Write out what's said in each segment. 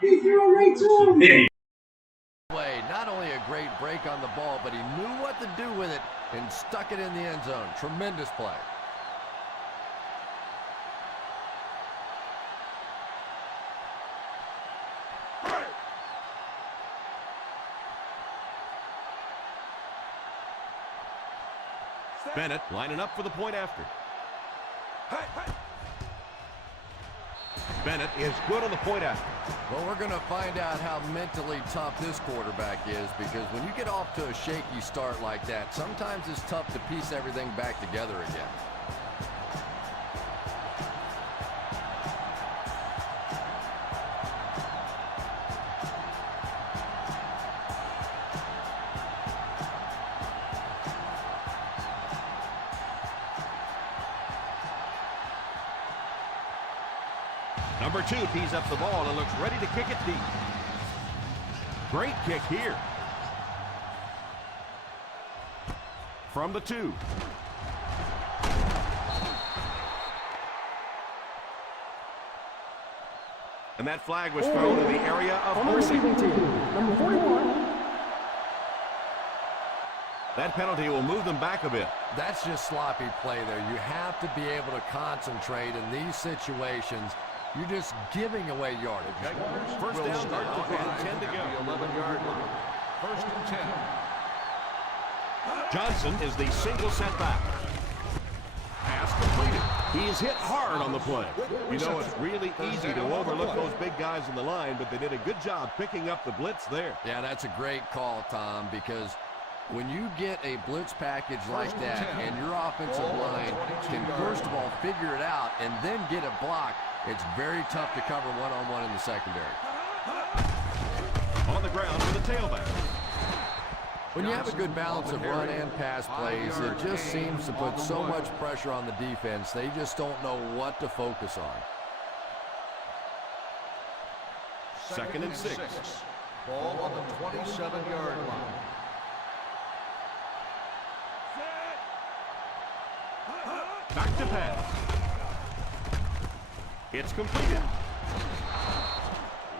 He threw it right to him. Not only a great break on the ball, but he knew what to do with it and stuck it in the end zone. Tremendous play. Bennett lining up for the point after. Bennett is good on the point after. Well, we're going to find out how mentally tough this quarterback is, because when you get off to a shaky start like that, sometimes it's tough to piece everything back together again. Number 2 tees up the ball and looks ready to kick it deep. Great kick here. From the 2. And that flag was thrown in the area of holding. Number 41. That penalty will move them back a bit. That's just sloppy play there. You have to be able to concentrate in these situations. You're just giving away yardage. First down now and 10 to go. The 11-yard line. First and 10. Johnson is the single setback. Pass completed. He's hit hard on the play. You know, it's really easy to overlook those big guys in the line, but they did a good job picking up the blitz there. Yeah, that's a great call, Tom, because when you get a blitz package like that and your offensive line can, first of all, figure it out and then get a block, it's very tough to cover one-on-one in the secondary. On the ground for the tailback. When you have a good balance of run and pass plays, it just seems to put so much pressure on the defense. They just don't know what to focus on. Second and 6. Ball on the 27-yard line. Back to pass. It's completed.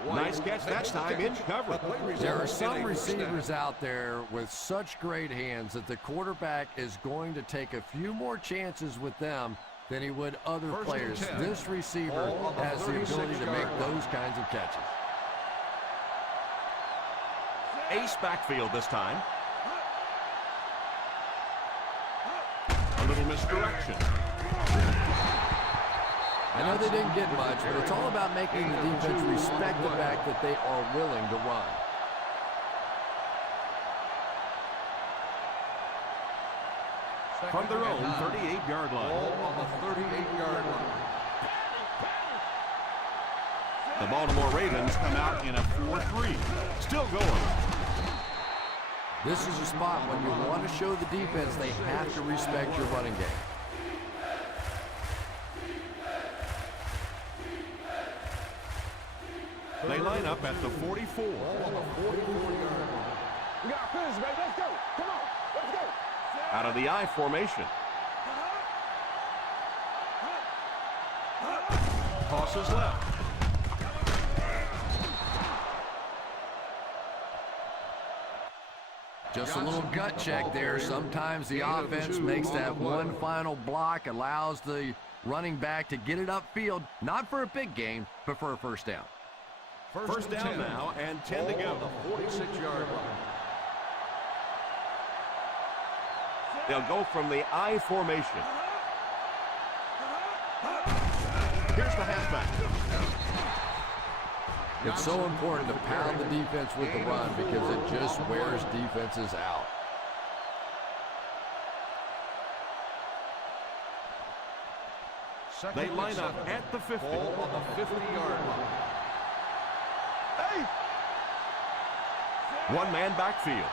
Nice catch that time in coverage. There are some receivers out there with such great hands that the quarterback is going to take a few more chances with them than he would other players. This receiver has the ability to make those kinds of catches. Ace backfield this time. A little misdirection. I know they didn't get much, but it's all about making the defense respect the fact that they are willing to run. From their own 38-yard line. Ball on the 38-yard line. The Baltimore Ravens come out in a 4-3. Still going. This is a spot when you want to show the defense they have to respect your running game. They line up at the 44. Ball on the 44-yard line. We got finish, baby. Let's go. Come on. Let's go. Out of the I formation. Tosses left. Just a little gut check there. Sometimes the offense makes that one final block, allows the running back to get it upfield, not for a big gain, but for a first down. First down now and 10 to go. The 46-yard line. They'll go from the I formation. Here's the halfback. It's so important to pound the defense with the run because it just wears defenses out. They line up at the 50. Ball on the 50-yard line. One man backfield.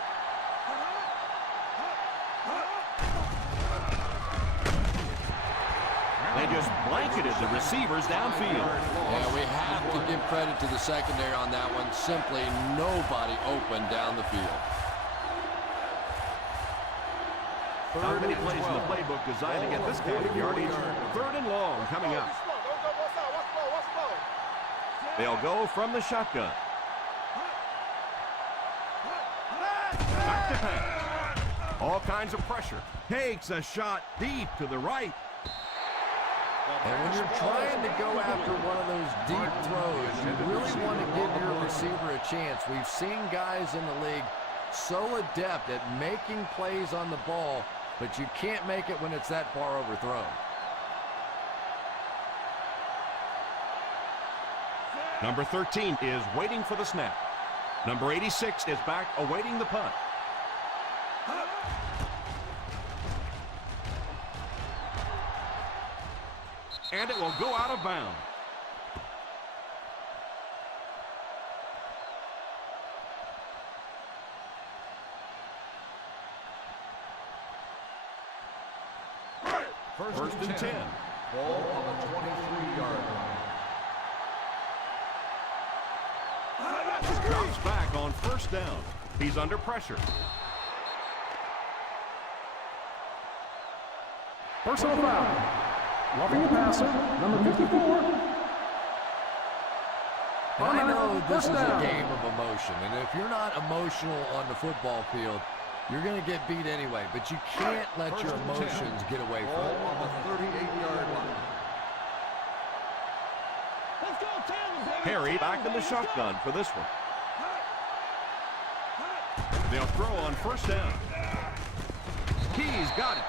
They just blanketed the receivers downfield. Yeah, we have to give credit to the secondary on that one. Simply nobody open down the field. Not many plays in the playbook designed to get this kind of yardage. Third and long coming up. They'll go from the shotgun. Back to pass. All kinds of pressure. Takes a shot deep to the right. And when you're trying to go after one of those deep throws, you really want to give your receiver a chance. We've seen guys in the league so adept at making plays on the ball, but you can't make it when it's that far overthrown. Number 13 is waiting for the snap. Number 86 is back awaiting the punt. And it will go out of bounds. First and 10. Ball on the 23-yard line. Drops back on first down. He's under pressure. Personal foul. Roughing the passer, number 54. I know this is a game of emotion, and if you're not emotional on the football field, you're going to get beat anyway, but you can't let your emotions get away from Ball it. on the 38-yard line. Let's go, Taylor, baby. Harry back in the shotgun for this one. They'll throw on first down. He's got it.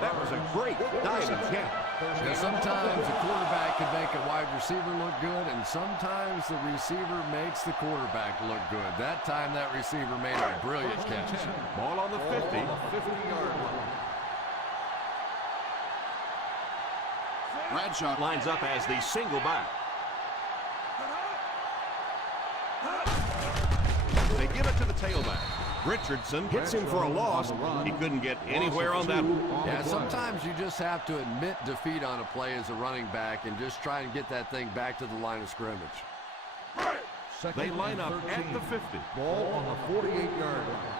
That was a great diving catch. And sometimes a quarterback can make a wide receiver look good, and sometimes the receiver makes the quarterback look good. That time, that receiver made a brilliant catch. Ball on the 50. 50-yard line. Bradshaw lines up as the single back. They give it to the tailback. Richardson hits him for a loss. He couldn't get anywhere on that one. Yeah, sometimes you just have to admit defeat on a play as a running back and just try and get that thing back to the line of scrimmage. They line up at the 50. Ball on the 48-yard line.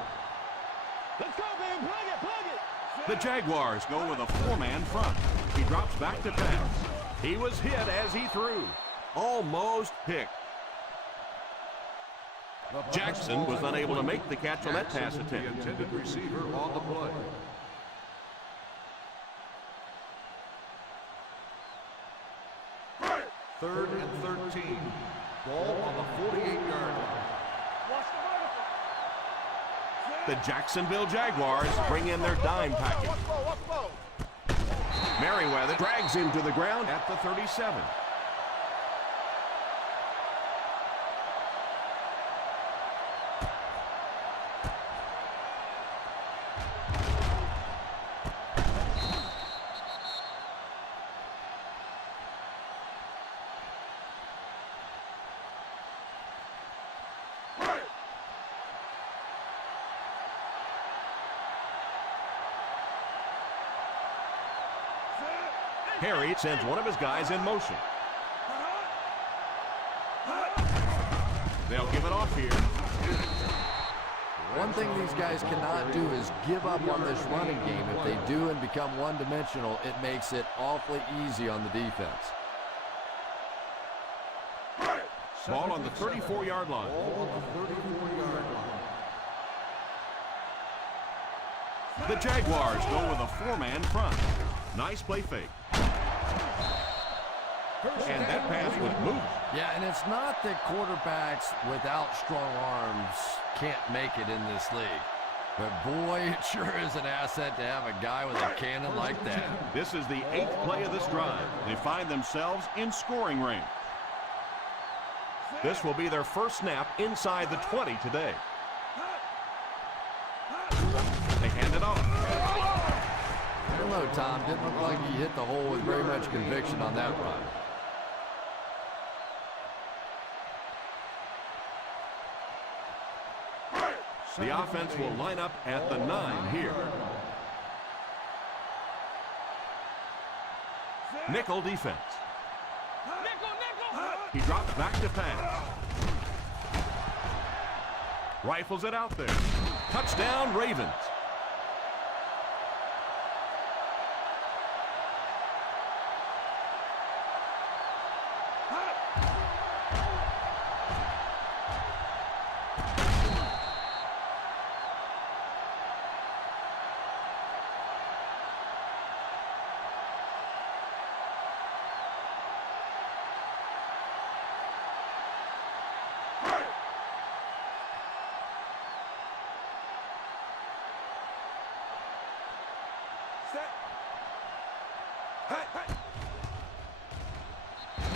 Let's go, baby. Plug it. The Jaguars go with a four-man front. He drops back to pass. He was hit as he threw. Almost picked. Jackson was unable to make the catch on that pass attempt. The intended receiver on the play. Third and 13. Ball on the 48-yard line. Watch the The Jacksonville Jaguars bring in their dime package. Merriweather drags him to the ground at the 37. Harry sends one of his guys in motion. They'll give it off here. One thing these guys cannot do is give up on this running game. If they do and become one-dimensional, it makes it awfully easy on the defense. Ball on the 34-yard line. Ball on the 34-yard line. The Jaguars go with a four-man front. Nice play fake. And that pass was moved. Yeah, and it's not that quarterbacks without strong arms can't make it in this league. But boy, it sure is an asset to have a guy with a cannon like that. This is the 8th play of this drive. They find themselves in scoring range. This will be their first snap inside the 20 today. They hand it off. I don't know, Tom. Didn't look like he hit the hole with very much conviction on that run. The offense will line up at the 9 here. Nickel defense. He drops back to pass. Rifles it out there. Touchdown, Ravens.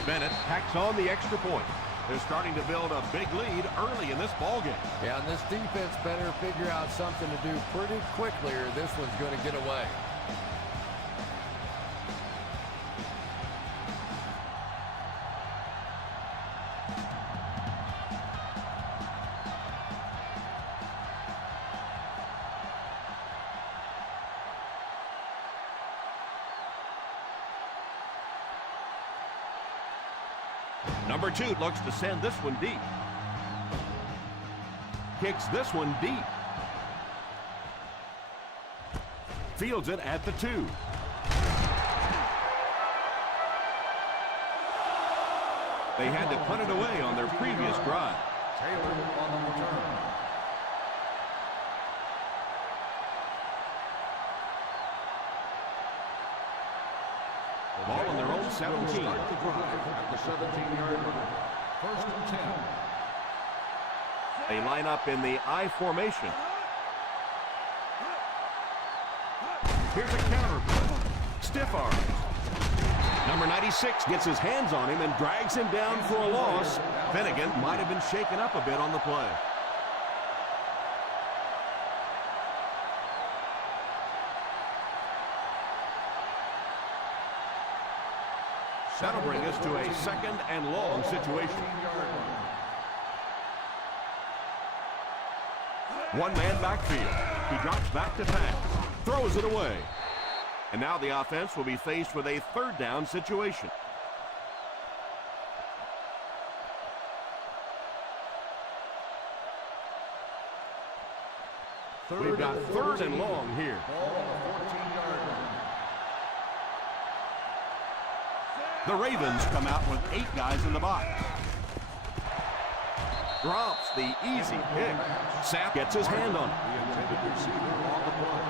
Bennett packs on the extra point. They're starting to build a big lead early in this ballgame. Yeah, and this defense better figure out something to do pretty quickly or this one's going to get away. Number 2 looks to send this one deep. Kicks this one deep. Fields it at the 2. They had to punt it away on their previous drive. Taylor on the return. Ball on their own 17. Start the drive at the 17-yard line. First and 10. They line up in the I formation. Here's a counter play. Stiff arms. Number 96 gets his hands on him and drags him down for a loss. Finnegan might have been shaken up a bit on the play. That'll bring us to a 2nd and long situation. One-man backfield. He drops back to pass. Throws it away. And now the offense will be faced with a 3rd down situation. We've got 3rd and long here. Ball on the 14-yard line. The Ravens come out with 8 guys in the box. Drops the easy pick. Sapp gets his hand on it. The intended receiver on the play.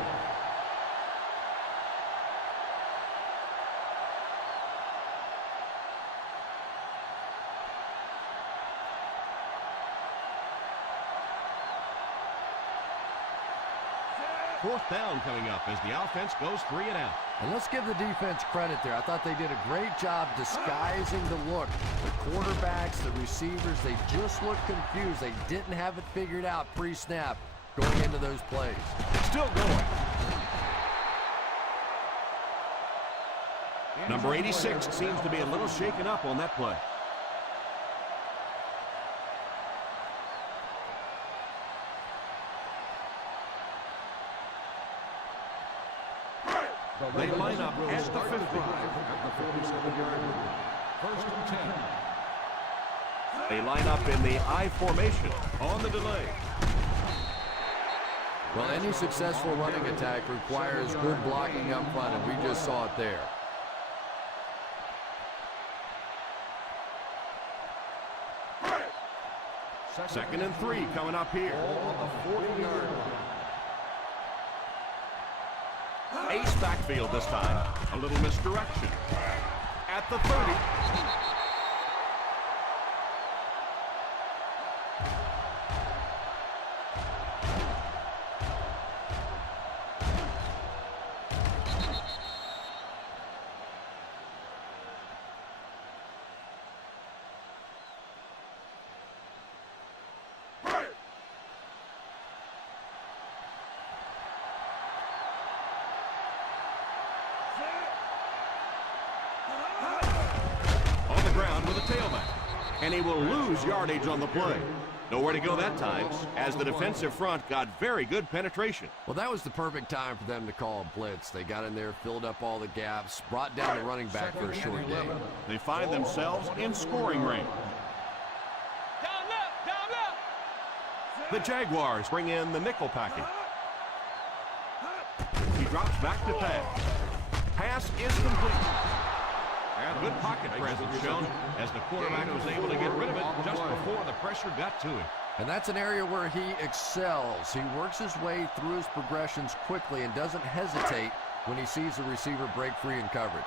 Fourth down coming up as the offense goes 3 and out. And let's give the defense credit there. I thought they did a great job disguising the look. The quarterbacks, the receivers, they just looked confused. They didn't have it figured out pre-snap going into those plays. Still going. Number 86 seems to be a little shaken up on that play. They line up at the 50. At the 47-yard line. First and 10. They line up in the I formation on the delay. Well, any successful running attack requires good blocking up front, and we just saw it there. Second and 3 coming up here. Ball on the 40-yard line. Ace backfield this time. A little misdirection. At the 30. On the ground with a tailback. And he will lose yardage on the play. Nowhere to go that time, as the defensive front got very good penetration. Well, that was the perfect time for them to call a blitz. They got in there, filled up all the gaps, brought down the running back for a short gain. They find themselves in scoring range. The Jaguars bring in the nickel package. He drops back to pass. Pass is complete. And good pocket presence shown as the quarterback was able to get rid of it just before the pressure got to him. And that's an area where he excels. He works his way through his progressions quickly and doesn't hesitate when he sees the receiver break free in coverage.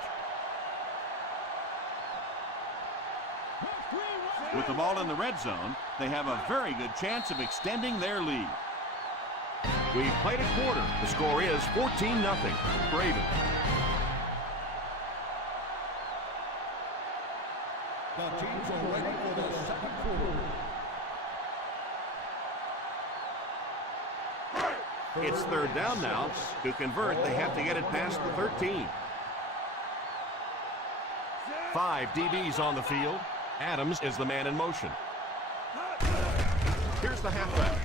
With the ball in the red zone, they have a very good chance of extending their lead. We've played a quarter. The score is 14-0. Ravens. The teams are ready for the second quarter. It's third down now. To convert, they have to get it past the 13. 5 DBs on the field. Adams is the man in motion. Here's the halfback.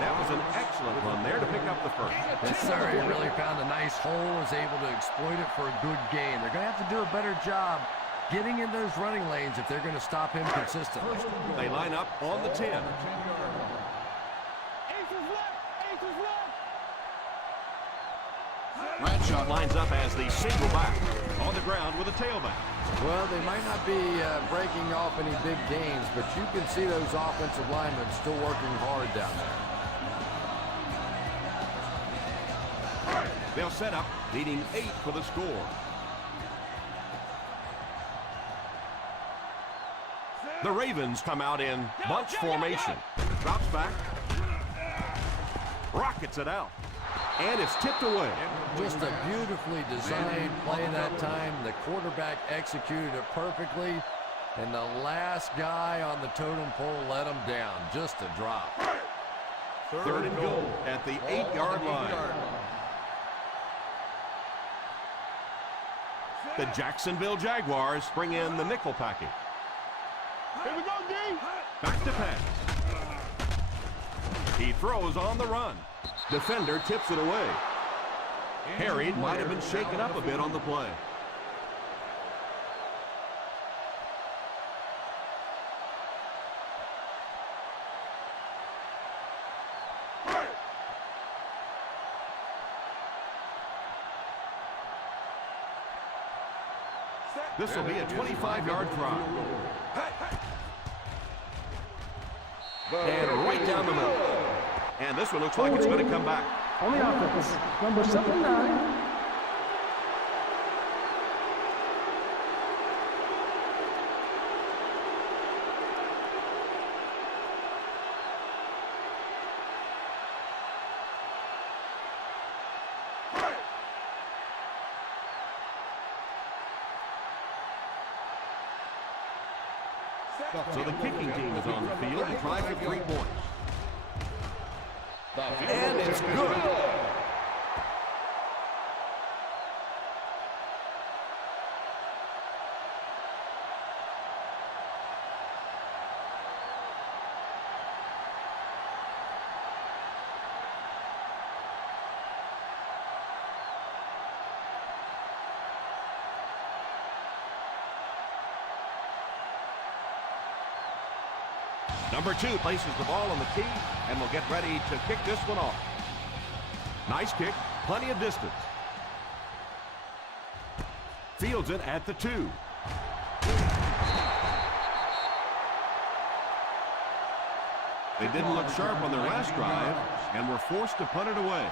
That was an excellent run there to pick up the first. Yes, sir. He really found a nice hole, was able to exploit it for a good gain. They're going to have to do a better job getting in those running lanes if they're going to stop him consistently. They line up on the 10. Aces left. Aces left. Bradshaw lines up as the single back on the ground with a tailback. Well, they might not be breaking off any big gains, but you can see those offensive linemen still working hard down there. They'll set up, needing 8 for the score. The Ravens come out in bunch formation. Drops back. Rockets it out. And it's tipped away. Just a beautifully designed play that time. The quarterback executed it perfectly, and the last guy on the totem pole let him down. Just a drop. Third and goal at the 8-yard line. The Jacksonville Jaguars bring in the nickel package. Here we go, D. Back to pass. He throws on the run. Defender tips it away. Harry might have been shaken up a bit on the play. This will be a 25-yard try. And right down the middle. And this one looks like it's going to come back. On the offense, number 79. So the kicking team is on the field to try for 3 points. And it's good. Number 2 places the ball on the tee and will get ready to kick this one off. Nice kick, plenty of distance. Fields it at the 2. They didn't look sharp on their last drive and were forced to punt it away.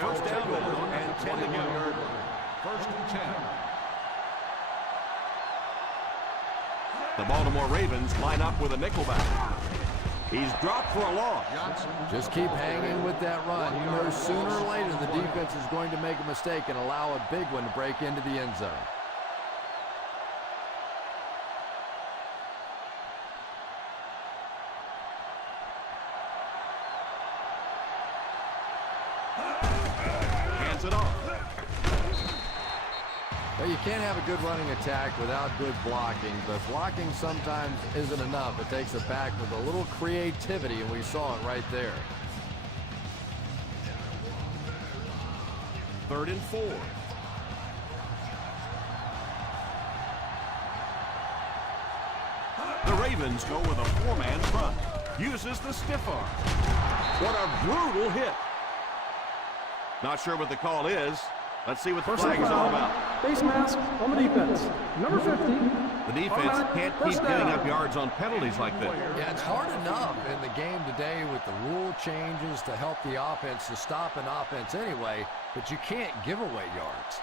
First down and 10 to go. First and 10. The Baltimore Ravens line up with a nickelback. He's dropped for a loss. Just keep hanging with that run. You know sooner or later the defense is going to make a mistake and allow a big one to break into the end zone. It off. Well, you can't have a good running attack without good blocking, but blocking sometimes isn't enough. It takes it back with a little creativity, and we saw it right there. 3rd and 4. The Ravens go with a 4-man front. Uses the stiff arm. What a brutal hit. Not sure what the call is. Let's see what the flag is all about. Face mask on the defense. Number 50. The defense can't keep getting up yards on penalties like this. Yeah, it's hard enough in the game today with the rule changes to help the offense to stop an offense anyway, but you can't give away yards.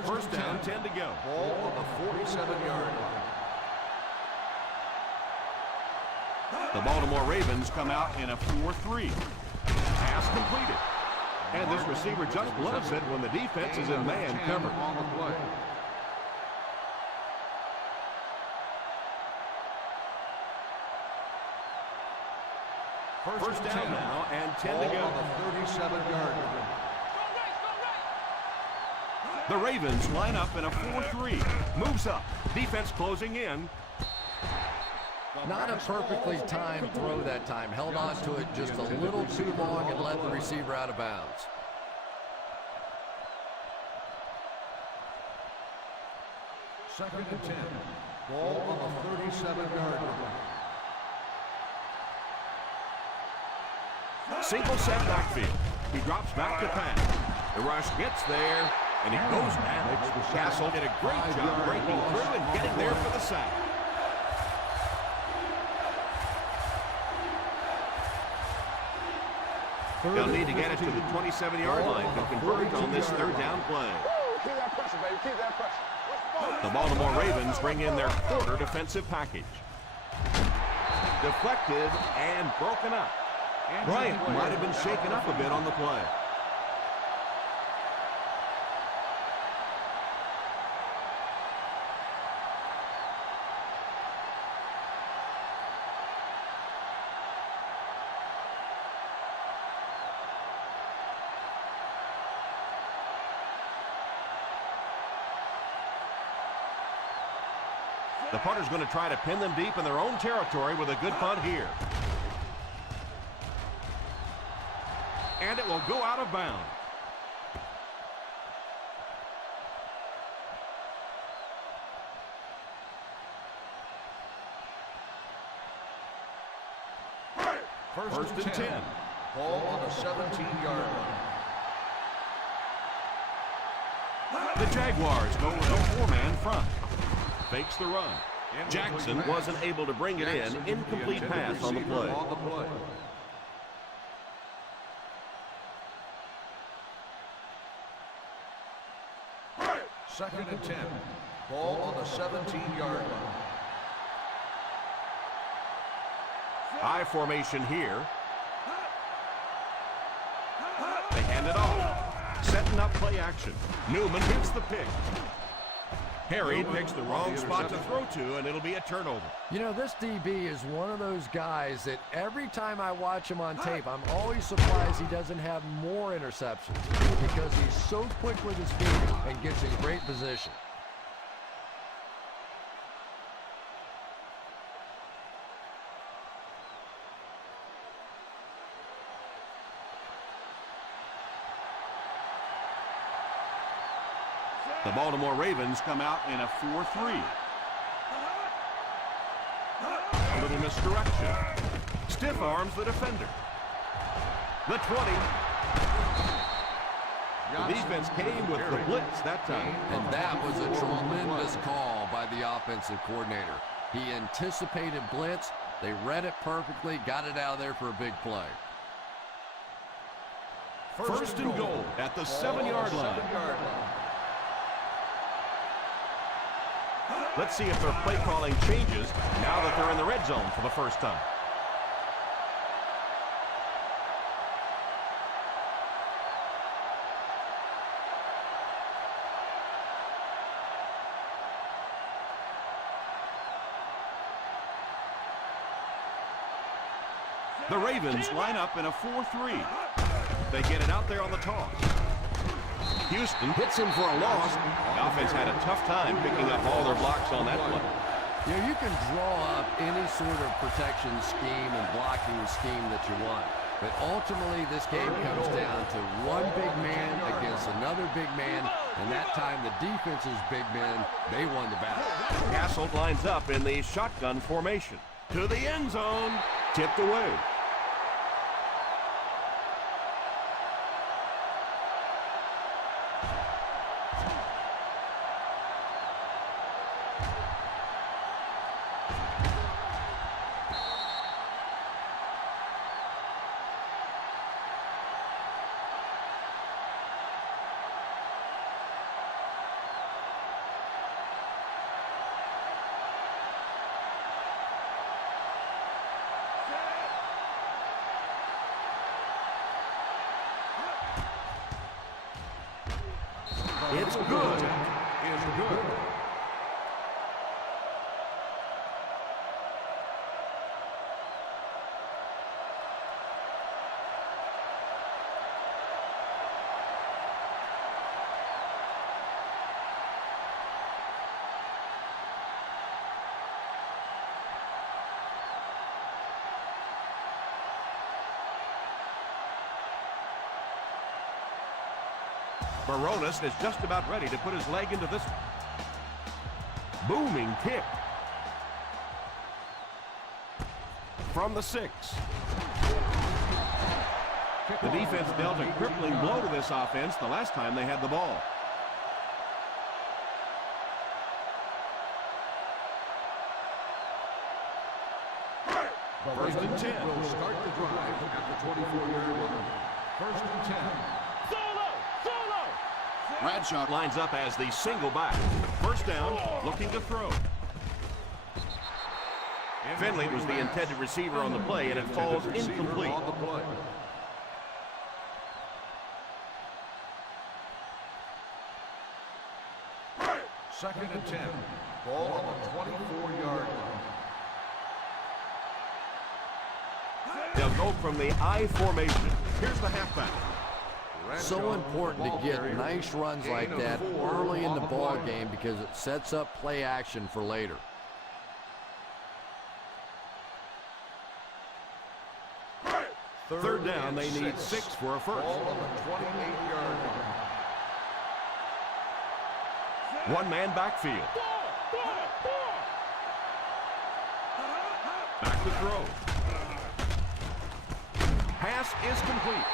First down, 10 to go. Ball on the 47-yard line. The Baltimore Ravens come out in a 4-3. Pass completed. And this receiver just loves it when the defense is in man cover. On the play. First down now and 10 to go. On the 37-yard line. The Ravens line up in a 4-3. Moves up. Defense closing in. Not a perfectly timed throw that time. Held on to it just a little too long and let the receiver out of bounds. Second and 10. Ball on the 37-yard line. Single set backfield. He drops back to pass. The rush gets there, and he goes down. Castle did a great job breaking through and getting there for the sack. They'll need to get it to the 27-yard line to convert on this third down play. Keep that pressure, baby. Keep that pressure. The Baltimore Ravens bring in their quarter defensive package. Deflected and broken up. Bryant might have been shaken up a bit on the play. The punter's going to try to pin them deep in their own territory with a good punt here. And it will go out of bounds. First and 10. Ball on the 17-yard line. The Jaguars go with a four-man front. Fakes the run. Jackson wasn't able to bring it in. Incomplete pass on the play. Second and 10. Ball on the 17-yard line. I formation here. They hand it off. Setting up play action. Newman hits the pick. Harry picks the wrong spot to throw to, and it'll be a turnover. You know, this DB is one of those guys that every time I watch him on tape, I'm always surprised he doesn't have more interceptions because he's so quick with his feet and gets in great position. The Baltimore Ravens come out in a 4-3. A little misdirection. Stiff arms the defender. The 20. The defense came with the blitz that time. And that was a tremendous call by the offensive coordinator. He anticipated blitz. They read it perfectly, got it out of there for a big play. First and goal at the 7-yard line. Let's see if their play calling changes now that they're in the red zone for the first time. The Ravens line up in a 4-3. They get it out there on the toss. Houston hits him for a loss. The offense had a tough time picking up all their blocks on that play. You know, you can draw up any sort of protection scheme and blocking scheme that you want. But ultimately, this game comes down to one big man against another big man. And that time, the defense's big men, they won the battle. Castle lines up in the shotgun formation. To the end zone. Tipped away. It's good. Is good. Baronis is just about ready to put his leg into this booming kick. From the 6. The defense dealt a crippling blow to this offense the last time they had the ball. First and 10 will start the drive at the 24-yard line. First and 10. Bradshaw lines up as the single back. First down, looking to throw. Finley was the intended receiver on the play, and it falls incomplete. On the play. Second and 10. Ball on the 24-yard line. They'll go from the I formation. Here's the halfback. So important to get nice runs like that early in the ball game because it sets up play action for later. Third down, they need 6 for a first. Ball on the 28-yard line. One-man backfield. Back to throw. Pass is complete.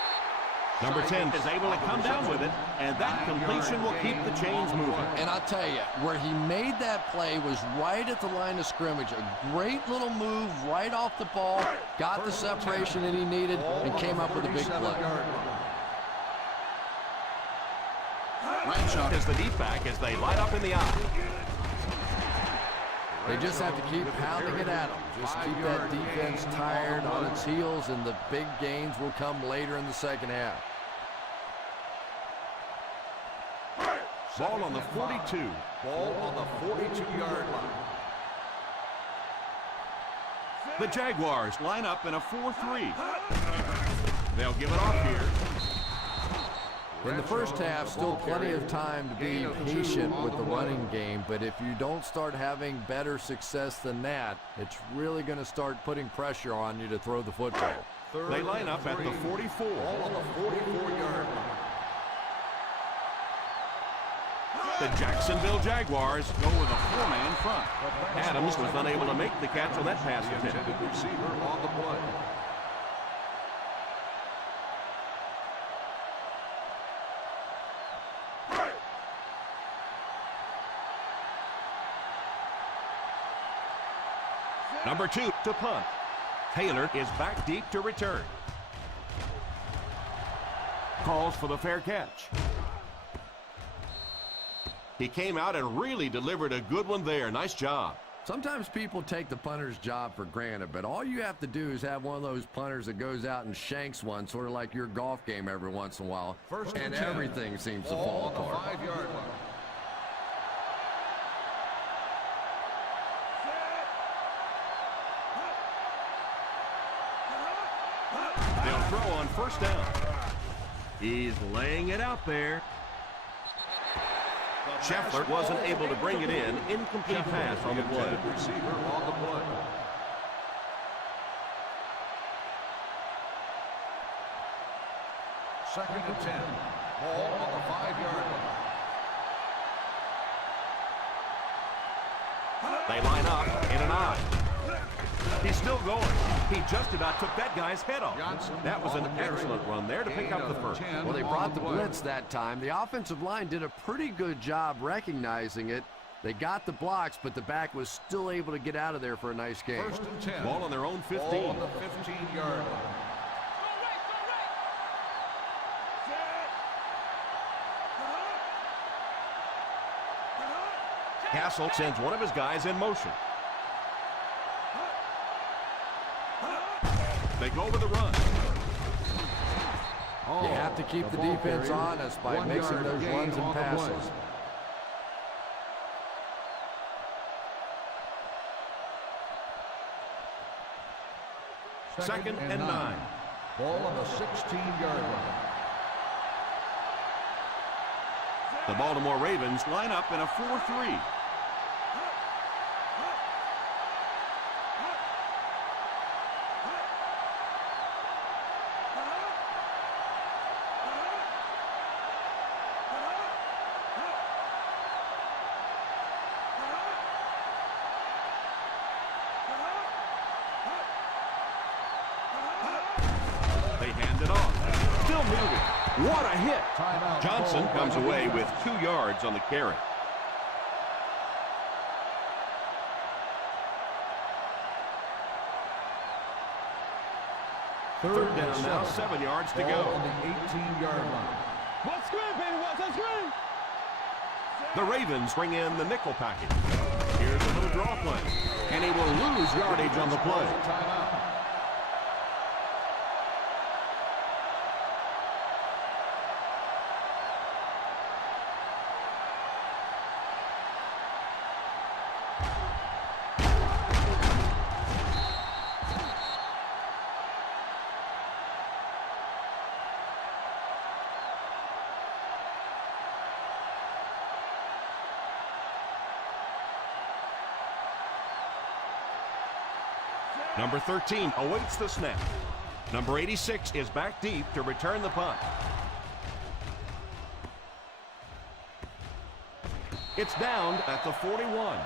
Number 10 is able to come down with it, and that completion will keep the chains moving. And I'll tell you, where he made that play was right at the line of scrimmage. A great little move right off the ball, got the separation that he needed, and came up with a big play. Bradshaw is the deep back as they line up in the eye. They just have to keep pounding it at him. Just keep that defense tired on its heels, and the big gains will come later in the second half. Ball on the 42. Ball on the 42-yard line. The Jaguars line up in a 4-3. They'll give it off here. In the first half, still plenty of time to be patient with the running game, but if you don't start having better success than that, it's really going to start putting pressure on you to throw the football. They line up at the 44. Ball on the 44-yard line. The Jacksonville Jaguars go with a 4-man front. Adams was unable to make the catch on that pass attempt. Intended receiver on the play. Number 2 to punt. Taylor is back deep to return. Calls for the fair catch. He came out and really delivered a good one there. Nice job. Sometimes people take the punter's job for granted, but all you have to do is have one of those punters that goes out and shanks one, sort of like your golf game every once in a while, and everything seems to fall apart. Ball on the 5-yard line. They'll throw on first down. He's laying it out there. Scheffler wasn't able to bring it in. Incomplete pass on the play. Receiver on the play. Second and 10. Ball on the 5-yard line. They line up in an I. He's still going. He just about took that guy's head off. That was an excellent run there to pick up the first. Well, they brought the blitz that time. The offensive line did a pretty good job recognizing it. They got the blocks, but the back was still able to get out of there for a nice game. First and 10. Ball on their own 15. Ball on the 15-yard line. Castle sends one of his guys in motion. They go with the run. You have to keep the defense honest by mixing those runs and passes. Second and 9. Ball on the 16-yard line. The Baltimore Ravens line up in a 4-3. They hand it off. Still moving. What a hit. Timeout. Johnson comes away with 2 yards on the carry. Third down now, 7 yards to go. On the 18-yard line. One screen, baby, one screen. The Ravens bring in the nickel package. Here's a little draw play. And he will lose yardage on the play. Timeout. Number 13 awaits the snap. Number 86 is back deep to return the punt. It's down at the 41.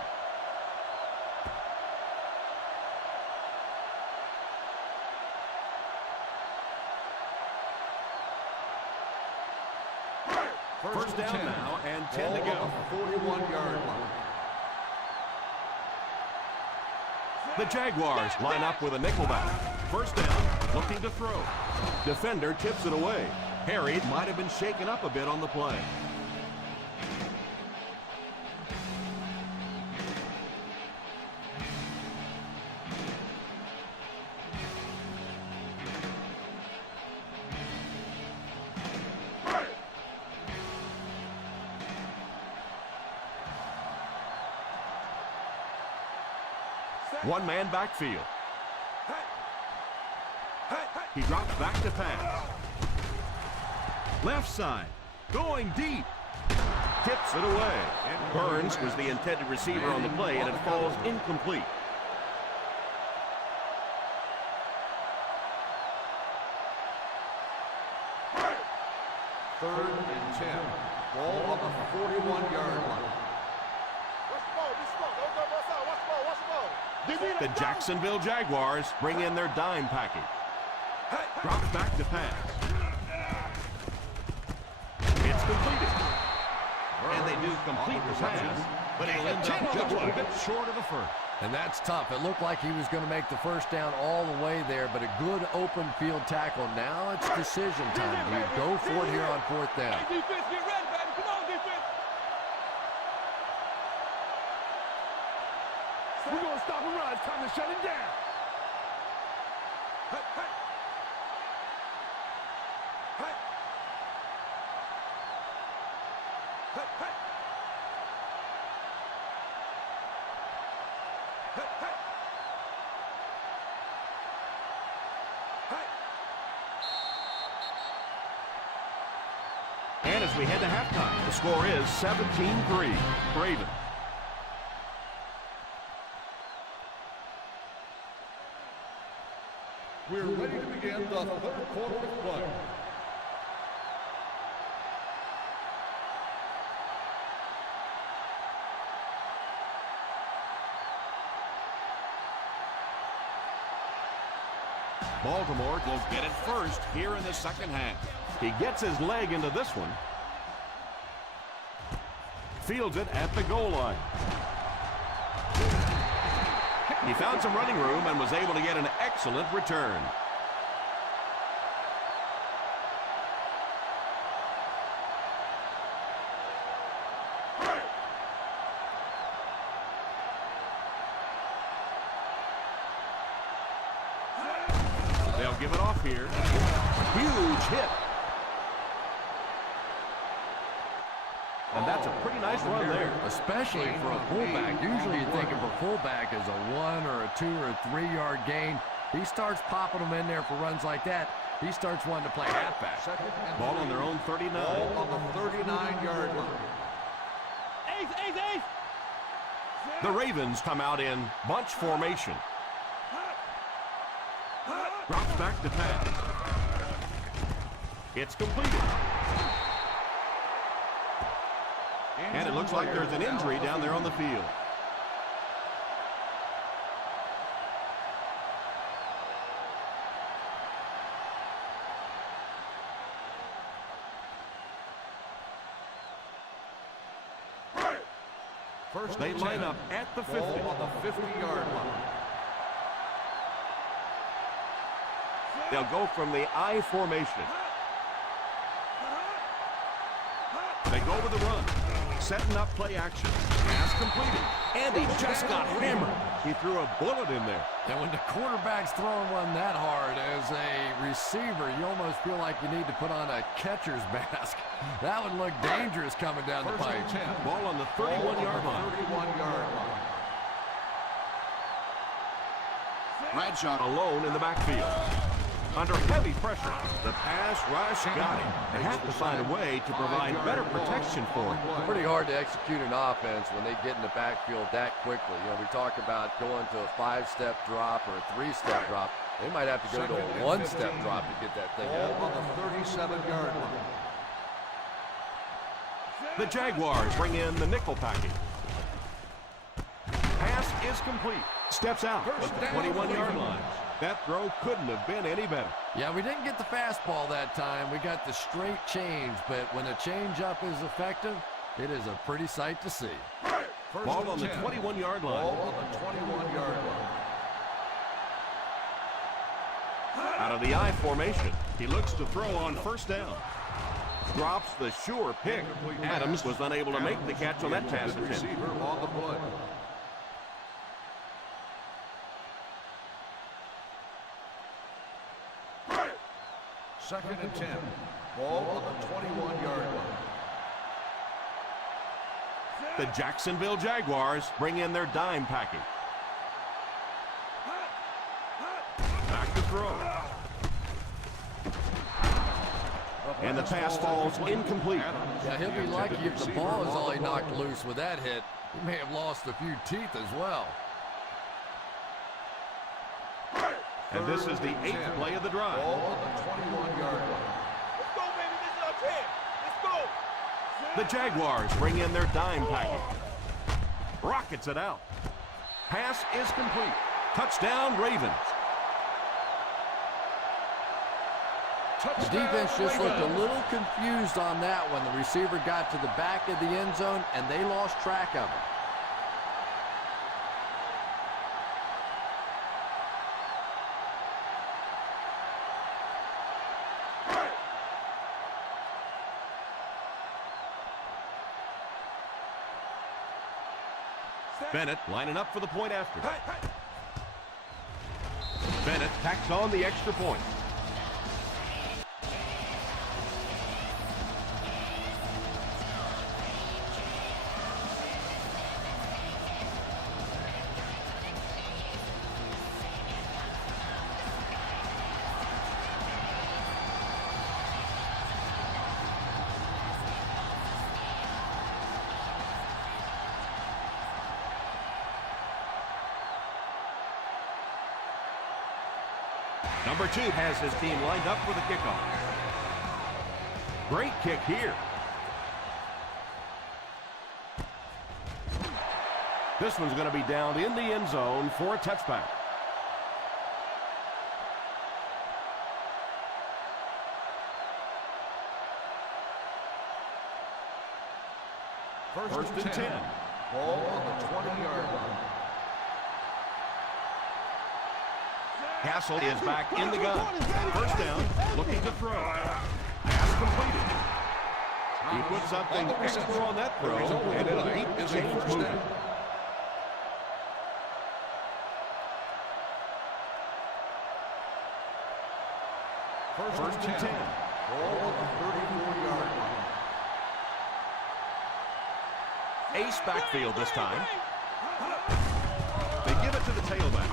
First down now and 10 to go. On the 41-yard line. The Jaguars line up with a nickelback. First down, looking to throw. Defender tips it away. Harry might have been shaken up a bit on the play. One man backfield. He drops back to pass. Left side. Going deep. Tips it away. Burns was the intended receiver on the play, and it falls incomplete. Third and 10. Ball on the 41-yard line. The Jacksonville Jaguars bring in their dime package. Drops back to pass. It's completed. And they do complete the pass, but it'll end up just a bit short of the first. And that's tough. It looked like he was going to make the first down all the way there, but a good open field tackle. Now it's decision time. Do you go for it here on fourth down? Hey, defense, get ready, baby. Come on, defense. We're going to stop and run. It's time to shut it down. Hey, hey. Hey. Hey, hey. Hey, hey. Hey. And as we head to halftime, the score is 17-3. Ravens. We're ready to begin the third quarter of play. Baltimore will get it first here in the second half. He gets his leg into this one. Fields it at the goal line. He found some running room and was able to get an excellent return. They'll give it off here. Huge hit. nice run there. Especially for a fullback. Usually you think of a fullback as a 1 or a 2 or a 3-yard gain. He starts popping them in there for runs like that. He starts wanting to play halfback. Ball on their own 39. Ball on the 39-yard line. Ace. The Ravens come out in bunch formation. Drops back to pass. It's completed. And it looks like there's an injury down there on the field. First They line up at the 50. Ball on the 50-yard line. They'll go from the I formation. They go with the run. Setting up play action. Pass completed. And he just got hammered. He threw a bullet in there. And when the quarterback's throwing one that hard as a receiver, you almost feel like you need to put on a catcher's mask. That would look dangerous coming down the pipe. Ball on the 31-yard line. 31-yard line. Bradshaw alone in the backfield. Under heavy pressure, the pass rush got him. They have to find a way to provide better protection for him. Pretty hard to execute an offense when they get in the backfield that quickly. You know, we talk about going to a 5-step drop or a 3-step drop. They might have to go to a 1-step drop to get that thing out. Ball on the 37-yard line. The Jaguars bring in the nickel package. Pass is complete. Steps out at the 21-yard line. That throw couldn't have been any better. Yeah, we didn't get the fastball that time. We got the straight change, but when a change-up is effective, it is a pretty sight to see. Ball on the 21-yard line. Ball on the 21-yard line. Out of the I formation, he looks to throw on first down. Drops the sure pick. Adams was unable to make the catch on that pass attempt. Receiver on the play. Second and 10. Ball on the 21-yard line. The Jacksonville Jaguars bring in their dime package. Back to throw. And the pass falls incomplete. Yeah, he'll be lucky if the ball is all he knocked loose with that hit. He may have lost a few teeth as well. And this is the 8th play of the drive. Ball on the 21-yard line. Let's go, baby. This is our chance. Let's go. The Jaguars bring in their dime package. Rockets it out. Pass is complete. Touchdown, Ravens. The defense just looked a little confused on that when the receiver got to the back of the end zone and they lost track of it. Bennett lining up for the point after. Bennett tacks on the extra point. Number 2 has his team lined up for the kickoff. Great kick here. This one's going to be down in the end zone for a touchback. First and 10. Ball on the 20-yard line. Castle is back in the gun. First down, looking to throw. Pass completed. He put something extra on that throw, and it'll keep the chains moving. First and 10. Ball on the 34-yard line. Ace backfield this time. They give it to the tailback.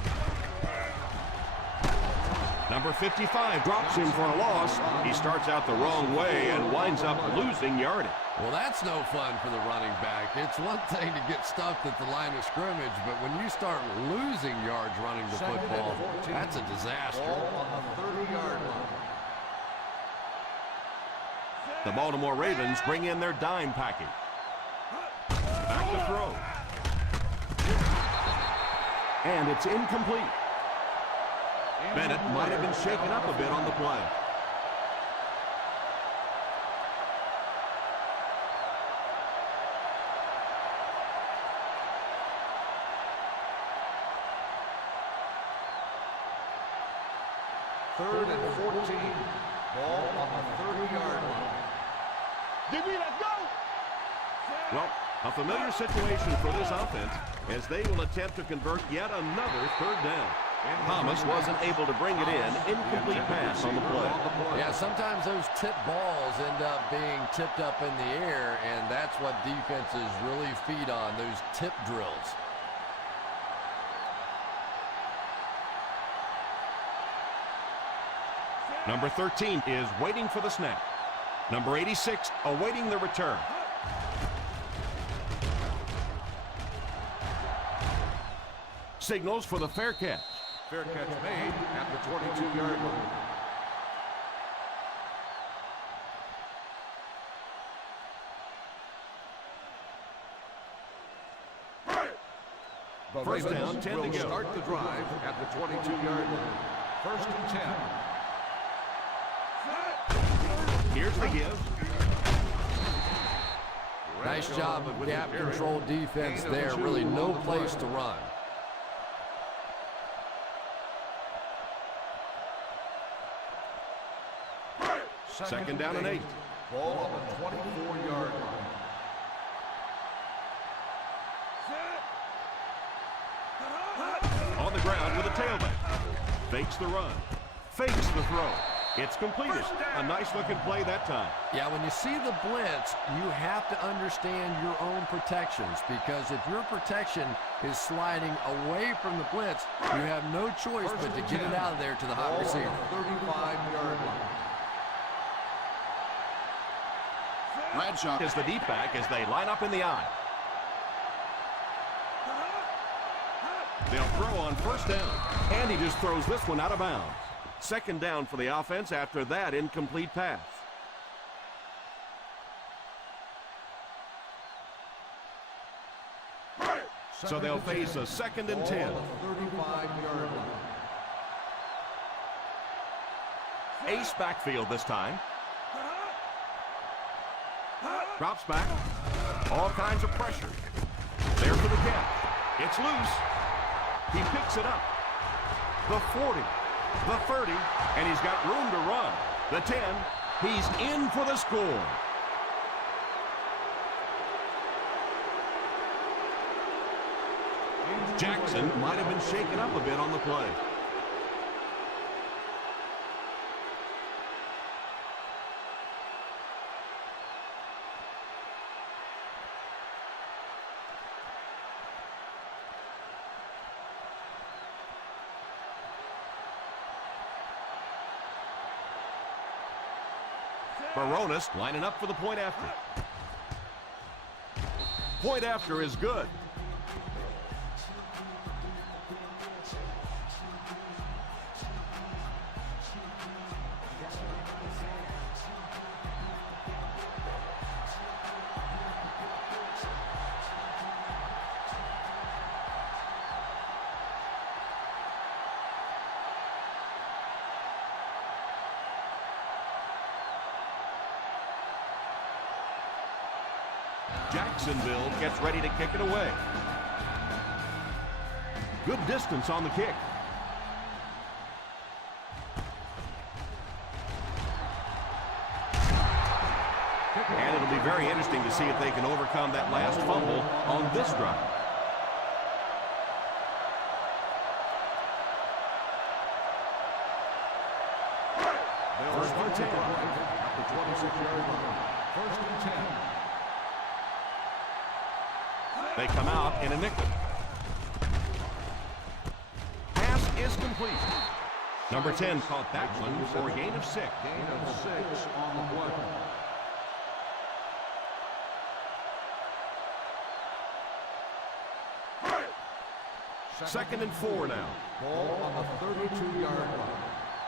Number 55 drops him for a loss. He starts out the wrong way and winds up losing yardage. Well, that's no fun for the running back. It's one thing to get stuffed at the line of scrimmage, but when you start losing yards running the football, that's a disaster. Ball on the 30-yard line. The Baltimore Ravens bring in their dime package. Back to throw. And it's incomplete. Bennett might have been shaken up a bit on the play. Third and 14. Ball on the 30-yard line. Let's go! Well, a familiar situation for this offense as they will attempt to convert yet another third down. Thomas wasn't able to bring it in. Incomplete pass on the play. Yeah, sometimes those tip balls end up being tipped up in the air, and that's what defenses really feed on, those tip drills. Number 13 is waiting for the snap. Number 86 awaiting the return. Signals for the fair catch. Fair catch made at the 22-yard line. The First Ravens down, 10 will to go. start the drive at the 22-yard line. First and 10. Here's the give. Nice job of gap control defense there. Really no place to run. Second down and 8. Ball on the 24-yard line. On the ground with a tailback. Fakes the run. Fakes the throw. It's completed. A nice-looking play that time. Yeah, when you see the blitz, you have to understand your own protections, because if your protection is sliding away from the blitz, you have no choice but to get it out of there to the hot receiver. 35-yard line. Bradshaw is the deep back as they line up in the eye. They'll throw on first down. And he just throws this one out of bounds. Second down for the offense after that incomplete pass. So they'll face a second and 10. 35-yard line. Ace backfield this time. Drops back. All kinds of pressure. There for the catch. It's loose. He picks it up. The 40. The 30. And he's got room to run. The 10. He's in for the score. Jackson might have been shaken up a bit on the play. Baronis lining up for the point after. Point after is good. Jacksonville gets ready to kick it away. Good distance on the kick. And it'll be very interesting to see if they can overcome that last fumble on this drive. First and 10 at the 26-yard line. First and 10. They come out in a nickel. Pass is complete. Number 10 caught that one for a gain of 6. Gain of 6 on the play. Second and 4 now. Ball on the 32-yard line.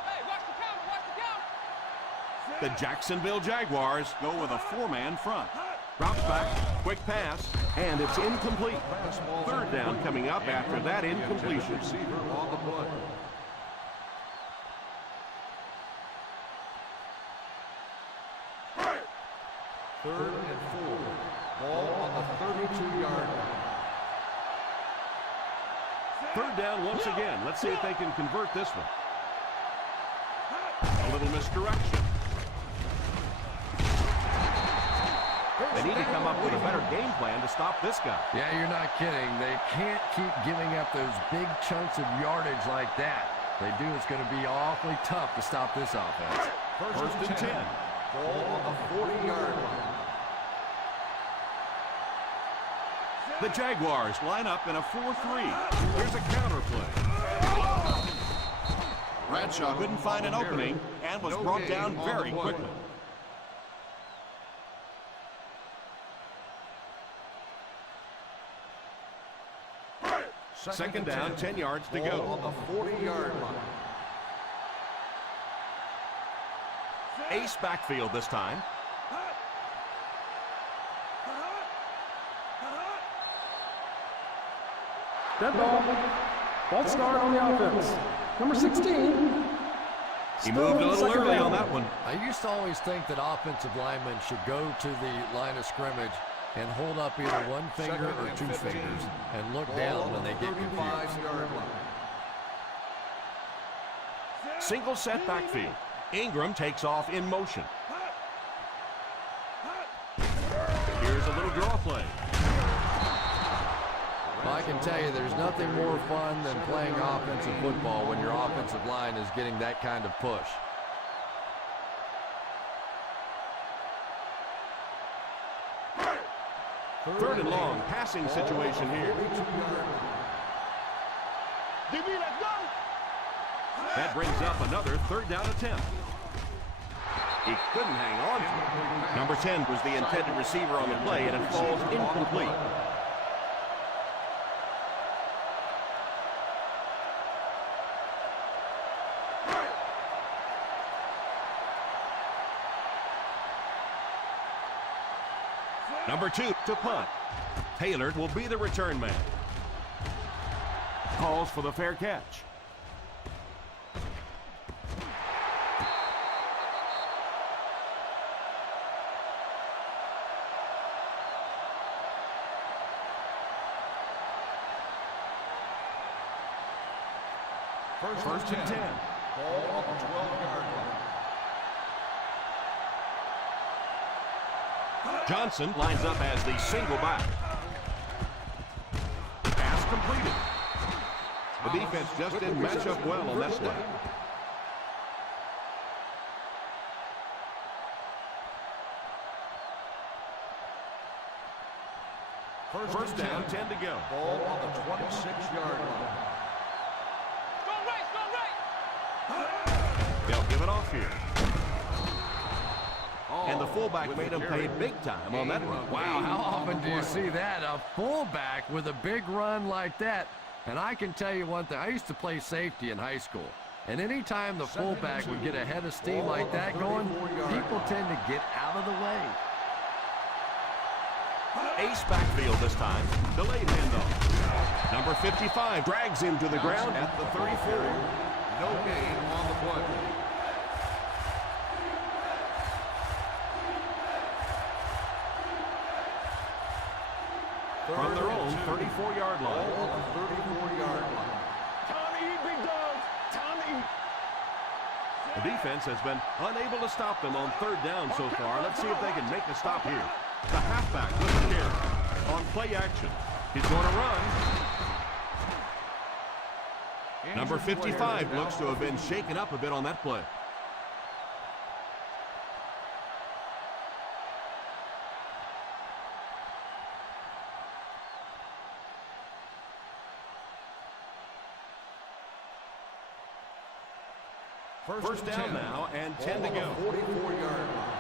Hey, watch the count, watch the count. The Jacksonville Jaguars go with a 4-man front. Drops back, quick pass, and it's incomplete. Third down coming up after that incompletion. Receiver on the play. Third and 4. Ball on the 32-yard line. Third down once again. Let's see if they can convert this one. A little misdirection. They need to come up with a better game plan to stop this guy. Yeah, you're not kidding. They can't keep giving up those big chunks of yardage like that. If they do, it's going to be awfully tough to stop this offense. First and 10. Ball on the 40-yard line. The Jaguars line up in a 4-3. Here's a counter play. Bradshaw couldn't find an opening and was brought down very quickly. Second down, 10 yards to go. On the 40-yard line. Ace backfield this time. Dead ball. False start on the offense. Number 16. He moved a little Second early down. on that one. I used to always think that offensive linemen should go to the line of scrimmage and hold up either one finger or two fingers and look down when they get confused. 35-yard line. Single set backfield. Ingram takes off in motion. Here's a little draw play. Well, I can tell you there's nothing more fun than playing offensive football when your offensive line is getting that kind of push. Third and long, passing situation here. DB, let's go. That brings up another third down attempt. He couldn't hang on. Number 10 was the intended receiver on the play, and it falls incomplete. Number 2 to punt. Taylor will be the return man. Calls for the fair catch. First and 10. Ball on the 12-yard line. Johnson lines up as the single back. Pass completed. The defense just didn't match up well on that play. First down, 10 to go. Ball on the 26-yard line. Go right, go right. They'll give it off here. And the fullback made him pay big time on that run. Wow, how often do you see that? A fullback with a big run like that. And I can tell you one thing. I used to play safety in high school. And anytime the fullback would get a head of steam like that going, people tend to get out of the way. Ace backfield this time. Delayed handoff. Number 55 drags him to the ground at the 34. No gain on the play. From their own 34-yard line. Ball on the 34-yard line. Tommy, big dog. Tommy. The defense has been unable to stop them on third down so far. Let's see if they can make a stop here. The halfback with the carry on play action. He's going to run. Number 55 looks to have been shaken up a bit on that play. First down now and 10 to go. 44-yard line.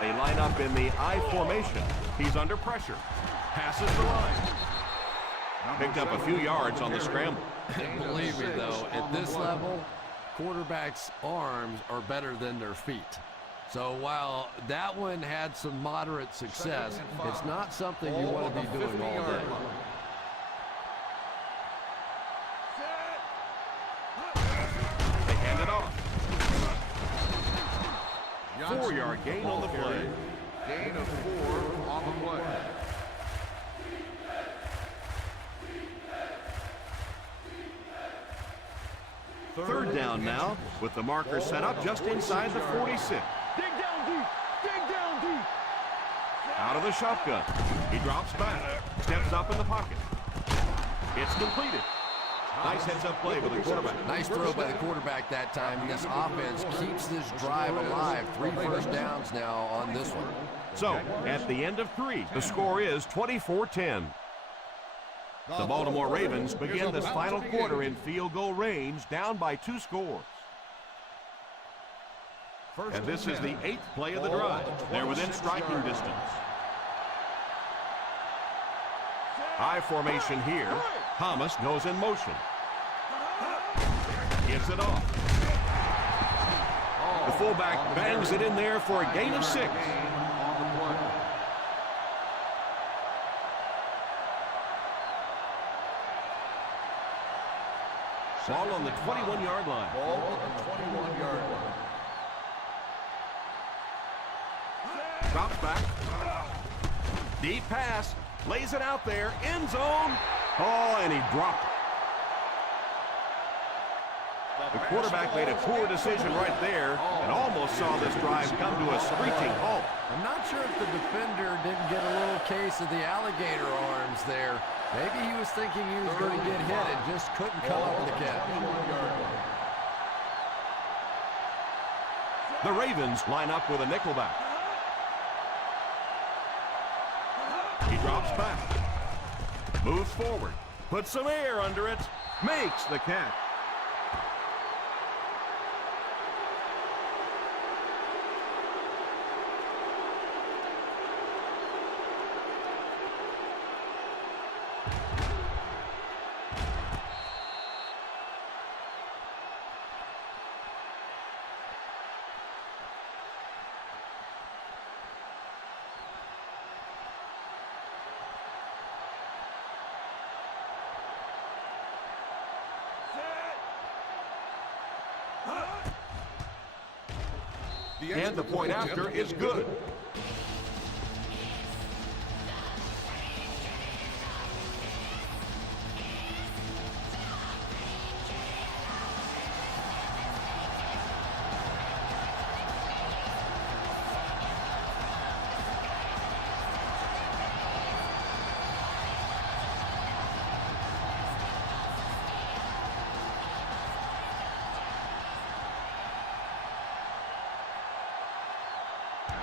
They line up in the I formation. He's under pressure. Passes the line. Picked up a few yards on the scramble. Believe me, though, at this level, quarterbacks' arms are better than their feet. So while that one had some moderate success, it's not something you want to be doing all day. They hand it off. 4-yard gain on the play. Gain of 4 on the play. Third down now with the marker set up just inside the 46. Dig down deep. Dig down deep. Out of the shotgun. He drops back. Steps up in the pocket. It's completed. Nice heads-up play by the quarterback. Nice throw by the quarterback that time, and this offense keeps this drive alive. 3 first downs now on this one. So, at the end of 3, the score is 24-10. The Baltimore Ravens begin this final quarter in field goal range, down by 2 scores. And this is the 8th play of the drive. They're within striking distance. I formation here. Thomas goes in motion. Gets it off. The fullback bangs it in there for a gain of 6. Ball on the 21-yard line. Ball on the 21-yard line. Drops back. Deep pass. Lays it out there. End zone. Oh, and he dropped it. The quarterback made a poor decision right there and almost saw this drive come to a screeching halt. I'm not sure if the defender didn't get a little case of the alligator arms there. Maybe he was thinking he was going to get hit and just couldn't come up with the catch. The Ravens line up with a nickelback. He drops back. Moves forward. Puts some air under it. Makes the catch. And the point after is good.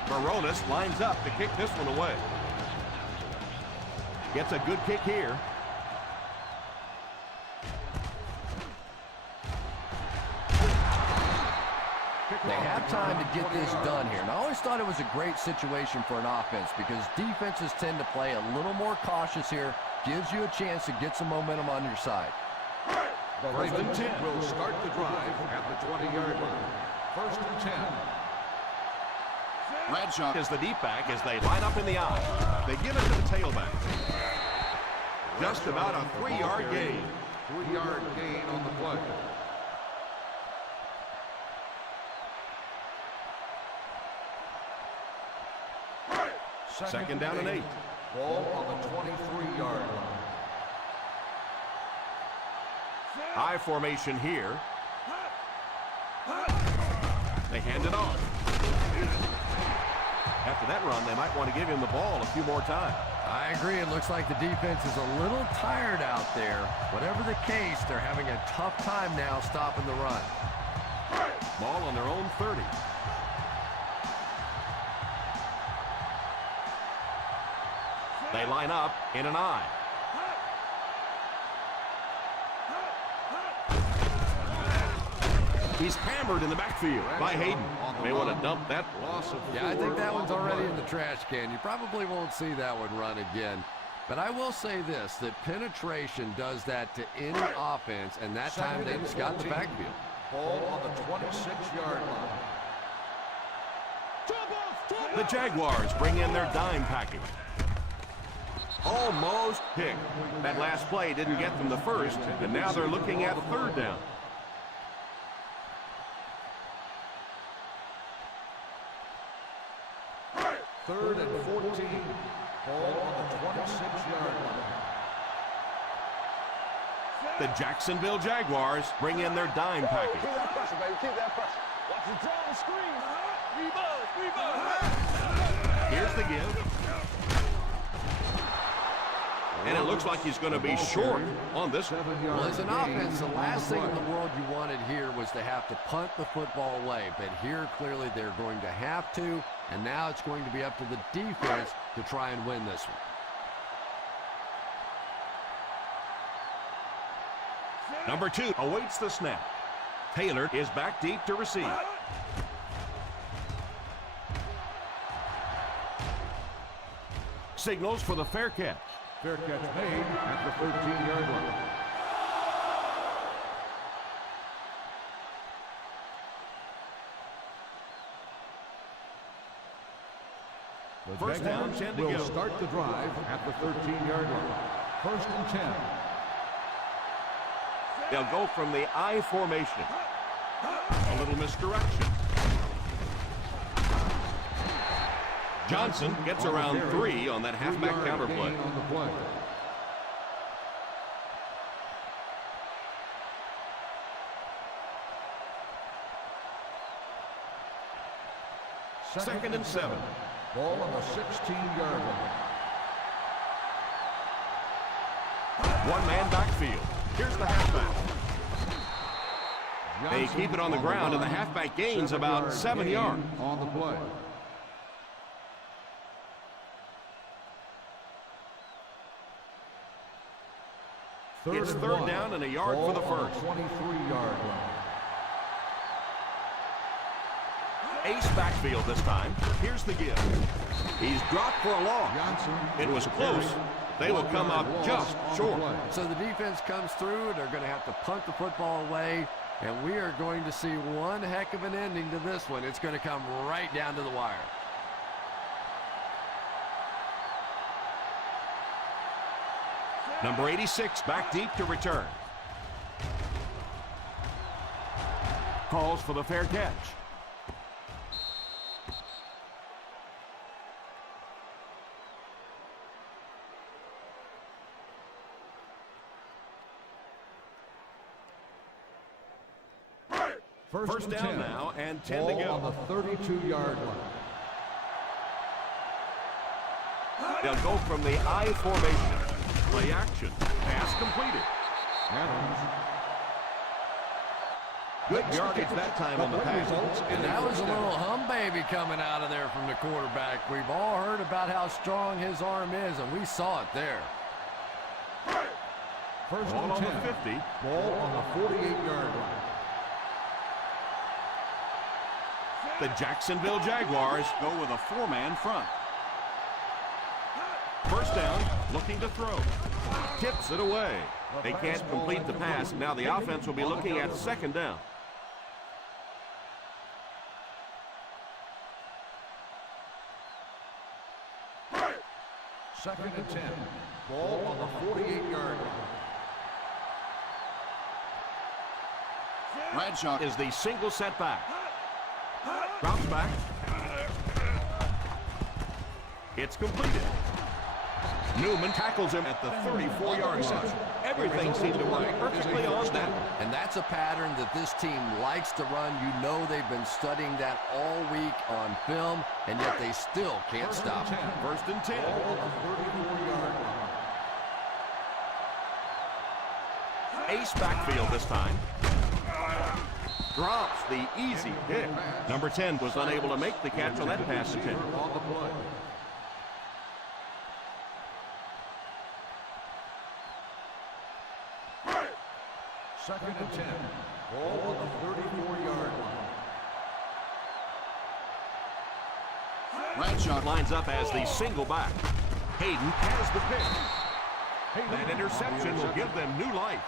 Baronis lines up to kick this one away. Gets a good kick here. They have time to get this done here. And I always thought it was a great situation for an offense because defenses tend to play a little more cautious here. Gives you a chance to get some momentum on your side. The Ravens will start the drive at the 20-yard line. 1st and 10. Bradshaw is the deep back as they line up in the I. They give it to the tailback. Just about a 3-yard gain. 3-yard gain on the play. Second down and 8. Ball on the 23-yard line. I formation here. They hand it off. After that run, they might want to give him the ball a few more times. I agree. It looks like the defense is a little tired out there. Whatever the case, they're having a tough time now stopping the run. Ball on their own 30. They line up in an I. He's hammered in the backfield by Hayden. May want to dump that. Yeah, I think that one's already in the trash can. You probably won't see that one run again. But I will say this, that penetration does that to any offense, and that time they just got in the backfield. Ball on the 26-yard line. The Jaguars bring in their dime package. Almost picked. That last play didn't get them the first, and now they're looking at third down. Third and 14. Ball on the 26-yard line. The Jacksonville Jaguars bring in their dime package. Keep that pressure, baby. Keep that pressure. Watch the draw and screen. Rebound. Here's the give. And it looks like he's going to be short on this one. Well, as an offense, the last thing in the world you wanted here was to have to punt the football away. But here, clearly, they're going to have to. And now it's going to be up to the defense to try and win this one. Number 2 awaits the snap. Taylor is back deep to receive. Signals for the fair catch. Fair catch made at the 13-yard line. The First down, Bengals 10 to will go. start the drive at the 13-yard line. First and 10. They'll go from the I formation. A little misdirection. Johnson gets around 3 on that halfback counter play. On the play. Second and 7. Ball on the 16-yard line. One-man backfield. Here's the halfback. They keep it on the ground, and the halfback gains about 7 yards. On the play. It's third down and a yard for the first. 23-yard line. Ace backfield this time. Here's the give. He's dropped for a loss. Johnson. It was close. They will come up just short. So the defense comes through. They're going to have to punt the football away. And we are going to see one heck of an ending to this one. It's going to come right down to the wire. Number 86 back deep to return. Calls for the fair catch. First down now and 10 to go. On the 32-yard line. They'll go from the I formation. Play action. Pass completed. Adams. Good yardage that time on the pass. And that was a little hum baby coming out of there from the quarterback. We've all heard about how strong his arm is, and we saw it there. First Ball and on 10. the 50. Ball on the 48-yard line. The Jacksonville Jaguars go with a 4-man front. First down, looking to throw. Tips it away. They can't complete the pass. Now the offense will be looking at second down. Second and 10. Ball on the 48-yard line. Bradshaw is the single setback. Drops back. It's completed. Newman tackles him at the 34-yard line. Everything seemed to work perfectly on that. And that's a pattern that this team likes to run. You know they've been studying that all week on film, and yet they still can't stop it. First and 10. Ball on the 34-yard line. Ace backfield this time. Drops the easy pick. Number 10 was unable to make the catch on that pass attempt. On the play. Second and 10. Ball on the 34-yard line. Bradshaw lines up as the single back. Hayden has the pick. That interception will give them new life.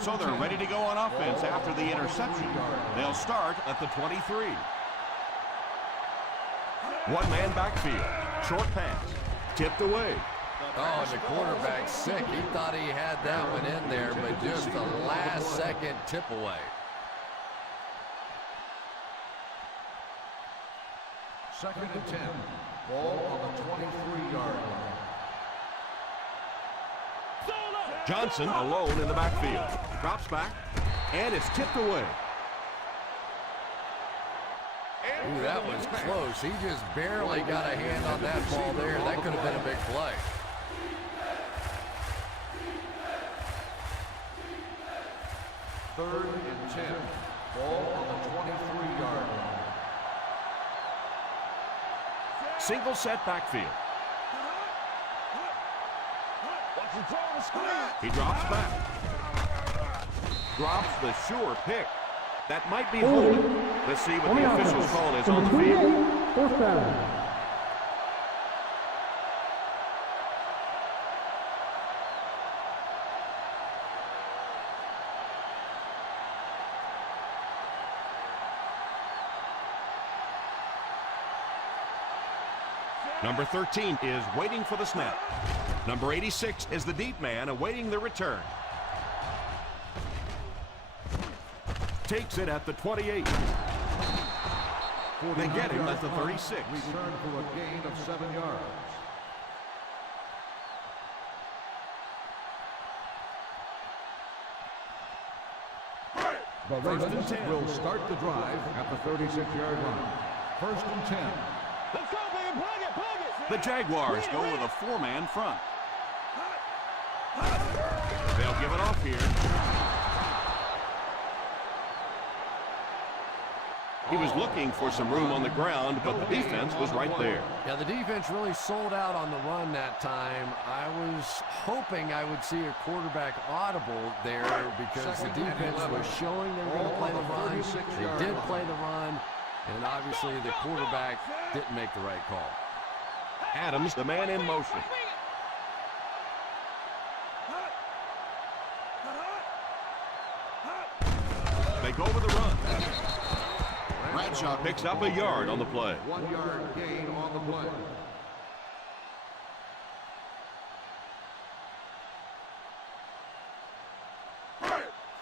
So they're ready to go on offense after the interception. They'll start at the 23. One-man backfield. Short pass. Tipped away. Oh, and the quarterback's sick. He thought he had that one in there, but just a last-second tip away. Second and 10. Ball on the 23-yard line. Johnson alone in the backfield. Drops back, and it's tipped away. Ooh, that was close. He just barely got a hand on that ball there. That could have been a big play. Third and 10. Ball on the 23-yard line. Single set backfield. He drops back. Drops the sure pick. That might be holding. Let's see what the official's call is on the field. Fourth down. Number 13 is waiting for the snap. Number 86 is the deep man awaiting the return. Takes it at the 28. They get him at the 36. Return for a gain of 7 yards. The Ravens will start the drive at the 36-yard line. First and 10. Let's go, baby. Plug it, plug it. The Jaguars go with a four-man front. They'll give it off here. He was looking for some room on the ground, but the defense was right there. Yeah, the defense really sold out on the run that time. I was hoping I would see a quarterback audible there because the defense was showing they were going to play the run. They did play the run, and obviously the quarterback didn't make the right call. Adams, the man in motion. They go with the run. Bradshaw picks up a yard on the play. 1 yard gain on the play.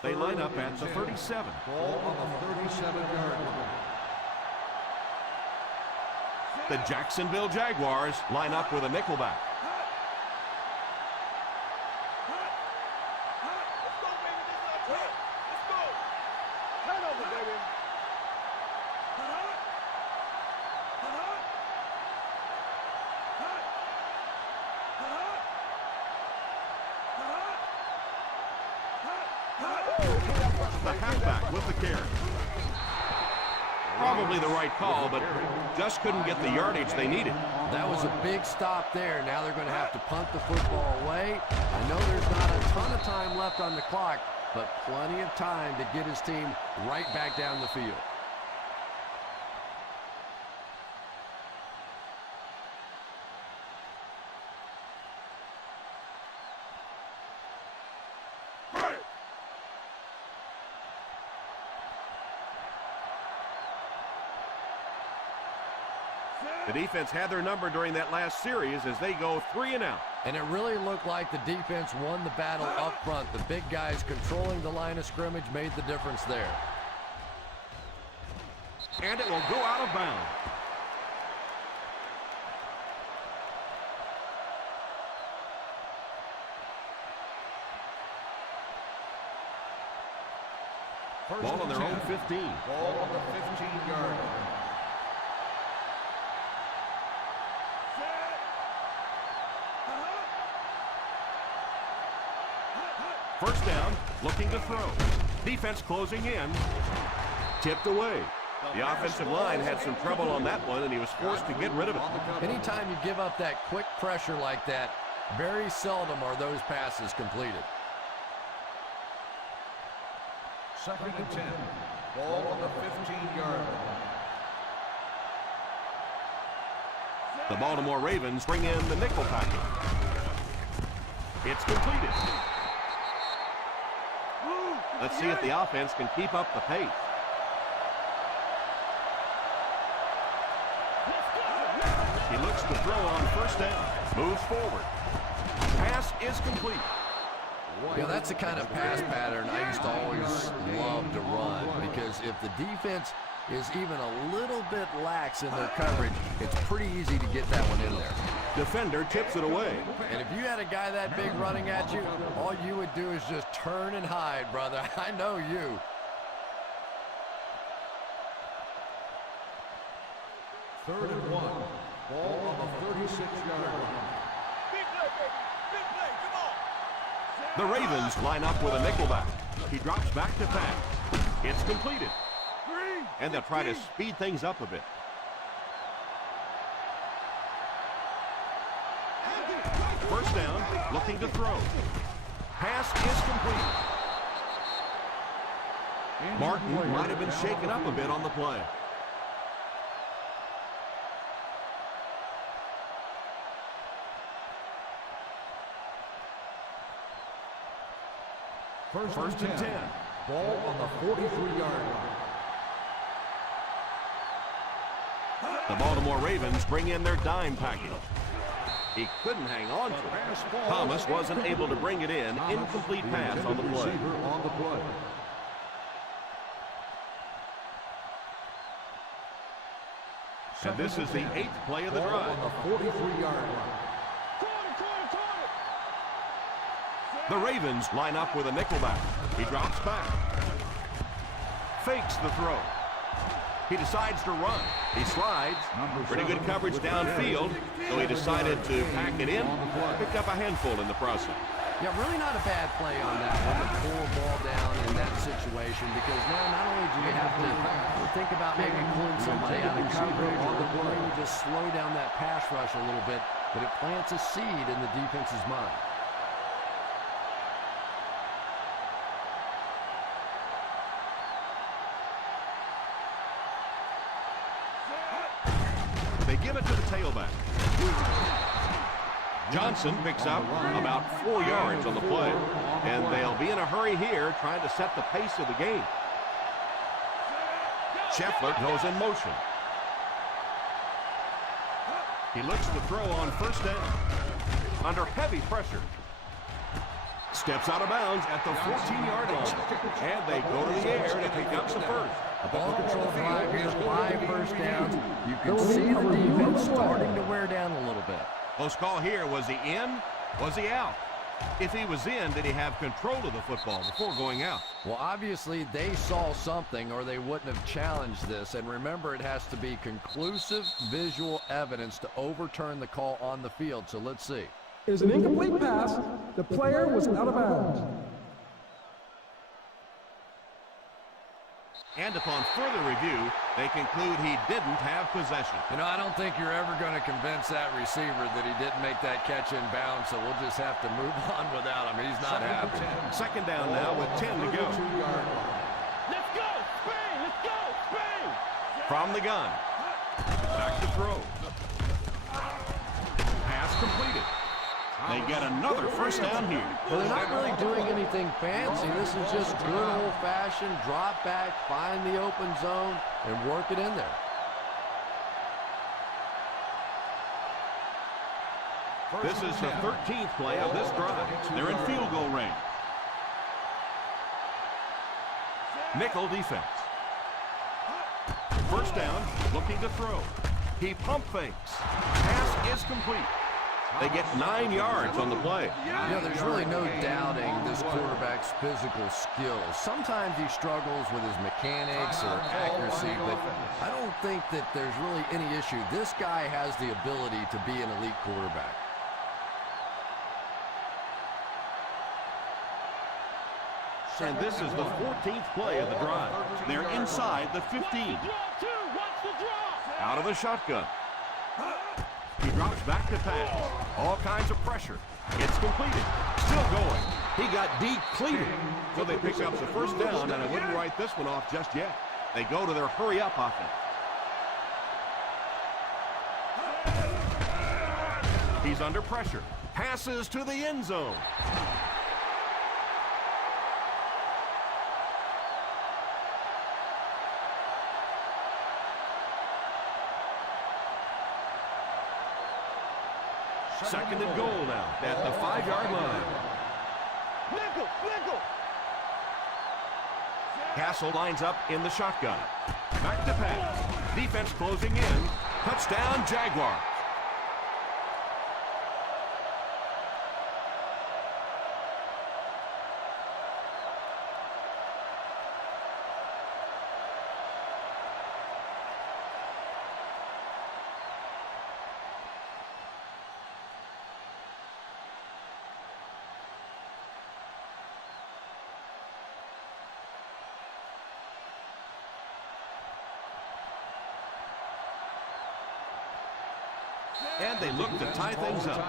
They line up at the 37. Ball on the 37-yard line. The Jacksonville Jaguars line up with a nickelback. The halfback with the carry. Probably the right call, but just couldn't get the yardage they needed. That was a big stop there. Now they're going to have to punt the football away. I know there's not a ton of time left on the clock, but plenty of time to get his team right back down the field. The defense had their number during that last series as they go 3 and out. And it really looked like the defense won the battle up front. The big guys controlling the line of scrimmage made the difference there. And it will go out of bounds. Ball on their own 15. Ball on the 15-yard line. First down, looking to throw. Defense closing in. Tipped away. The offensive line had some trouble on that one, and he was forced to get rid of it. Anytime you give up that quick pressure like that, very seldom are those passes completed. 2nd and 10. Ball on the 15-yard line. The Baltimore Ravens bring in the nickel package. It's completed. Let's see if the offense can keep up the pace. He looks to throw on first down. Moves forward. Pass is complete. Yeah, that's the kind of pass pattern I used to always love to run, because if the defense is even a little bit lax in their coverage, it's pretty easy to get that one in there. Defender tips it away. And if you had a guy that big running at you, all you would do is just turn and hide, brother. I know you. Third and 1. Ball on the 36-yard line. Big play, baby. Big play. Come on. The Ravens line up with a nickelback. He drops back to pass. It's completed. And they'll try to speed things up a bit. First down, looking to throw. Pass is complete. Martin might have been shaken up a bit on the play. First and 10. Ball on the 43-yard line. The Baltimore Ravens bring in their dime package. He couldn't hang on to it. Thomas wasn't able to bring it in. Incomplete pass on the play. And this is the 8th play of the drive. On the 43-yard line. The Ravens line up with a nickelback. He drops back. Fakes the throw. He decides to run. He slides. Pretty good coverage downfield, so he decided to pack it in. Picked up a handful in the process. Yeah, really not a bad play on that one, to pull a ball down in that situation, because now not only do you have to think about maybe pulling somebody out of coverage, or you just slow down that pass rush a little bit, but it plants a seed in the defense's mind. They give it to the tailback. Johnson picks up about 4 yards on the play, and they'll be in a hurry here trying to set the pace of the game. Scheffler goes in motion. He looks to throw on first down. Under heavy pressure. Steps out of bounds at the 14-yard line. And they go to the air to pick up the first. A ball control drive here, 5 first downs. You can see the defense starting to wear down a little bit. Close call here. Was he in? Was he out? If he was in, did he have control of the football before going out? Well, obviously they saw something or they wouldn't have challenged this. And remember, it has to be conclusive visual evidence to overturn the call on the field. So let's see. It is an incomplete pass. The player was out of bounds. And upon further review, they conclude he didn't have possession. You know, I don't think you're ever going to convince that receiver that he didn't make that catch in bounds, so we'll just have to move on without him. He's not happy. Second down now with 10 to go. Let's go, Spain! Let's go, Spain! From the gun. Back to throw. Pass completed. They get another first down here. Well, they're not really doing anything fancy. This is just good old-fashioned drop back, find the open zone, and work it in there. This is the 13th play of this drive. They're in field goal range. Nickel defense. First down, looking to throw. He pump fakes. Pass is complete. They get 9 yards on the play. Yeah, there's really no doubting this quarterback's physical skills. Sometimes he struggles with his mechanics or accuracy, but I don't think that there's really any issue. This guy has the ability to be an elite quarterback. And this is the 14th play of the drive. They're inside the 15. Out of the shotgun. He drops back to pass. All kinds of pressure. It's completed. Still going. He got depleted. So they pick up the first down, and I wouldn't write this one off just yet. They go to their hurry-up offense. He's under pressure. Passes to the end zone. Second and goal now at the 5-yard line. Castle lines up in the shotgun. Back to pass. Defense closing in. Touchdown, Jaguars. And they look to tie things up.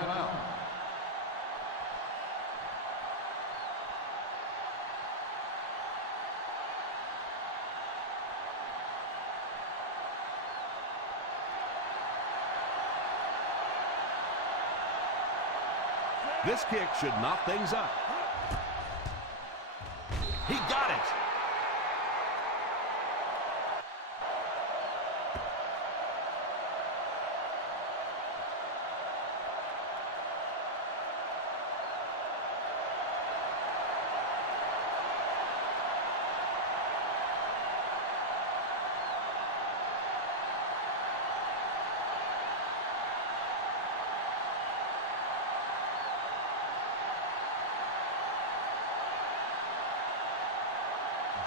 This kick should knock things up. He got it.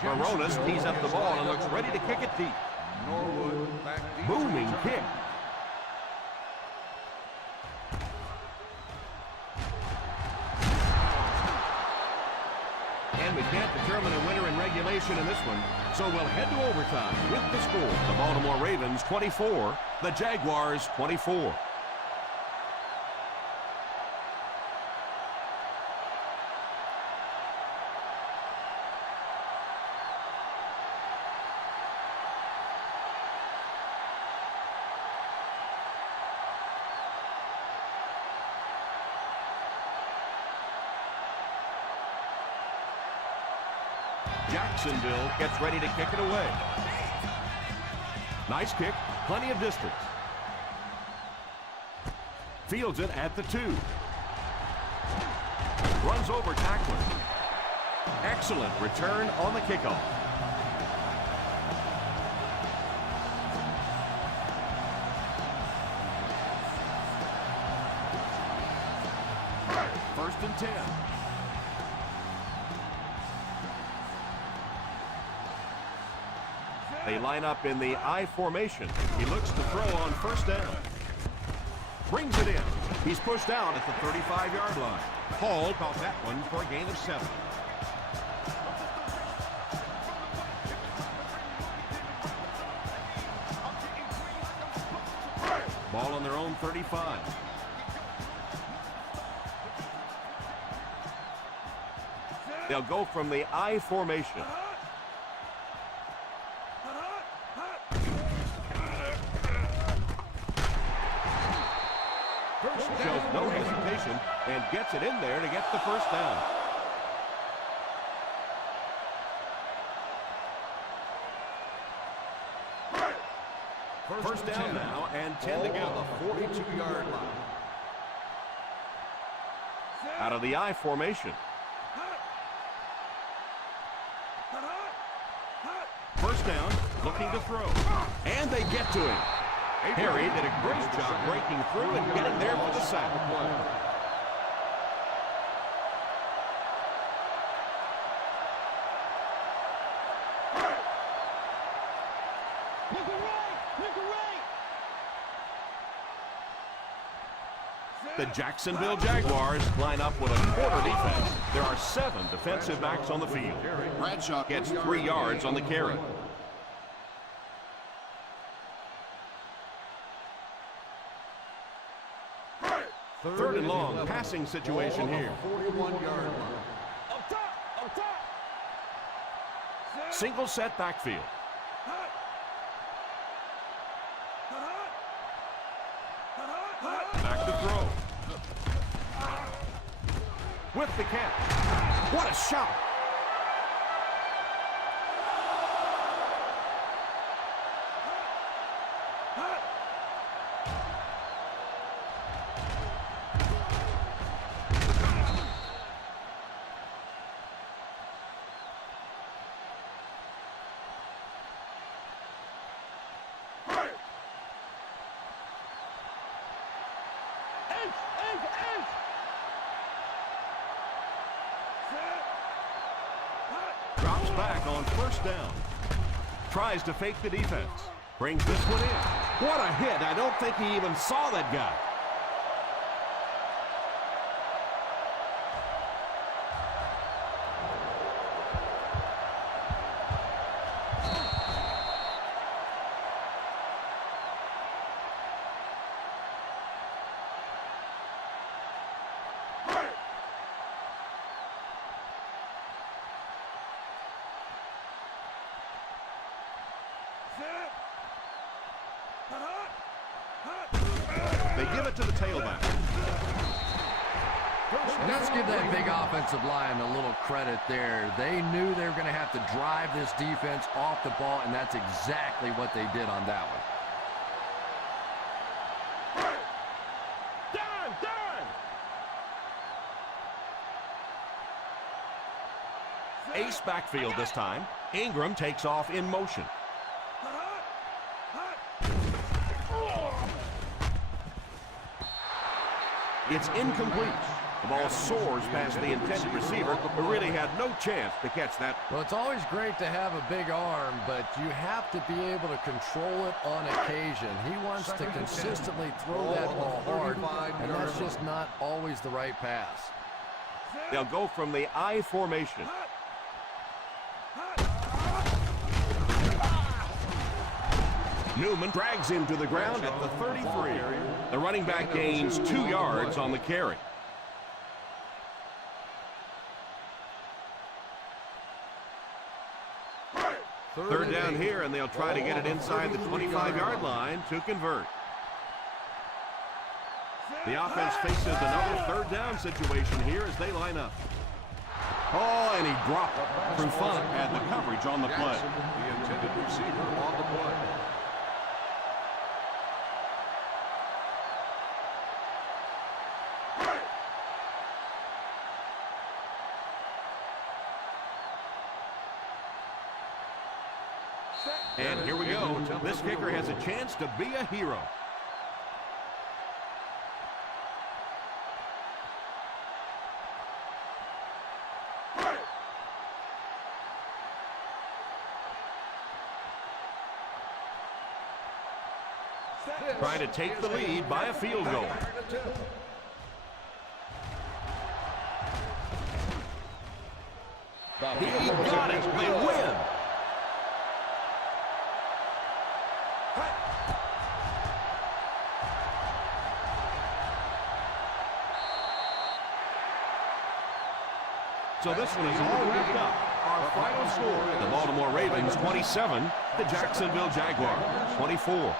Baronis tees up the ball and looks ready to kick it deep. Norwood back deep. Booming kick. And we can't determine a winner in regulation in this one, so we'll head to overtime with the score. The Baltimore Ravens 24, the Jaguars 24. Jacksonville gets ready to kick it away. Nice kick, plenty of distance. Fields it at the 2. Runs over tackler. Excellent return on the kickoff. First and 10. They line up in the I formation. He looks to throw on first down. Brings it in. He's pushed out at the 35-yard line. Hall caught that one for a gain of 7. Ball on their own 35. They'll go from the I formation. Shows no hesitation and gets it in there to get the first down. First down now and 10 to go. The 42-yard line. Out of the I formation. First down, looking to throw. And they get to him. Harry did a great job breaking through and getting there for the sack. The Jacksonville Jaguars line up with a quarter defense. There are 7 defensive backs on the field. Bradshaw gets 3 yards on the carry. Third and long passing situation here. 41-yard line. Up top, up top. Single set backfield. Back to throw. With the catch. What a shot. Drops back on first down. Tries to fake the defense. Brings this one in. What a hit. I don't think he even saw that guy. They give it to the tailback. Let's give that big offensive line a little credit there. They knew they were going to have to drive this defense off the ball, and that's exactly what they did on that one. Ace backfield this time. Ingram takes off in motion. It's incomplete. The ball soars past the intended receiver, who really had no chance to catch that. Well, it's always great to have a big arm, but you have to be able to control it on occasion. He wants to consistently throw that ball hard, and that's just not always the right pass. They'll go from the I formation. Newman drags him to the ground at the 33. The running back gains 2 yards on the carry. Third down here, and they'll try to get it inside the 25-yard line to convert. The offense faces another third down situation here as they line up. Oh, and he dropped it. Trufant had the coverage on the play. The intended receiver on the play. And here we go. This kicker has a chance to be a hero. Trying to take the lead by a field goal. He got it. They win. So this one is all wrapped up. Our final score, the Baltimore Ravens 27, the Jacksonville Jaguars 24.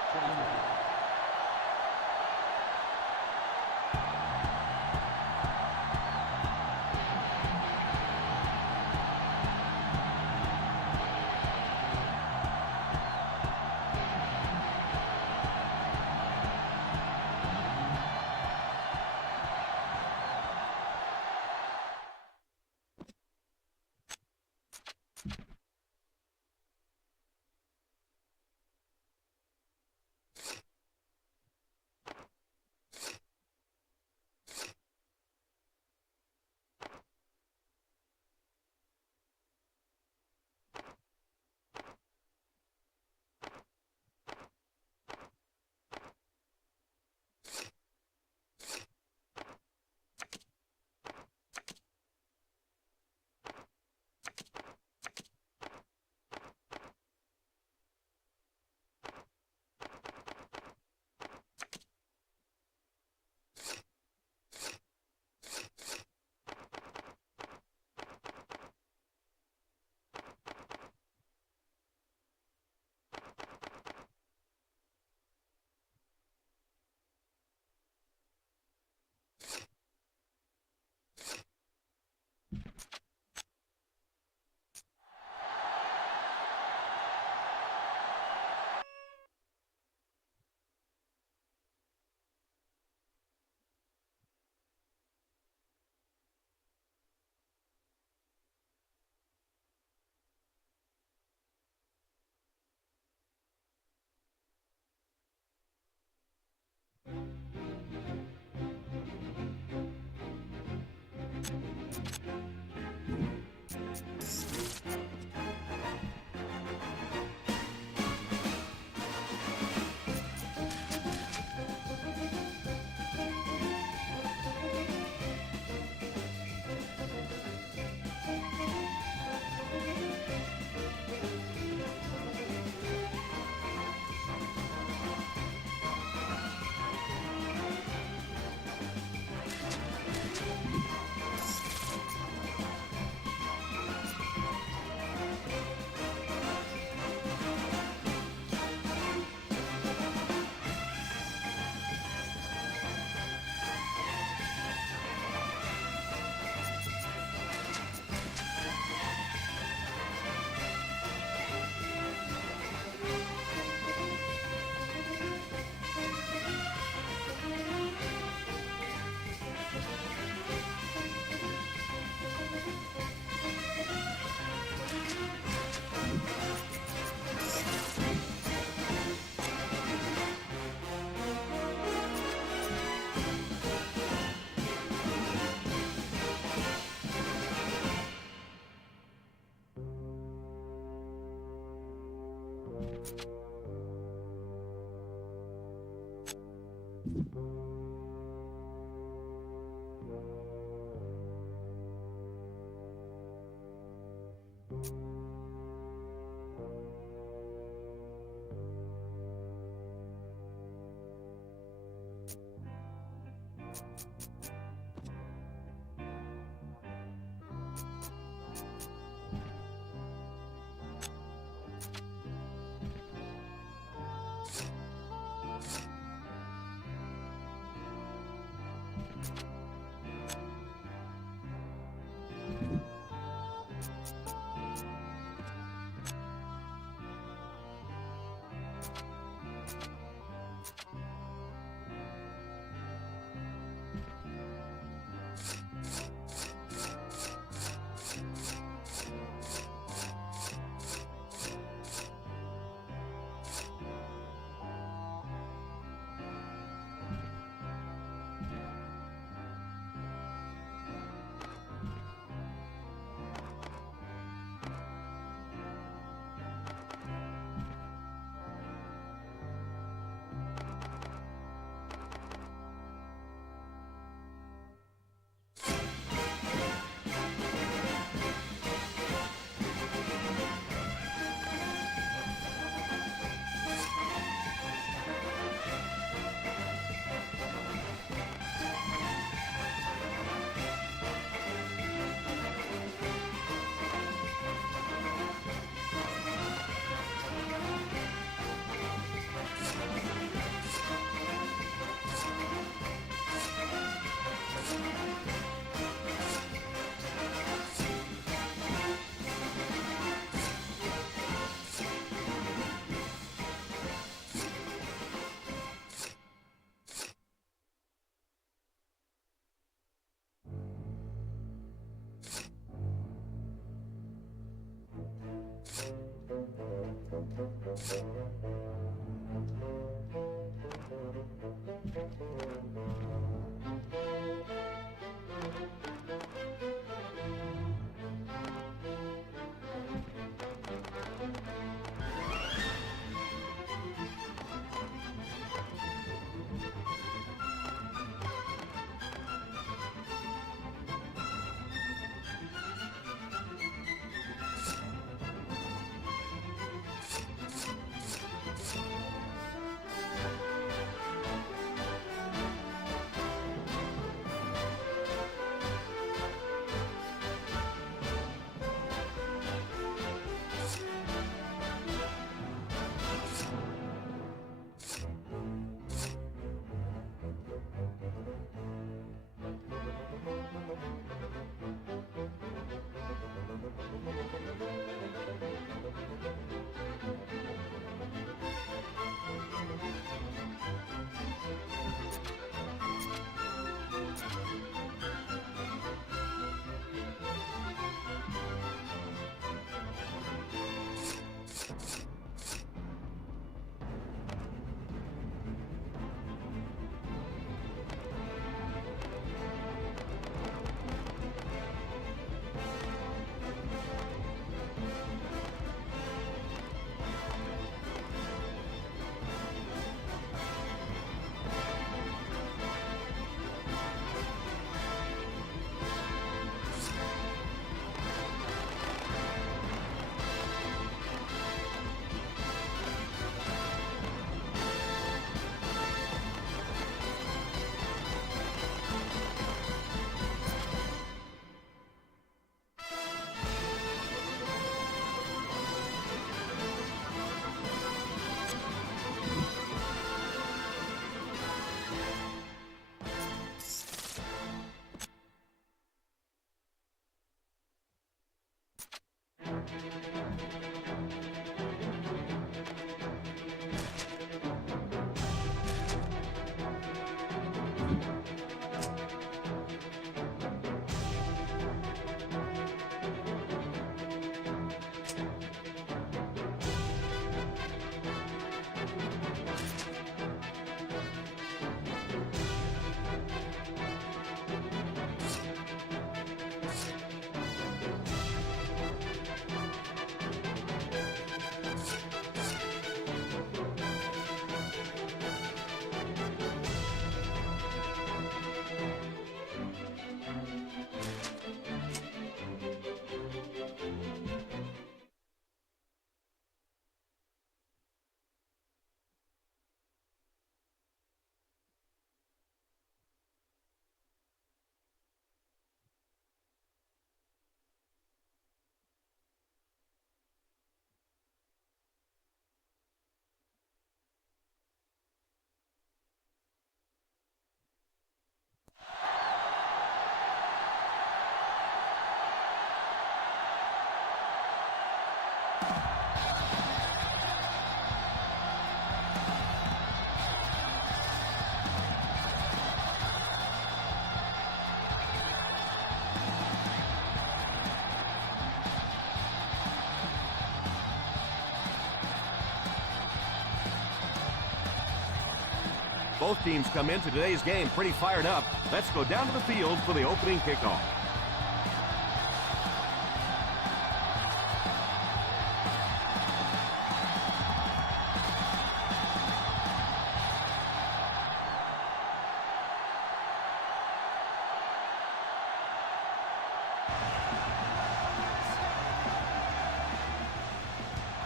Both teams come into today's game pretty fired up. Let's go down to the field for the opening kickoff.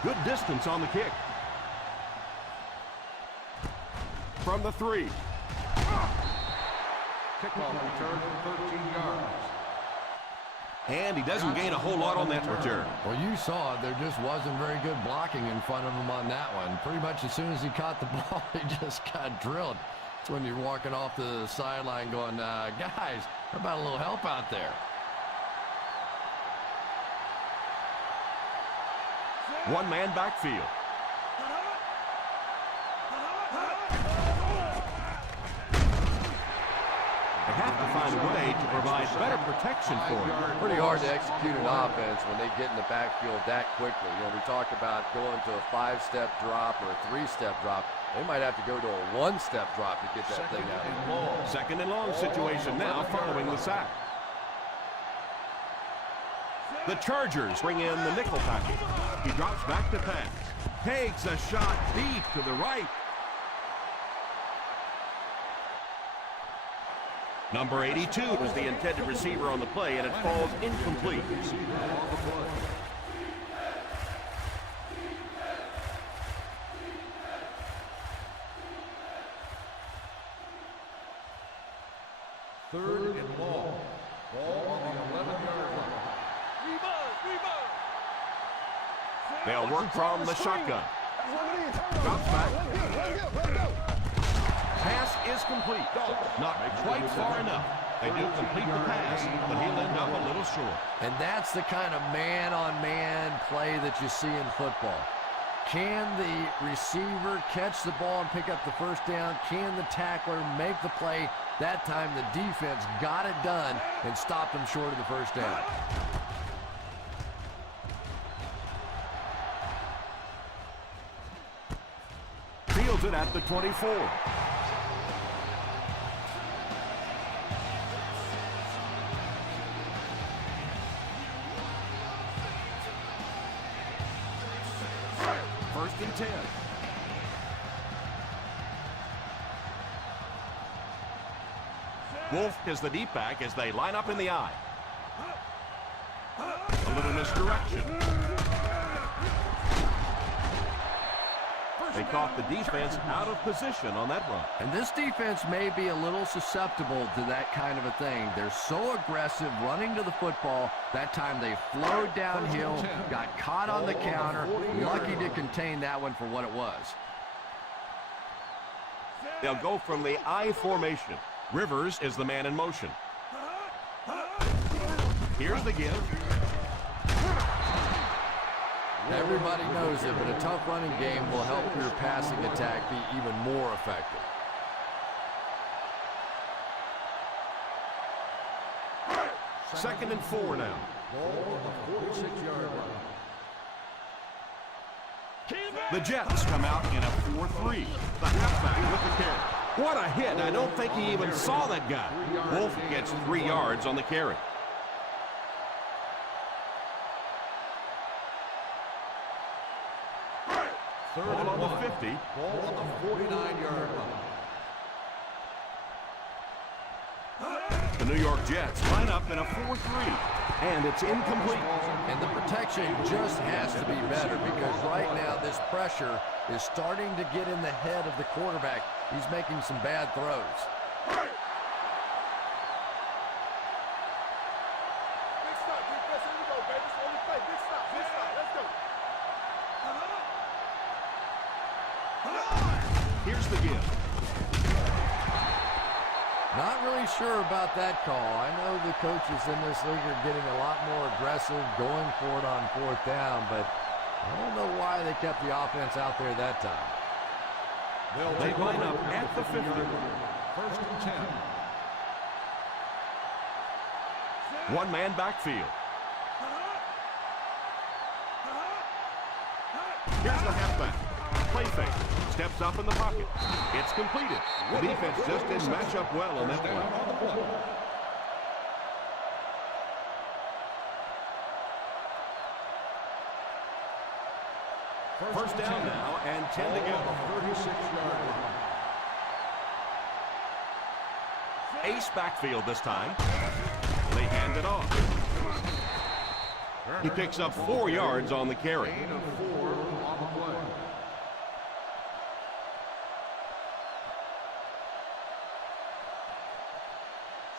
Good distance on the kick. From the 3. Kickoff return for 13 yards. And he doesn't gain a whole lot on that return. Well, you saw it. There just wasn't very good blocking in front of him on that one. Pretty much as soon as he caught the ball, he just got drilled. That's when you're walking off the sideline going, guys, how about a little help out there? One-man backfield. They have to find a way to provide better protection for him. Pretty hard to execute an offense when they get in the backfield that quickly. You know, we talk about going to a 5-step drop or a 3-step drop. They might have to go to a 1-step drop to get that thing out. Second and long situation now following the sack. The Chargers bring in the nickel package. He drops back to pass. Takes a shot deep to the right. Number 82 was the intended receiver on the play, and it falls incomplete. Third and long. Ball on the 11-yard line. They'll work from the shotgun. Drops back. Pass is complete. Not quite far enough. They do complete the pass, but he'll end up a little short. And that's the kind of man-on-man play that you see in football. Can the receiver catch the ball and pick up the first down? Can the tackler make the play? That time the defense got it done and stopped them short of the first down. Fields it at the 24. First and 10. Wolf is the deep back as they line up in the eye. A little misdirection. They caught the defense out of position on that run. And this defense may be a little susceptible to that kind of a thing. They're so aggressive running to the football. That time they flowed downhill, got caught on the counter, lucky to contain that one for what it was. They'll go from the I formation. Rivers is the man in motion. Here's the give. Everybody knows it, but a tough running game will help your passing attack be even more effective. Second and 4 now. Ball on the 46-yard line. The Jets come out in a 4-3. The halfback with the carry. What a hit. I don't think he even saw that guy. Wolf gets 3 yards on the carry. Ball on the 50. Ball on the 49-yard line. The New York Jets line up in a 4-3. And it's incomplete. And the protection just has to be better because right now this pressure is starting to get in the head of the quarterback. He's making some bad throws. Big stop, defense. Here we go, baby. It's only play. Big stop. Let's go. Here's the give. Not really sure about that call. I know the coaches in this league are getting a lot more aggressive, going for it on 4th down, but I don't know why they kept the offense out there that time. They line up at the 50. First and 10. One-man backfield. Here's the halfback. Play fake. Steps up in the pocket. It's completed. The defense just didn't match up well on that play. First down now and 10 to go. 36-yard line. Ace backfield this time. They hand it off. He picks up 4 yards on the carry. Gain of 4 on the play.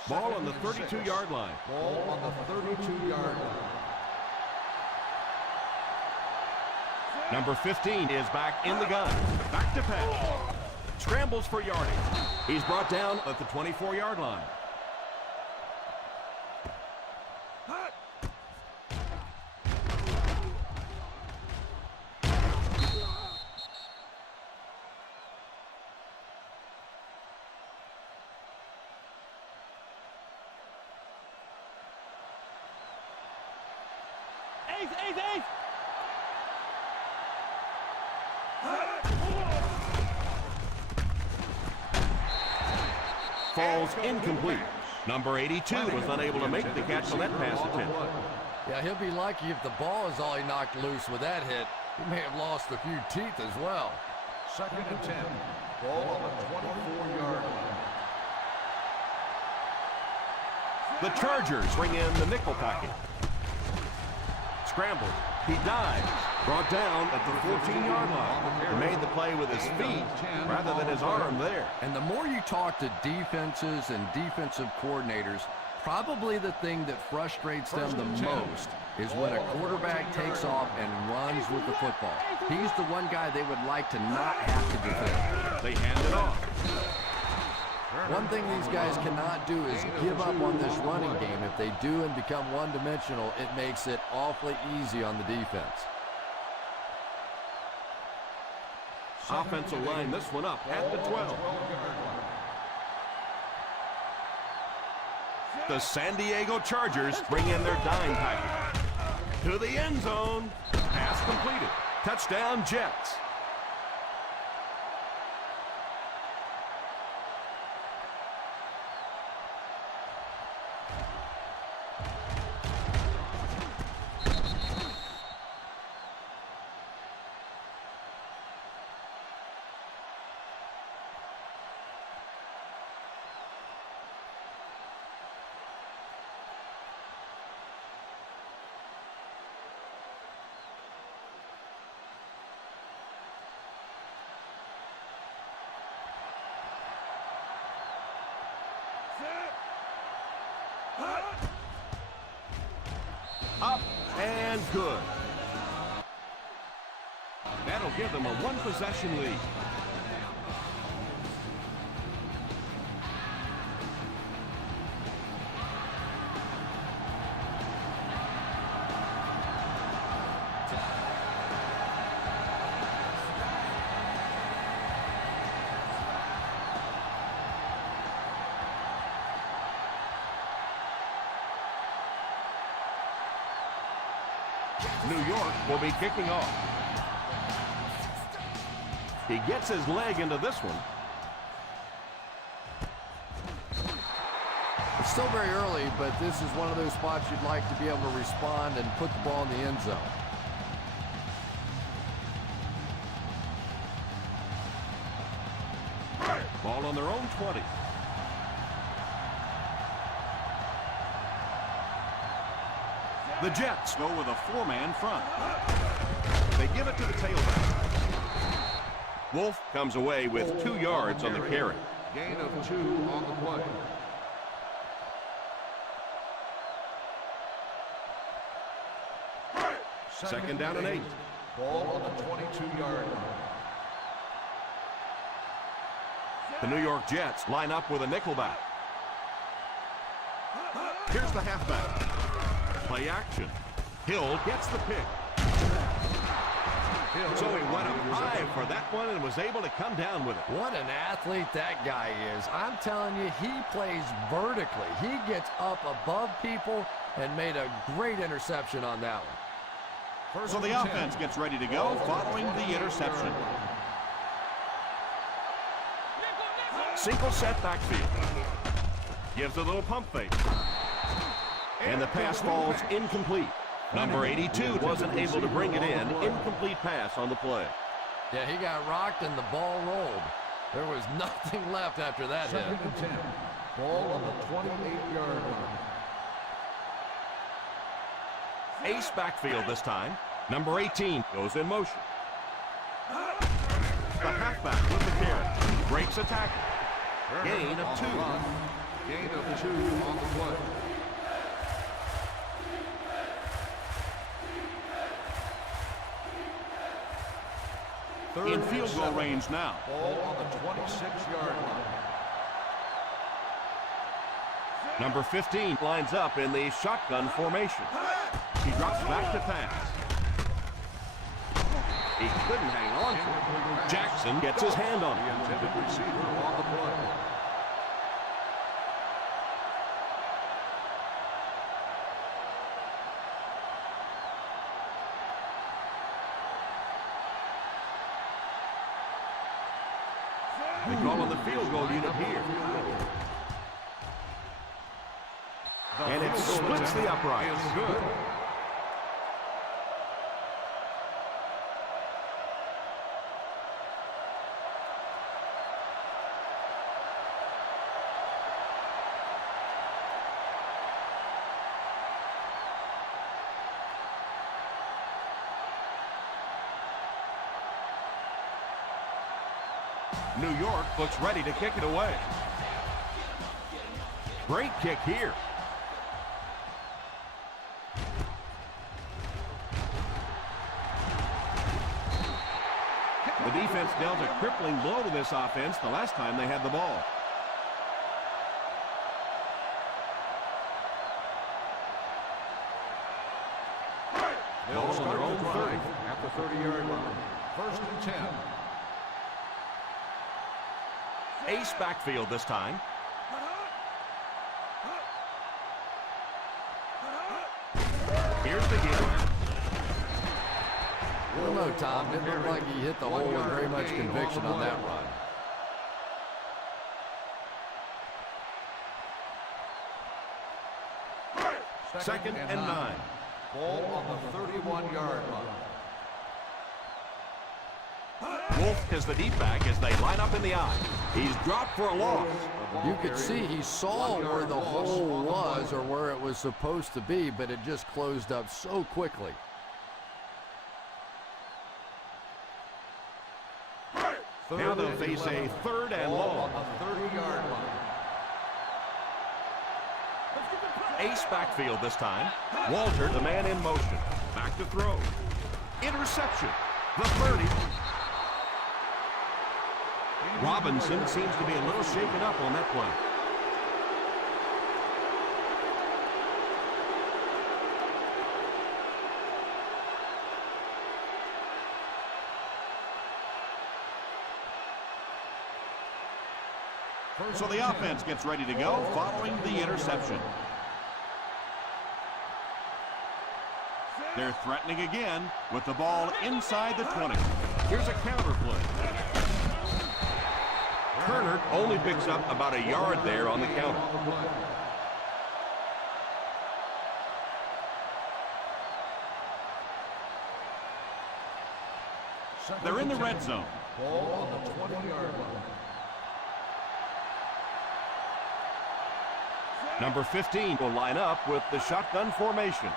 Ball on the 32-yard line. Ball on the 32-yard line. Number 15 is back in the gun. Back to pass. Scrambles for yardage. He's brought down at the 24-yard line. Ace. Falls incomplete. Number 82 was unable to make the catch on that pass attempt. Yeah, he'll be lucky if the ball is all he knocked loose with that hit. He may have lost a few teeth as well. Second and 10. Ball on the 24-yard line. The Chargers bring in the nickel package. Scrambled. He dives. Brought down at the 14-yard line. He made the play with his feet rather than his arm there. And the more you talk to defenses and defensive coordinators, probably the thing that frustrates them the most is when a quarterback takes off and runs with the football. He's the one guy they would like to not have to defend. They hand it off. One thing these guys cannot do is give up on this running game. If they do and become one-dimensional, it makes it awfully easy on the defense. Offensive line this one up at the 12. The San Diego Chargers bring in their dime package. To the end zone. Pass completed. Touchdown Jets. Up and good. That'll give them a one-possession lead. New York will be kicking off. He gets his leg into this one. It's still very early, but this is one of those spots you'd like to be able to respond and put the ball in the end zone. Ball on their own 20. The Jets go with a four-man front. They give it to the tailback. Wolf comes away with 2 yards on the carry. Gain of 2 on the play. Second down and 8. Ball on the 22-yard line. The New York Jets line up with a nickelback. Here's the halfback. Play action. Hill gets the pick. So he went up high for that one and was able to come down with it. What an athlete that guy is. I'm telling you, he plays vertically. He gets up above people and made a great interception on that one. So the offense gets ready to go following the interception. Single set backfield. Gives a little pump fake. And the pass falls incomplete. Number 82 wasn't able to bring it in. Incomplete pass on the play. Yeah, he got rocked and the ball rolled. There was nothing left after that hit. 2nd and 10. Ball on the 28-yard line. Ace backfield this time. Number 18 goes in motion. The halfback with the carry. Breaks a tackle. Gain of 2. Gain of 2 on the play. In field goal range now. Ball on the 26-yard line. Number 15 lines up in the shotgun formation. He drops back to pass. He couldn't hang on to it. Jackson gets his hand on it. The intended receiver on the play. They call on the field goal unit here. And it splits the uprights. Good. New York looks ready to kick it away. Great kick here. The defense dealt a crippling blow to this offense the last time they had the ball. They'll start their own 30 at the 30-yard line. 1st and 10. Ace backfield this time. Here's the hit. I don't know, Tom. Didn't look like he hit the hole with very much conviction on that run. Second and 9. Ball on the 31-yard line. Wolf is the deep back as they line up in the I. He's dropped for a loss. You could see he saw where the hole was or where it was supposed to be, but it just closed up so quickly. Now they'll face a 3rd and long. On the 30-yard line. Ace backfield this time. Walter, the man in motion. Back to throw. Interception. The 30. Robinson seems to be a little shaken up on that play. So the offense gets ready to go following the interception. They're threatening again with the ball inside the 20. Here's a counter play. Turner only picks up about a yard there on the counter. They're in the red zone. Ball on the 20-yard line. Number 15 will line up with the shotgun formation.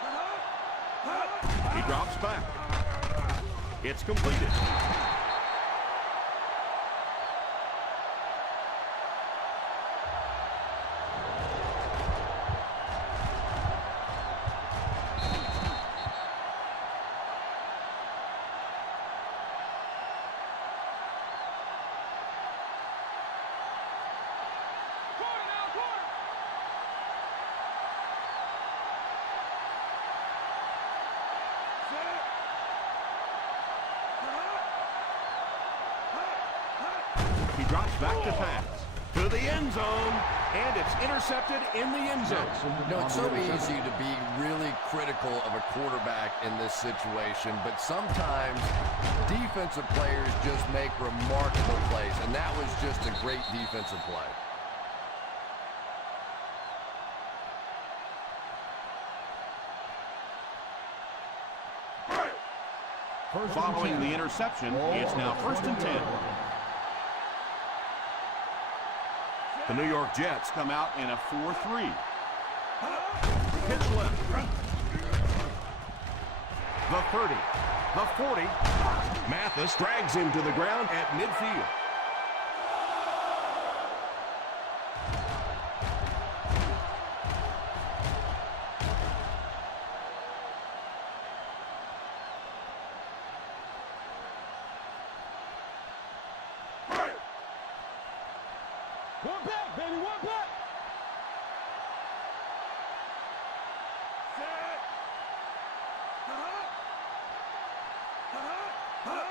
He drops back. It's completed. He drops back to pass to the end zone, and it's intercepted in the end zone. You know, it's so easy to be really critical of a quarterback in this situation, but sometimes defensive players just make remarkable plays, and that was just a great defensive play. Following the interception, it's now 1st and 10. The New York Jets come out in a 4-3. Pitch left. The 30. The 40. Mathis drags him to the ground at midfield. One back, baby, one back.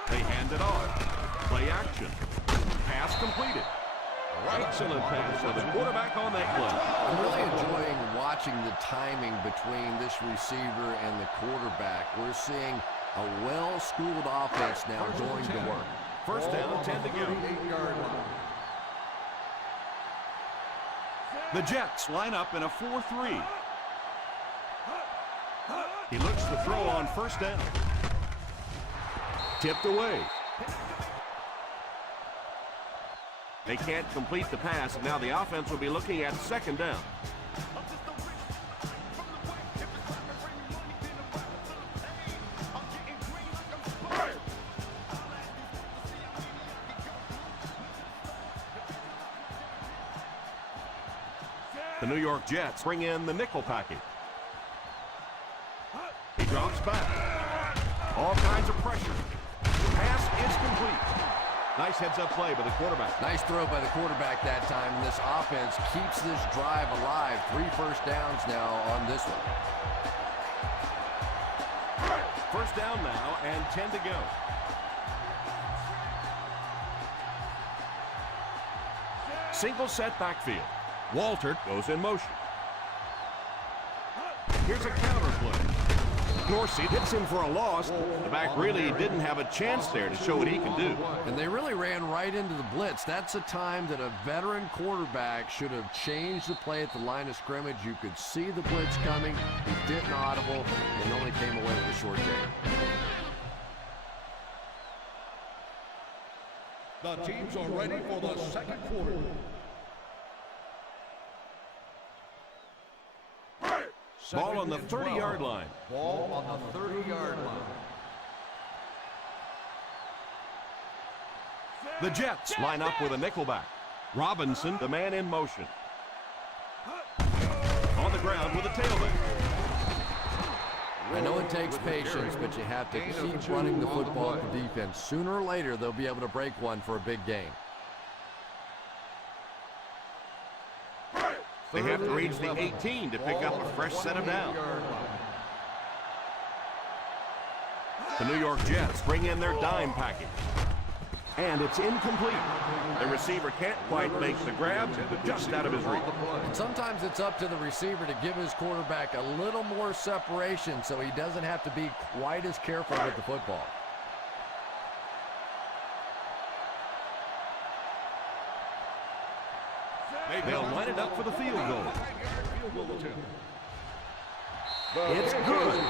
They hand it off. Play action. Pass completed. Excellent pass with the quarterback on that play. I'm really enjoying watching the timing between this receiver and the quarterback. We're seeing a well-schooled offense now going to work. First down, 10 to go. 8-yard line. The Jets line up in a 4-3. He looks to throw on first down. Tipped away. They can't complete the pass, and now the offense will be looking at second down. The New York Jets bring in the nickel package. He drops back. All kinds of pressure. Pass is complete. Nice heads-up play by the quarterback. Nice throw by the quarterback that time, and this offense keeps this drive alive. 3 first downs now on this one. First down now and 10 to go. Single set backfield. Walter goes in motion. Here's a counter play. Dorsey hits him for a loss. The back really didn't have a chance there to show what he can do. And they really ran right into the blitz. That's a time that a veteran quarterback should have changed the play at the line of scrimmage. You could see the blitz coming. He didn't audible and only came away with a short gain. The teams are ready for the second quarter. Ball on the 30-yard line. Ball on the 30-yard line. The Jets line up with a nickelback. Robinson, the man in motion. On the ground with a tailback. I know it takes patience, but you have to keep running the football for defense. Sooner or later, they'll be able to break one for a big gain. They have to reach the 18 to pick up a fresh set of downs. The New York Jets bring in their dime package. And it's incomplete. The receiver can't quite make the grab, but just out of his reach. And sometimes it's up to the receiver to give his quarterback a little more separation so he doesn't have to be quite as careful with the football. They'll line it up for the field goal. It's good.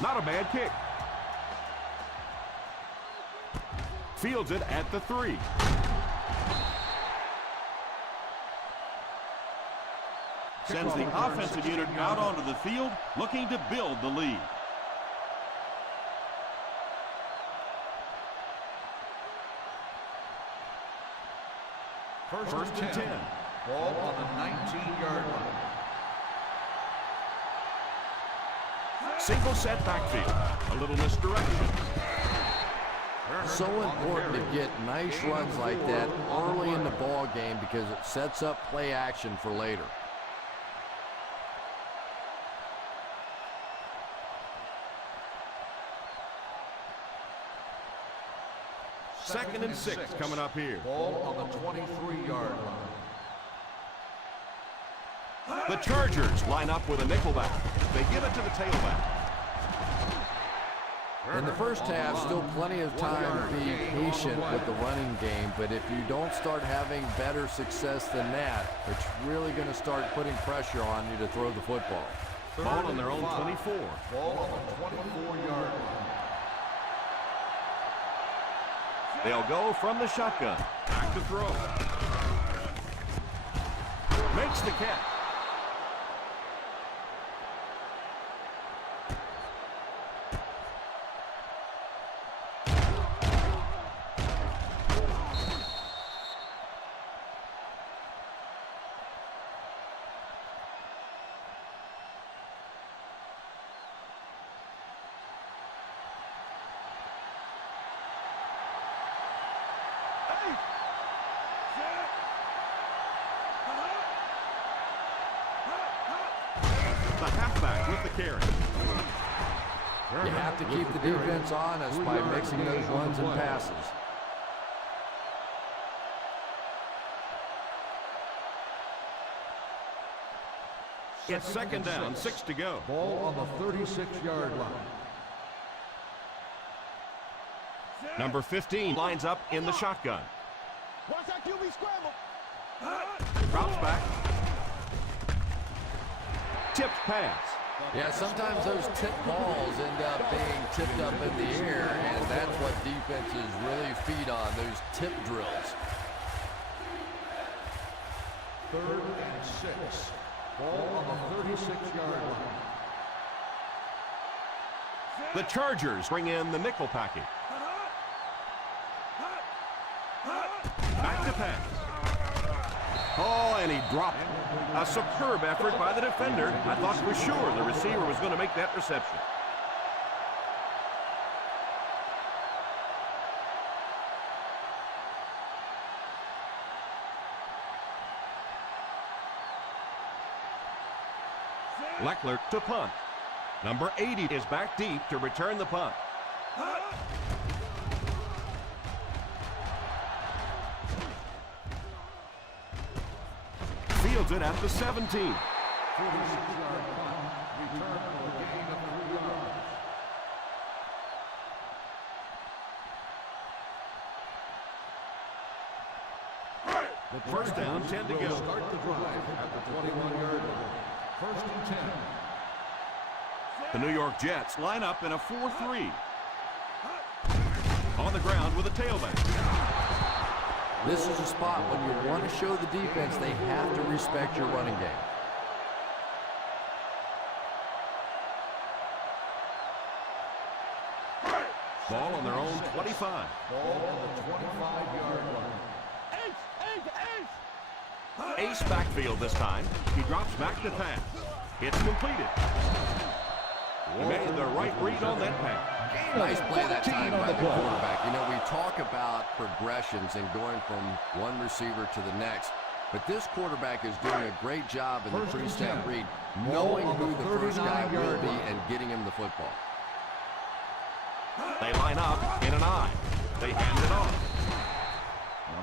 Not a bad kick. Fields it at the 3. Sends the offensive unit out onto the field, looking to build the lead. First and 10. Ball on the 19-yard line. Single set backfield. A little misdirection. So important to get nice runs like that early in the ball game because it sets up play action for later. Second and 6 coming up here. Ball on the 23-yard line. The Chargers line up with a nickelback. They give it to the tailback. In the first half, still plenty of time to be patient with the running game, but if you don't start having better success than that, it's really going to start putting pressure on you to throw the football. Ball on their own 24. Ball on the 24-yard line. They'll go from the shotgun. Back to throw. Makes the catch. The halfback with the carry. You have to keep the defense honest by mixing those runs and passes. It's second down, 6 to go. Ball on the 36-yard line. Number 15 lines up in the shotgun. Watch that QB scramble. Drops back. Tipped pass. Yeah, sometimes those tipped balls end up being tipped up in the air, and that's what defenses really feed on, those tip drills. Third and 6. Ball on the 36-yard line. The Chargers bring in the nickel package. Back to pass. Oh, and he dropped it. A superb effort by the defender. I thought for sure the receiver was going to make that reception. Leckler to punt. Number 80 is back deep to return the punt. Fields it at the 17. 46-yard punt. Return for a gain of 3 yards. First down, 10 to go. Start the drive at the 21-yard line. First and 10. The New York Jets line up in a 4-3. On the ground with a tailback. This is a spot when you want to show the defense they have to respect your running game. Ball on their own 25. Ball on the 25-yard line. Ace backfield this time. He drops back to pass. It's completed. He made the right read on that pass. Nice play that time by the quarterback. You know, we talk about progressions and going from one receiver to the next, but this quarterback is doing a great job in the three-step read, knowing who the first guy will be and getting him the football. They line up in an eye. They hand it off.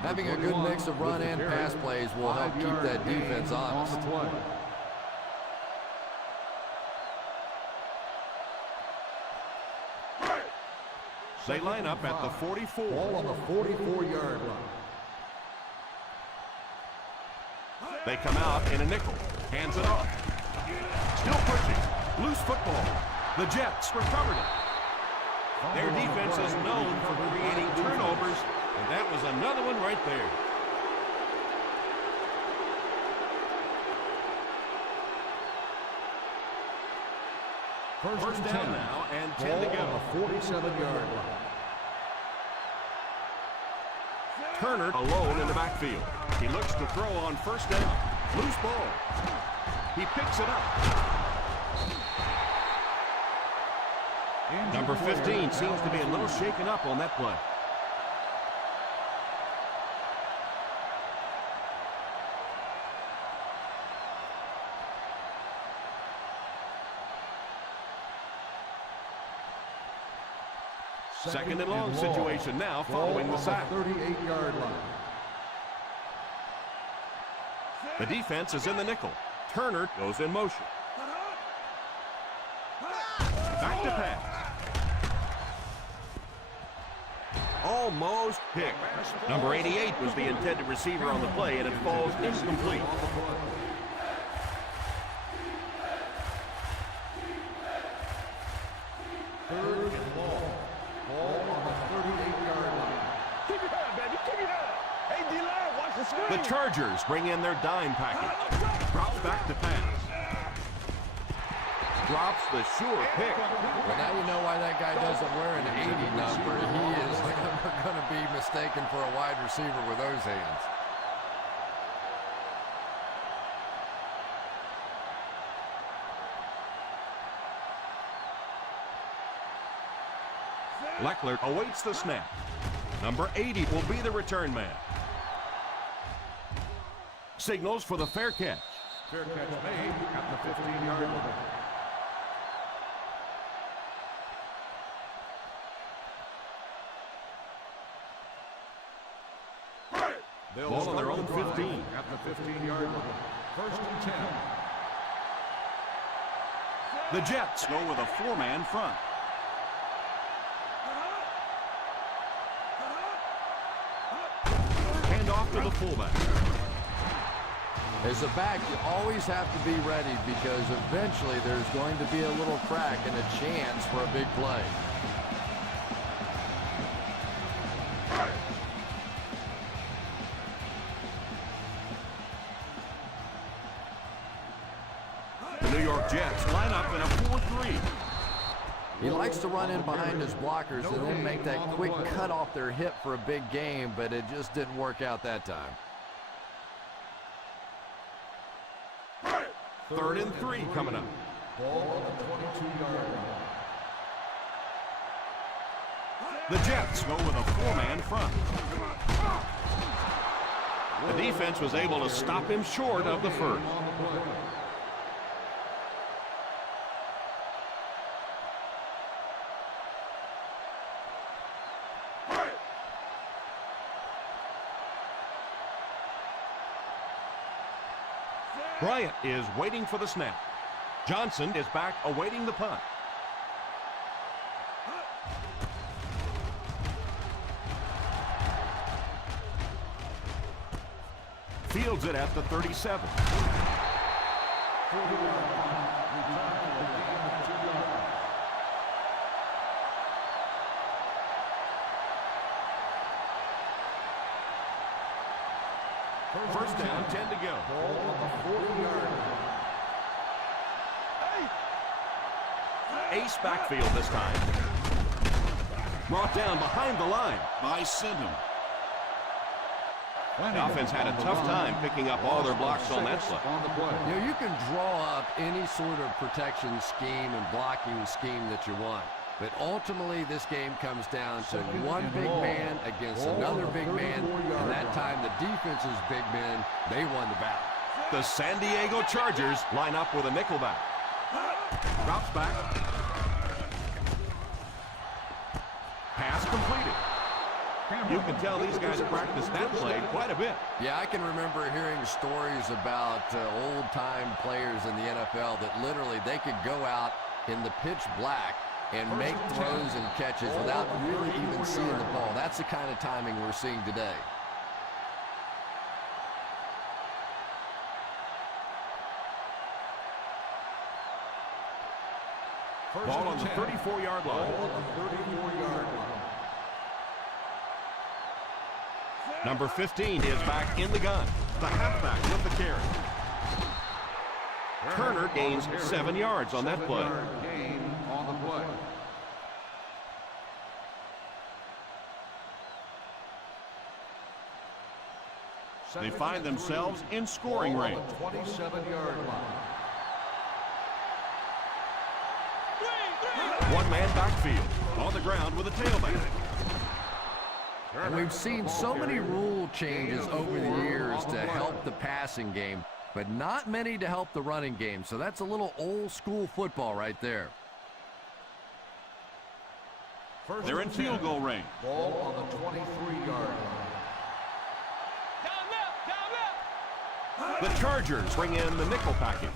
Having a good mix of run and pass plays will help keep that defense honest. They line up at the 44. Ball on the 44-yard line. They come out in a nickel. Hands it off. Still pushing. Loose football. The Jets recovered it. Their defense is known for creating turnovers, and that was another one right there. First down now and 10 to go. On the 47-yard line. Turner alone in the backfield. He looks to throw on first down. Loose ball. He picks it up. Number 15 seems to be a little shaken up on that play. Second and long situation now following the sack. 38-yard line. The defense is in the nickel. Turner goes in motion. Back to pass. Almost picked. Number 88 was the intended receiver on the play, and it falls incomplete. Third and long. Ball on the 38-yard line. Keep it up, baby. Keep it up. Hey, D-line, watch the screen. The Chargers bring in their dime package. Drops back to pass. Drops the sure pick. Well, now you know why that guy doesn't wear an 80 number. He is never going to be mistaken for a wide receiver with those hands. Leckler awaits the snap. Number 80 will be the return man. Signals for the fair catch. Fair catch made at the 15-yard line. Ball on their own 15. At the 15-yard line. First and 10. The Jets go with a four-man front. Hand off to the fullback. As a back, you always have to be ready because eventually there's going to be a little crack and a chance for a big play. The New York Jets line up in a 4-3. He likes to run in behind his blockers and then make that quick cut off their hip for a big game, but it just didn't work out that time. Third and 3 coming up. Ball on the 22-yard line. The Jets go with a four-man front. The defense was able to stop him short of the first. Bryant is waiting for the snap. Johnson is back awaiting the punt. Fields it at the 37. First down, 10 to go. Ball on the 40-yard line. Ace backfield this time. Brought down behind the line by Sydenham. The offense had a tough time picking up all their blocks on that play. You know, you can draw up any sort of protection scheme and blocking scheme that you want. But ultimately, this game comes down to one big man against another big man. And that time, the defense's big men, they won the battle. The San Diego Chargers line up with a nickelback. Drops back. Pass completed. You can tell these guys practice that play quite a bit. Yeah, I can remember hearing stories about old-time players in the NFL that literally they could go out in the pitch black and make throws and catches without really even seeing the ball. That's the kind of timing we're seeing today. Ball on the 34-yard line. Number 15 is back in the gun. The halfback with the carry. Turner gains 7 yards on that play. They find themselves in scoring range. 27-yard line. One-man backfield on the ground with a tailback. And we've seen so many rule changes over the years to help the passing game, but not many to help the running game. So that's a little old-school football right there. They're in field goal range. Ball on the 23-yard line. The Chargers bring in the nickel package.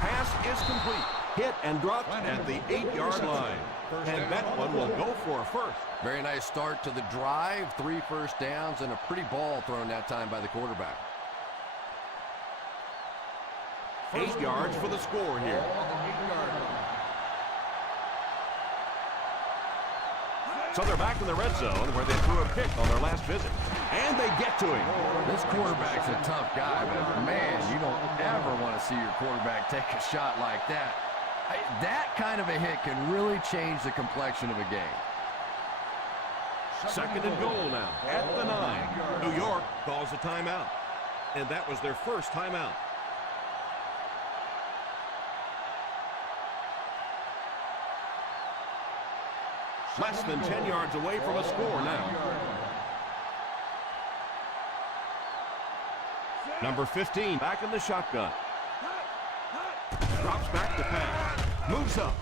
Pass is complete. Hit and dropped at the 8-yard line. And that one will go for a first. Very nice start to the drive. 3 first downs and a pretty ball thrown that time by the quarterback. 8 yards for the score here. So they're back in the red zone where they threw a pick on their last visit. And they get to him. This quarterback's a tough guy, but man, you don't ever want to see your quarterback take a shot like that. That kind of a hit can really change the complexion of a game. Second and goal now at the 9. New York calls a timeout. And that was their first timeout. Less than 10 yards away from a score now. Number 15 back in the shotgun. Drops back to pass. Moves up.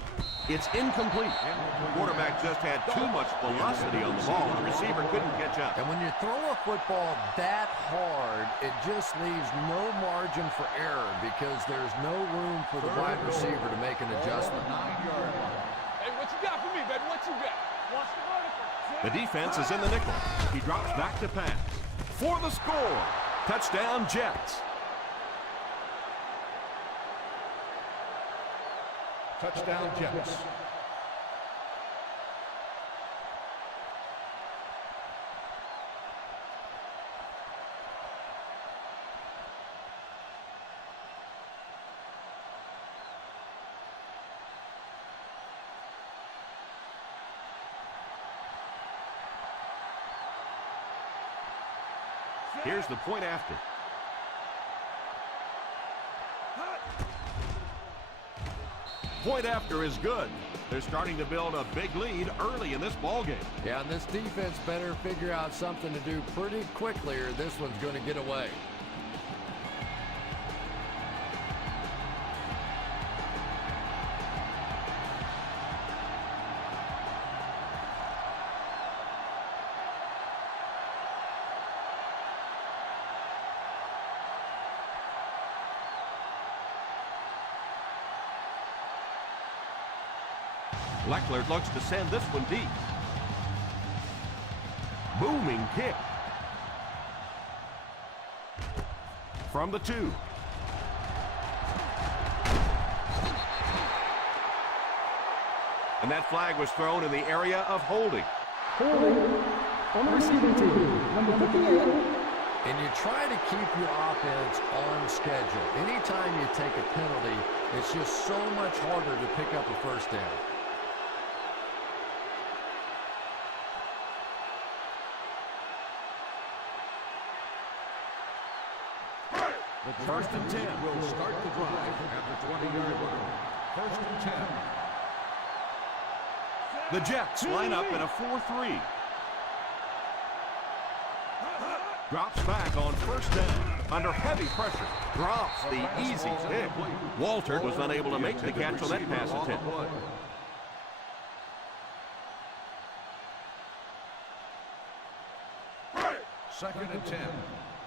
It's incomplete. The quarterback just had too much velocity on the ball. The receiver couldn't catch up. And when you throw a football that hard, it just leaves no margin for error because there's no room for the wide receiver to make an adjustment. Hey, what you got for me, baby? What you got? Watch the vertical. The defense is in the nickel. He drops back to pass. For the score. Touchdown, Jets. Touchdown, Jets. Here's the point after. Point after is good. They're starting to build a big lead early in this ballgame. Yeah, and this defense better figure out something to do pretty quickly or this one's going to get away. Leckler looks to send this one deep. Booming kick. From the 2. And that flag was thrown in the area of holding. Holding on the receiving team, number 58. And you try to keep your offense on schedule. Anytime you take a penalty, it's just so much harder to pick up a first down. The first and 10 will start the drive at the 20-yard line. First and 10. The Jets line up in a 4-3. Drops back on first down. Under heavy pressure. Drops the easy pick. Walter was unable to make the catch on that pass attempt. Second and 10.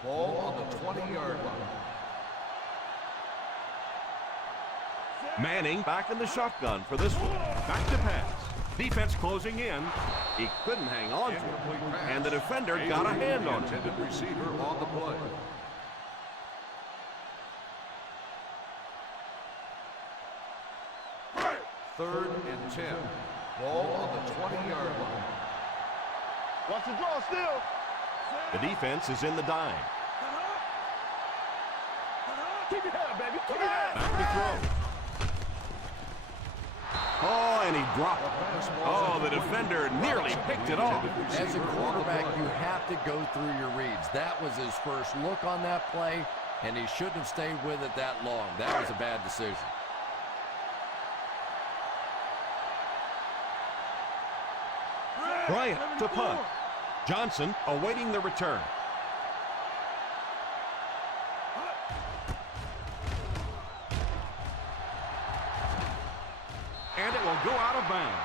Ball on the 20-yard line. Manning back in the shotgun for this one. Back to pass. Defense closing in. He couldn't hang on to it. And the defender got a hand on it. Intended receiver on the play. Third and 10. Ball on the 20-yard line. Watch the draw still. The defense is in the dime. Keep your head up, baby. Keep your head up. Back to throw. Oh, and he dropped it. Oh, the defender nearly picked it off. As a quarterback, you have to go through your reads. That was his first look on that play, and he shouldn't have stayed with it that long. That was a bad decision. Bryant to punt. Johnson awaiting the return. And it will go out of bounds.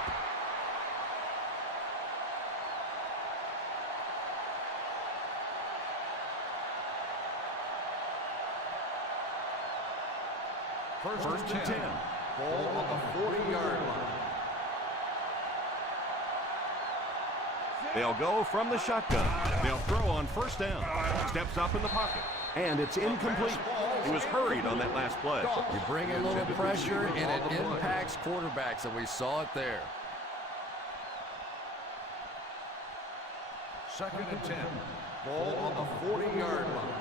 First and 10. Ball on the 40-yard line. They'll go from the shotgun. They'll throw on first down. Steps up in the pocket. And it's incomplete. He was hurried on that last play. You bring a little pressure, and it impacts quarterbacks, and we saw it there. Second and 10. Ball on the 40-yard line.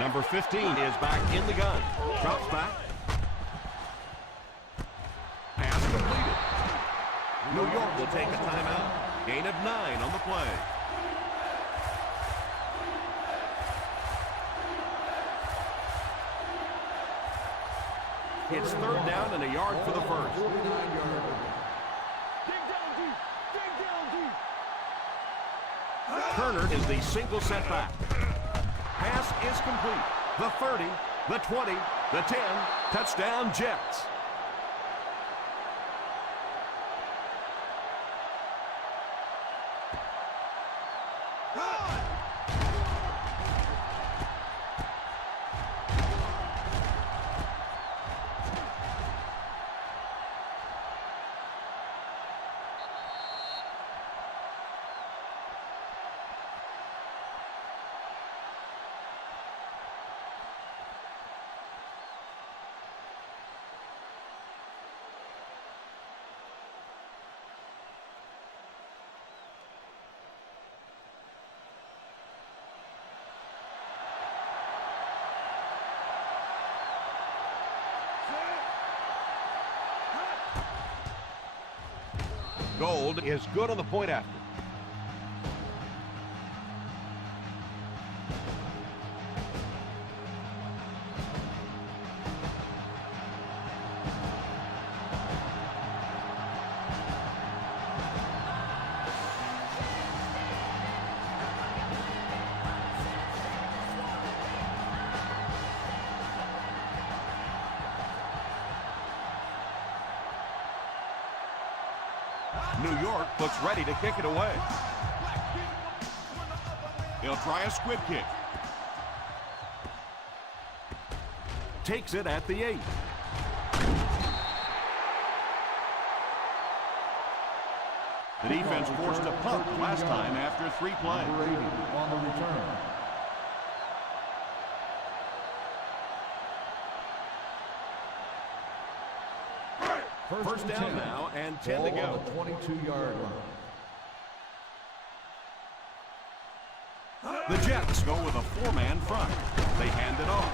Number 15 is back in the gun. Drops back. Pass completed. New York will take a timeout. Gain of 9 on the play. It's third down and a yard for the first. 49-yard line. Dig down deep. Dig down deep. Turner is the single setback. Pass is complete. The 30, the 20, the 10. Touchdown Jets. Gold is good on the point after. New York looks ready to kick it away. He'll try a squib kick. Takes it at the 8. The defense forced a punt last time after 3 plays. On the return. First down now and 10 to go. On the 22-yard line. The Jets go with a 4-man front. They hand it off.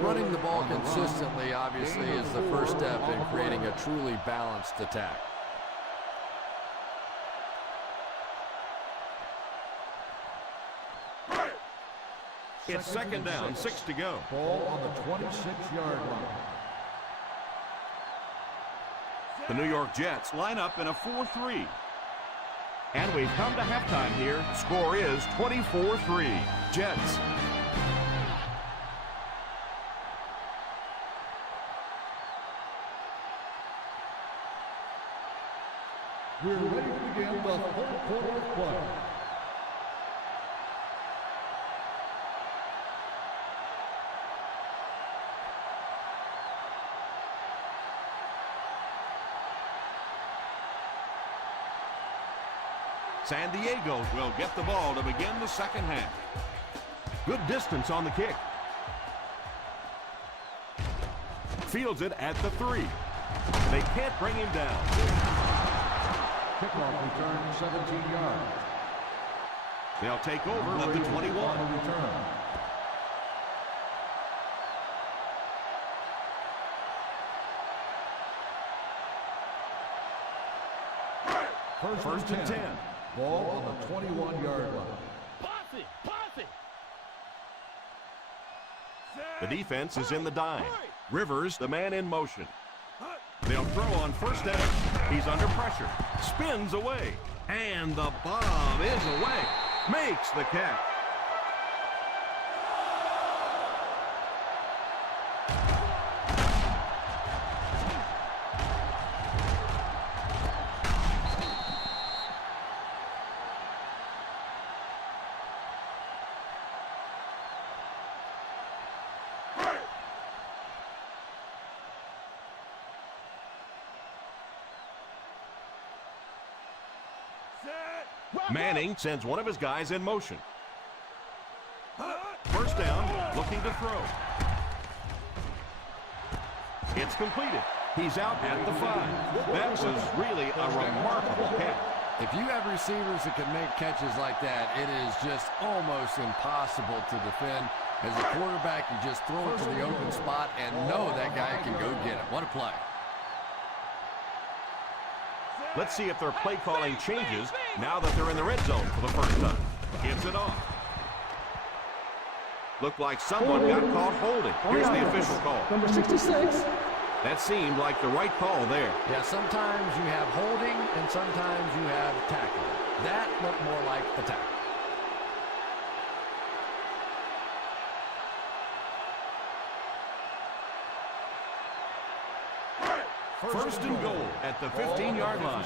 Running the ball consistently, obviously, is the first step in creating a truly balanced attack. It's second down, 6 to go. Ball on the 26-yard line. The New York Jets line up in a 4-3. And we've come to halftime here. Score is 24-3. Jets. We're ready to begin the third quarter of play. San Diego will get the ball to begin the second half. Good distance on the kick. Fields it at the 3. They can't bring him down. Kickoff return 17 yards. They'll take over at the 21. First and 10. Ball on the 21-yard line. Posse! Posse! The defense is in the dime. Rivers, the man in motion. They'll throw on first down. He's under pressure. Spins away. And the bomb is away. Makes the catch. Manning sends one of his guys in motion. First down, looking to throw. It's completed. He's out at the 5. That was really a remarkable catch. If you have receivers that can make catches like that, it is just almost impossible to defend. As a quarterback, you just throw it to the open spot and know that guy can go get it. What a play. Let's see if their play calling changes now that they're in the red zone for the first time. Gives it off. Looked like someone got caught holding. Here's the official call. Number 66. That seemed like the right call there. Yeah, sometimes you have holding and sometimes you have tackling. That looked more like the tackle. First and goal at the 15-yard line.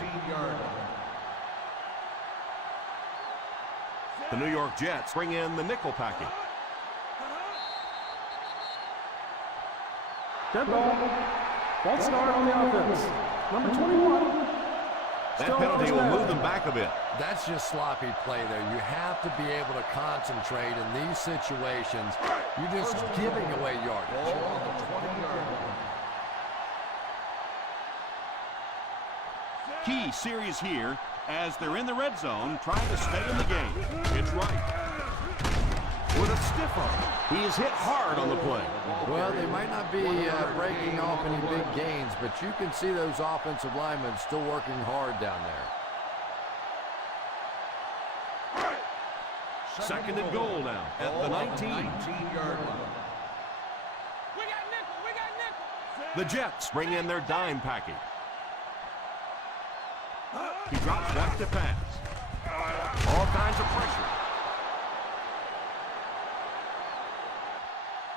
The New York Jets bring in the nickel package. Dead ball. False start on the offense. Number 21. That penalty will move them back a bit. That's just sloppy play there. You have to be able to concentrate in these situations. You're just giving away yardage. Key series here as they're in the red zone trying to stay in the game. It's right. With a stiff arm. He is hit hard on the play. Well, they might not be breaking off any big gains, but you can see those offensive linemen still working hard down there. Second and goal now at the 19-yard line. We got nickel! We got nickel! The Jets bring in their dime package. He drops back to pass. All kinds of pressure.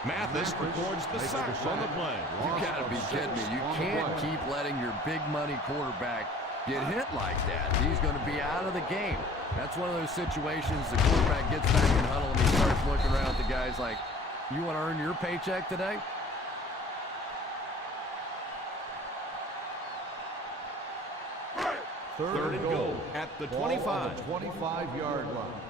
Mathis records the sack on the play. You got to be kidding me. You can't keep letting your big money quarterback get hit like that. He's going to be out of the game. That's one of those situations the quarterback gets back in huddle and he starts looking around at the guys like, you want to earn your paycheck today? Third and goal at the 25. 25-yard line.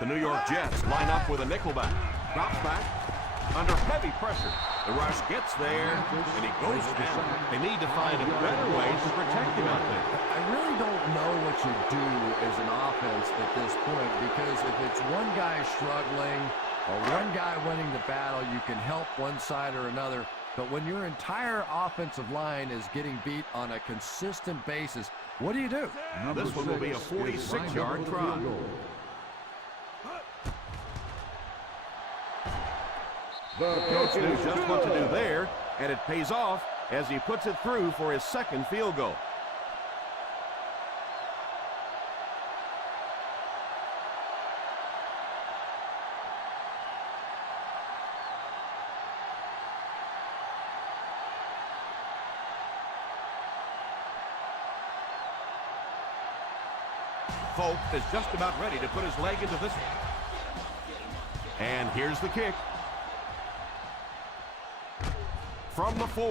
The New York Jets line up with a nickelback. Drops back under heavy pressure. The rush gets there, and he goes down. They need to find a better way to protect him out there. I really don't know what you do as an offense at this point, because if it's one guy struggling or one guy winning the battle, you can help one side or another. But when your entire offensive line is getting beat on a consistent basis, what do you do? This one will be a 46-yard try. The coach knew just what to do there, and it pays off as he puts it through for his second field goal. Folk is just about ready to put his leg into this one. And here's the kick. From the 4.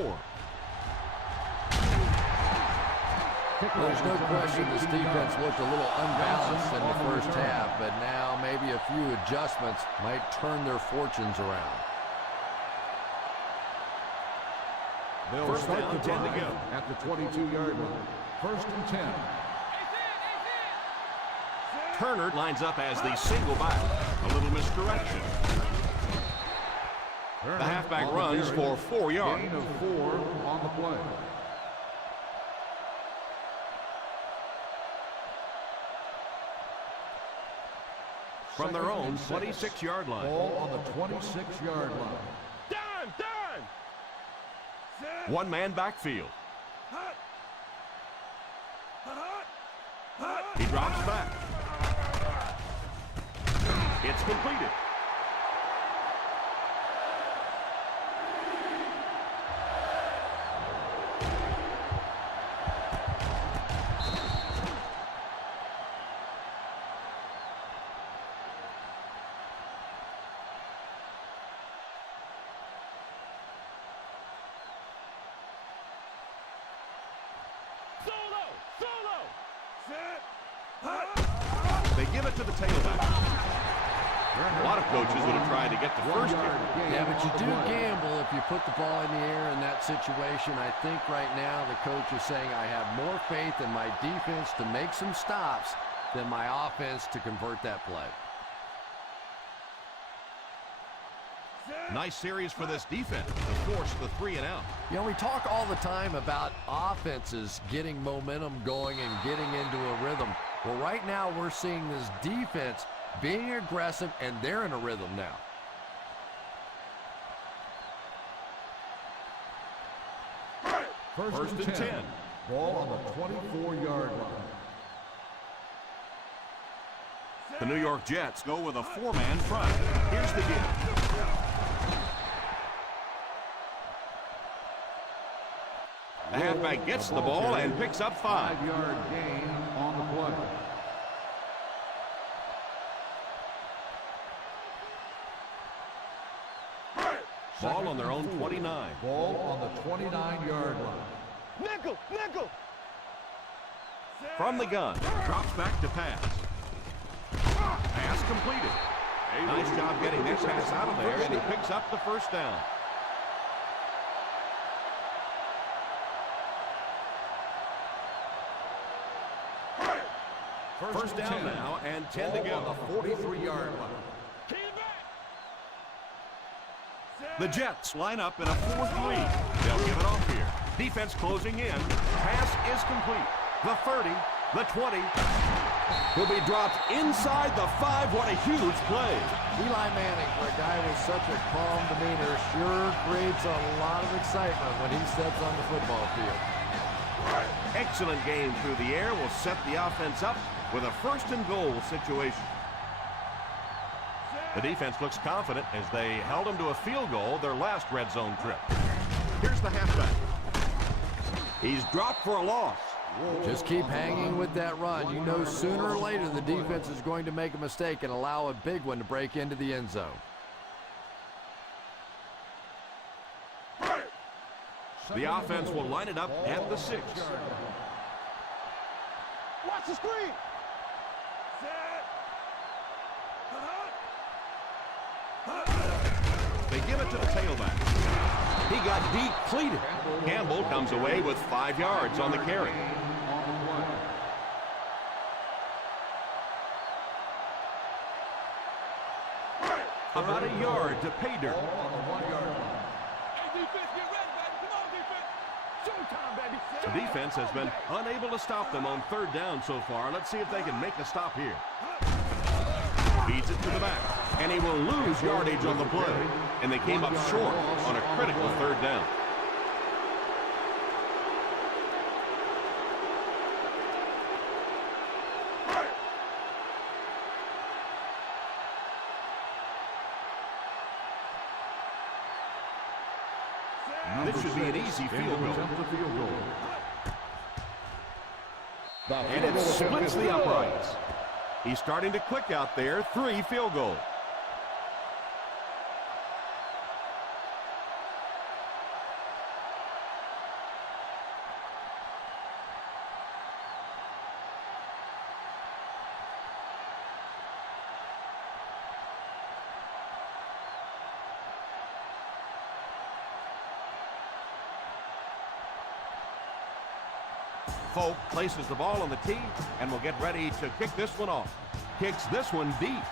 There's no question this defense looked a little unbalanced in the first half, but now maybe a few adjustments might turn their fortunes around. They'll First start down, the 10 to drive go. at the 22-yard line. 1st and 10. Turner lines up as the single back. A little misdirection. The halfback runs for 4 yards. Gain of 4 on the play. From their own 26-yard line. Ball on the 26-yard line. Dime! One-man backfield. He drops back. It's completed. They give it to the tailback. A lot of coaches would have tried to get the first here. Yeah, but you do gamble if you put the ball in the air in that situation. I think right now the coach is saying I have more faith in my defense to make some stops than my offense to convert that play. Nice series for this defense to force the 3 and out. You know, we talk all the time about offenses getting momentum going and getting into a rhythm. Well, right now we're seeing this defense being aggressive, and they're in a rhythm now. First and 10. Ball on the 24-yard line. The New York Jets go with a 4-man front. Here's the give. The halfback gets the ball and picks up 5. 5-yard gain on the play. Ball on their own 29. Ball on the 29-yard line. Nickel! From the gun. Drops back to pass. Pass completed. Nice job getting that pass out of there, and he picks up the first down. First down now, and 10 to go. On the 43-yard line. The Jets line up in a 4-3. They'll give it off here. Defense closing in. Pass is complete. The 30, the 20. He'll be dropped inside the 5. What a huge play. Eli Manning, for a guy with such a calm demeanor, sure creates a lot of excitement when he steps on the football field. Excellent game through the air will set the offense up with a 1st and goal situation. The defense looks confident as they held them to a field goal their last red zone trip. Here's the halfback. He's dropped for a loss. Just keep hanging with that run. You know sooner or later the defense is going to make a mistake and allow a big one to break into the end zone. The offense will line it up at the 6. Watch the screen! They give it to the tailback. He got depleted. Campbell comes away with 5 yards on the carry. About a yard to pay dirt. Hey, defense, get ready, baby. Come on, defense. Showtime, baby. The defense has been unable to stop them on 3rd down so far. Let's see if they can make a stop here. Feeds it to the back, and he will lose yardage on the play. And they came up short on a critical third down. This should be an easy field goal. And it splits the uprights. He's starting to click out there. 3 field goals. Folk places the ball on the tee and will get ready to kick this one off. Kicks this one deep.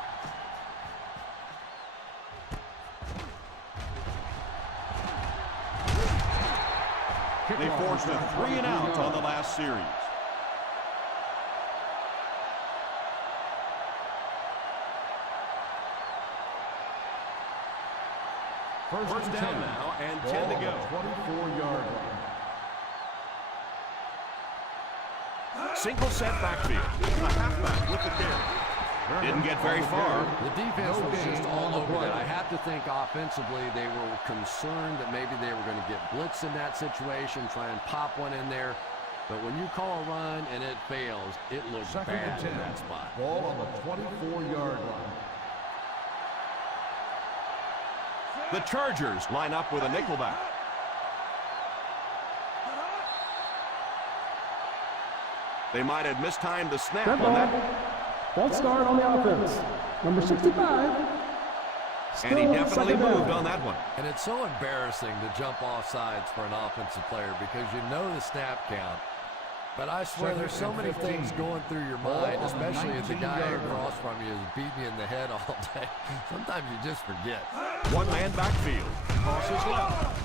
They forced a 3 and out on the last series. First down now and 10 to go. 24-yard line. Single set backfield. A halfback with the carry. Didn't get very far. The defense was just all over that. I have to think offensively they were concerned that maybe they were going to get blitzed in that situation, try and pop one in there. But when you call a run and it fails, it looks bad in that spot. Ball on the 24-yard line. The Chargers line up with a nickelback. They might have mistimed the snap on that. False start on the offense. Number 65. And he definitely moved on that one. And it's so embarrassing to jump off sides for an offensive player because you know the snap count. But I swear there's so many things going through your mind, especially if the guy across from you is beating you in the head all day. Sometimes you just forget. One-man backfield. Crosses left.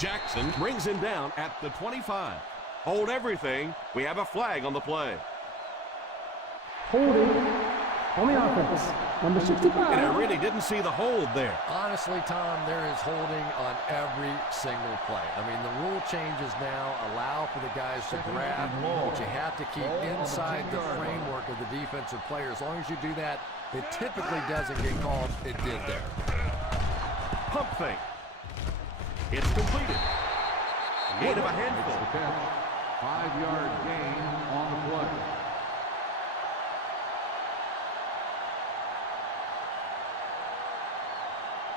Jackson brings him down at the 25. Hold everything. We have a flag on the play. Holding on the offense. Number 65. And I really didn't see the hold there. Honestly, Tom, there is holding on every single play. I mean, the rule changes now allow for the guys to grab, but you have to keep inside the framework of the defensive player. As long as you do that, it typically doesn't get called. It did there. Pump fake. It's completed. Gain of a handful. 5-yard gain on the play.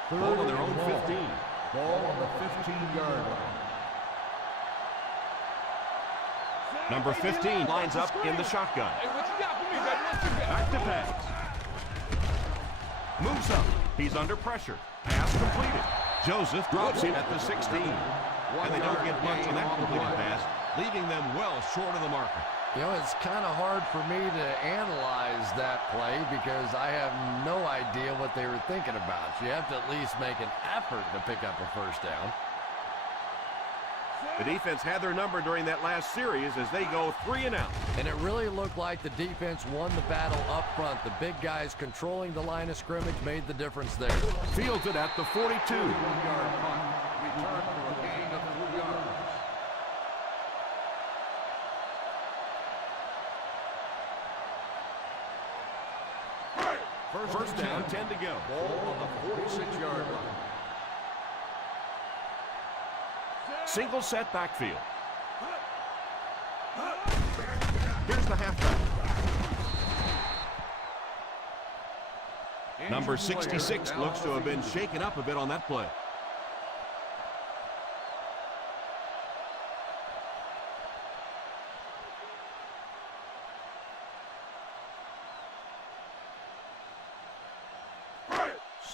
Ball on their own 15. Ball on the 15-yard line. Number 15 lines up in the shotgun. Back to pass. Moves up. He's under pressure. Pass completed. Joseph drops him at the 16. And they don't get much on that completed pass, leaving them well short of the marker. You know, it's kind of hard for me to analyze that play because I have no idea what they were thinking about. You have to at least make an effort to pick up a first down. The defense had their number during that last series as they go 3 and out. And it really looked like the defense won the battle up front. The big guys controlling the line of scrimmage made the difference there. Fields it at the 42. 1-yard punt. Return for a gain of 2 yards. First down, 10 to go. Ball on the 46-yard line. Single set backfield. Here's the halfback. Number 66 looks to have been shaken up a bit on that play.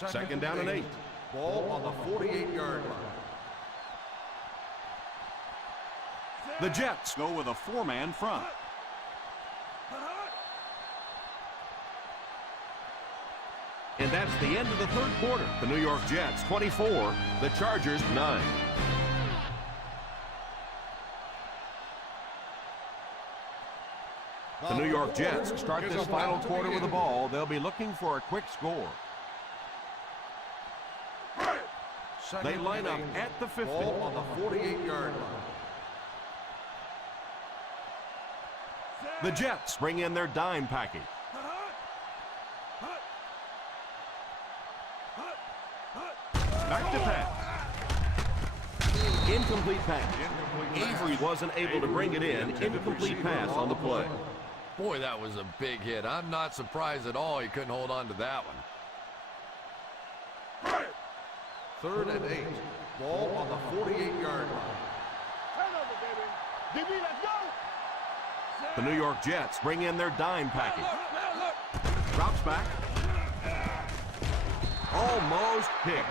Second down and 8. Ball on the 48-yard line. The Jets go with a 4-man front. And that's the end of the third quarter. The New York Jets 24, the Chargers 9. The New York Jets start this final quarter with the ball. They'll be looking for a quick score. They line up at the 50. Ball on the 48-yard line. The Jets bring in their dime package. Back to pass. Incomplete pass. Avery wasn't able to bring it in. Incomplete pass on the play. Boy, that was a big hit. I'm not surprised at all he couldn't hold on to that one. 3rd and 8. Ball on the 48-yard line. Turnover, baby. DB, let's go. The New York Jets bring in their dime package. Drops back. Almost picked.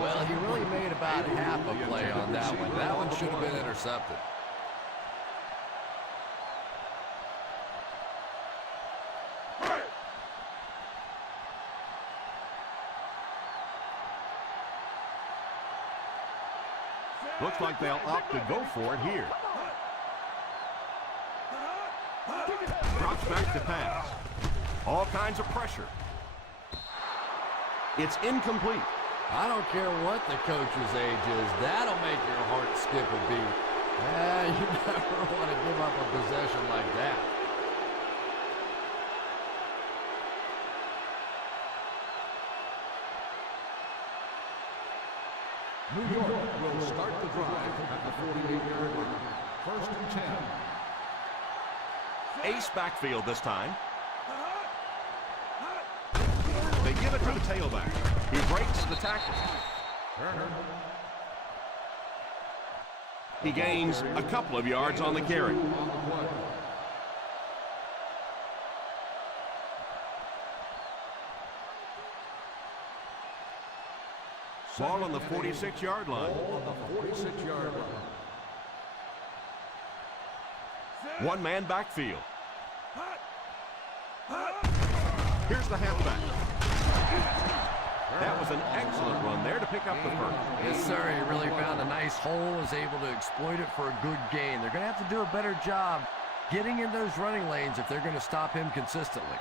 Well, he really made about half a play on that one. That one should have been intercepted. Looks like they'll opt to go for it here. Drops back to pass. All kinds of pressure. It's incomplete. I don't care what the coach's age is. That'll make your heart skip a beat. You never want to give up a possession like that. New York will start the drive at the 48-yard line. 1st and 10. Ace backfield this time. They give it to the tailback. He breaks the tackle. He gains a couple of yards on the carry. Ball on the 46-yard line. Ball on the 46-yard line. One-man backfield. Here's the halfback. That was an excellent run there to pick up the first. Yes, sir. He really found a nice hole, was able to exploit it for a good gain. They're going to have to do a better job getting in those running lanes if they're going to stop him consistently.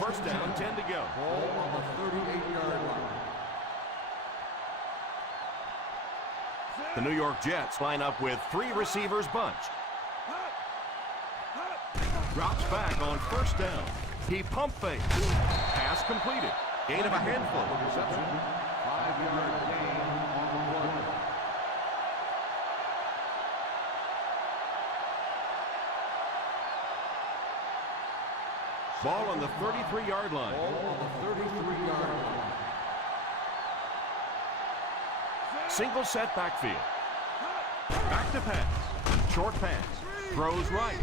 First down, 10 to go. Ball on the 38-yard line. The New York Jets line up with 3 receivers bunched. Drops back on first down. He pump fakes. Pass completed. Gain of a handful. Reception. 5-yard gain on the play. Ball on the 33-yard line. Ball on the 33-yard line. Single set backfield. Back to pass. Short pass. Throws right.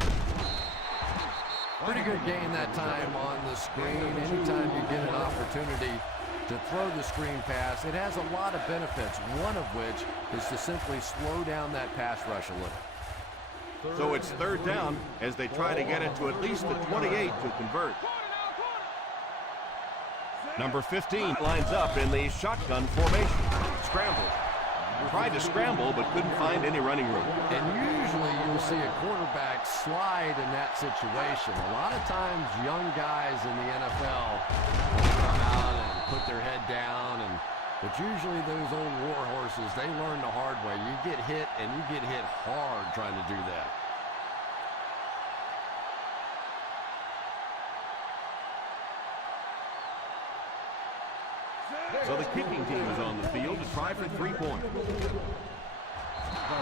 Pretty good gain that time on the screen. Anytime you get an opportunity to throw the screen pass, it has a lot of benefits, one of which is to simply slow down that pass rush a little. So it's 3rd down as they try to get it to at least the 28 to convert. Number 15 lines up in the shotgun formation. Scramble. Tried to scramble but couldn't find any running room. And usually you'll see a quarterback slide in that situation. A lot of times young guys in the NFL come out and put their head down, but usually those old war horses, they learn the hard way. You get hit, and you get hit hard trying to do that. So the kicking team is on the field to try for 3 points.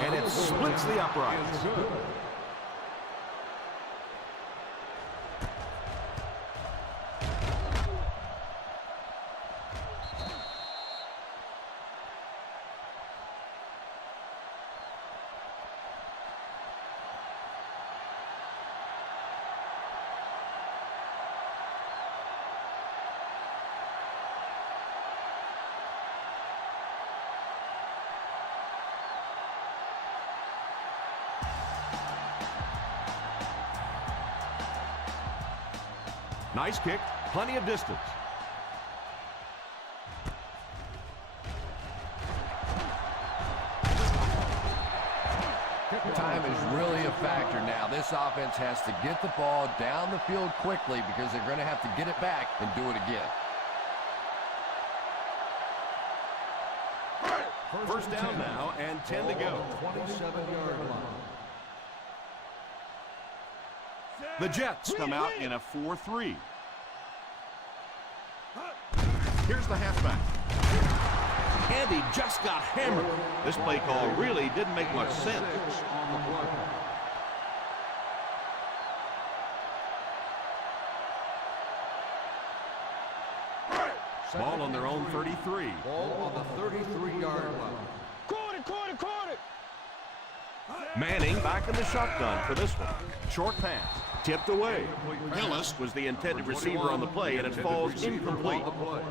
And it splits the uprights. Nice kick, plenty of distance. Time is really a factor now. This offense has to get the ball down the field quickly because they're going to have to get it back and do it again. First down now and 10 to go. 27-yard line. The Jets come out in a 4-3. Here's the halfback. And he just got hammered. This play call really didn't make much sense. On the play. Ball on their own 33. Ball on the 33-yard line. Caught it, caught it, caught it. Manning back in the shotgun for this one. Short pass. Tipped away. Hillis was the intended receiver on the play, and it falls incomplete. On the play.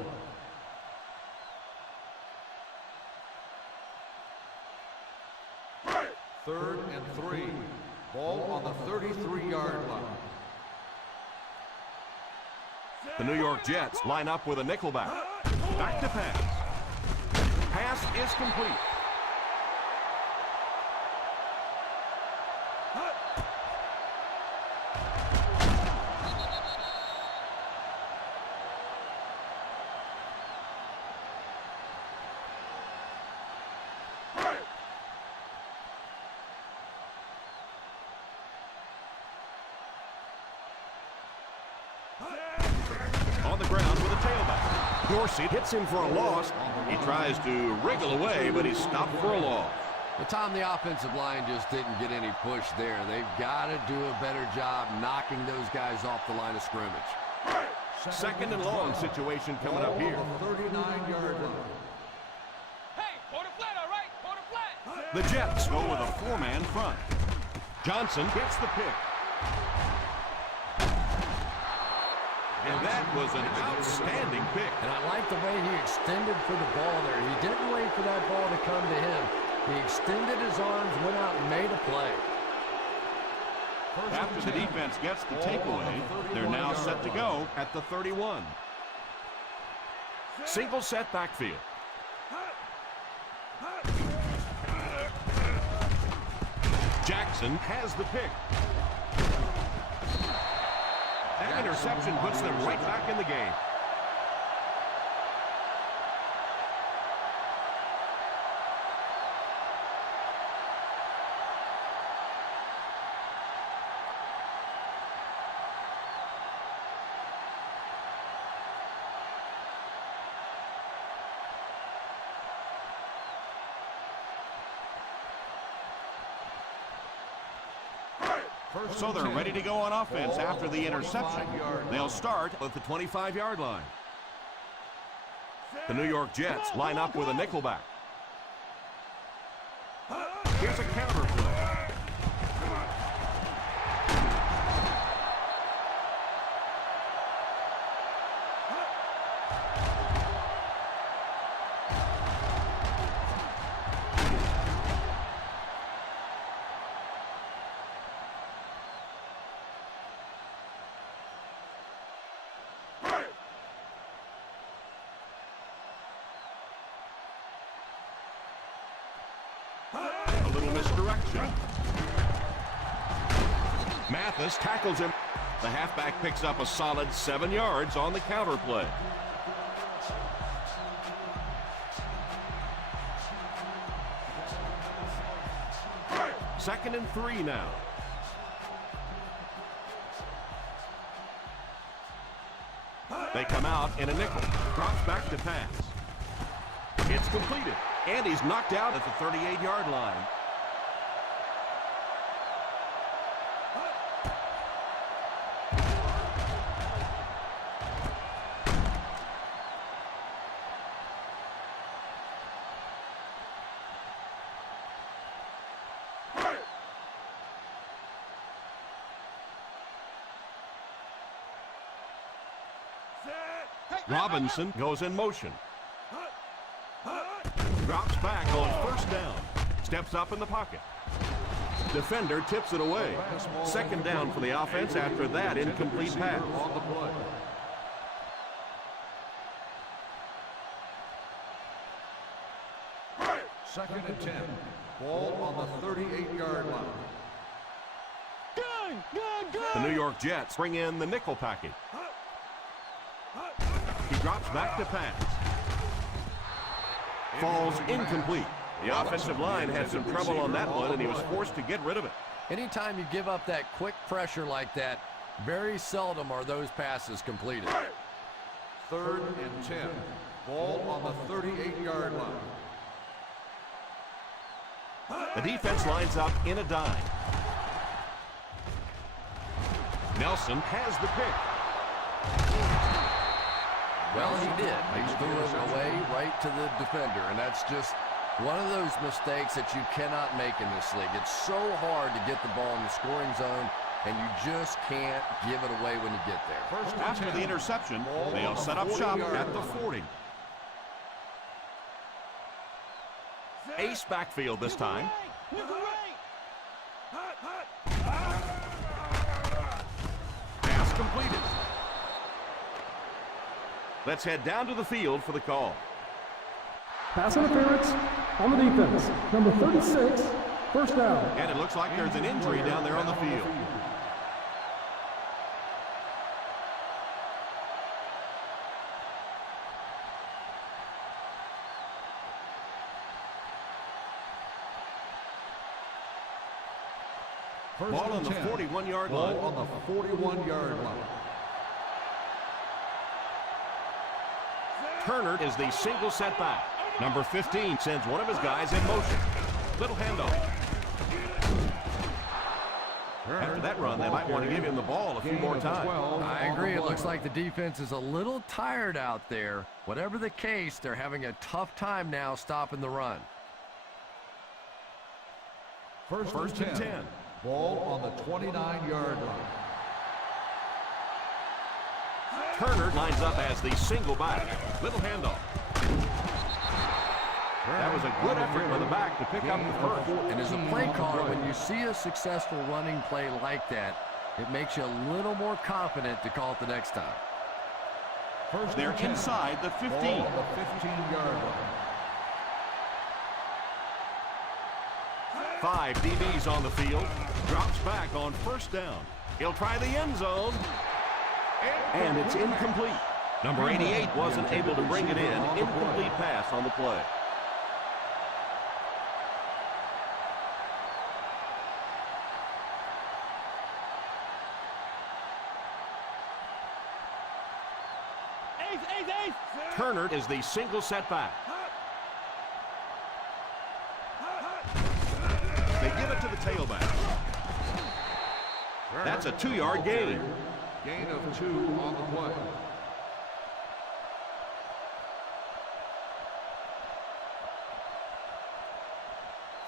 Third and 3. Ball on the 33-yard line. The New York Jets line up with a nickelback. Back to pass. Pass is complete. On the ground with a tailback. Dorsey hits him for a loss. He tries to wriggle away, but he's stopped for a loss. But Tom, the offensive line just didn't get any push there. They've got to do a better job knocking those guys off the line of scrimmage. Second and long situation coming up here. 39-yard line. Hey, hold it flat, all right? Hold it flat. The Jets go with a four-man front. Johnson gets the pick. And that was an outstanding pick. And I like the way he extended for the ball there. He didn't wait for that ball to come to him. He extended his arms, went out and made a play. After the defense gets the takeaway, they're now set to go at the 31. Single set backfield. Jackson has the pick. That interception puts them right back in the game. So they're ready to go on offense after the interception. They'll start at the 25-yard line. The New York Jets line up with a nickelback. Here's a counter play. A little misdirection. Mathis tackles him. The halfback picks up a solid 7 yards on the counter play. Second and 3 now. They come out in a nickel. Drops back to pass. It's completed. And he's knocked out at the 38-yard line. Robinson goes in motion. Drops back on first down. Steps up in the pocket. Defender tips it away. Second down for the offense after that incomplete pass. On the play. Second and 10. Ball on the 38-yard line. Gun, gun, gun. The New York Jets bring in the nickel package. He drops back to pass. falls incomplete. The offensive line had some trouble on that one, and he was forced to get rid of it. Anytime you give up that quick pressure like that, very seldom are those passes completed. 3rd and 10. Ball on the 38-yard line. The defense lines up in a dime. Nelson has the pick. Well, he did. He threw it away right to the defender, and that's just one of those mistakes that you cannot make in this league. It's so hard to get the ball in the scoring zone, and you just can't give it away when you get there. After the interception, they'll set up shop at the 40. Ace backfield this time. Pass completed. Let's head down to the field for the call. Pass interference on the defense. Number 36, first down. And it looks like there's an injury down there on the field. Ball on the 41-yard line. Ball on the 41-yard line. Turner is the single setback. Number 15 sends one of his guys in motion. Little handoff. After that run, they might want to give him the ball a few more times. I agree. It looks like the defense is a little tired out there. Whatever the case, they're having a tough time now stopping the run. First and 10. Ball on the 29-yard line. Turner lines up as the single back. Little handoff. That was a good effort by the back to pick up the first. And as a play caller, when you see a successful running play like that, it makes you a little more confident to call it the next time. They're inside the 15. Ball on the 15-yard line. 5 DBs on the field. Drops back on first down. He'll try the end zone. And it's incomplete. Number 88 wasn't able to bring it in. Incomplete pass on the play. Turner is the single setback. They give it to the tailback. That's a 2-yard gain. Gain of 2 on the play.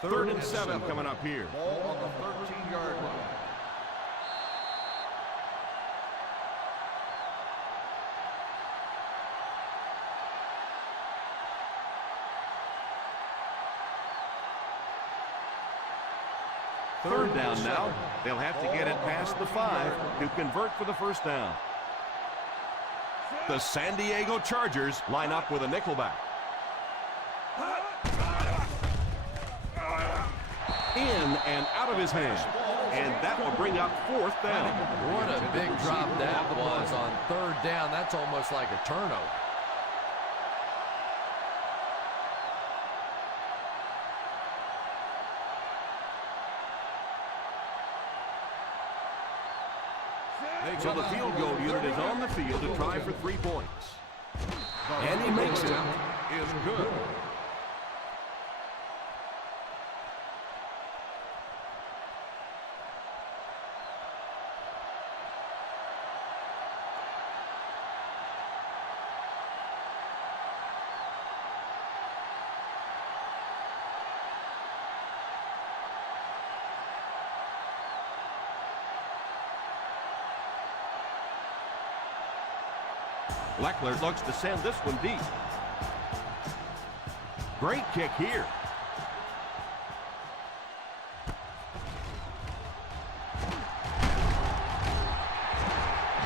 Third and 7 coming up here. Ball on the 13-yard line. Third down now. They'll have to get it past the 5 to convert for the first down. The San Diego Chargers line up with a nickelback. In and out of his hand. And that will bring up 4th down. What a big drop that was on 3rd down. That's almost like a turnover. So the field goal unit is on the field to try for 3 points. And he makes it. Is good. Leckler looks to send this one deep. Great kick here.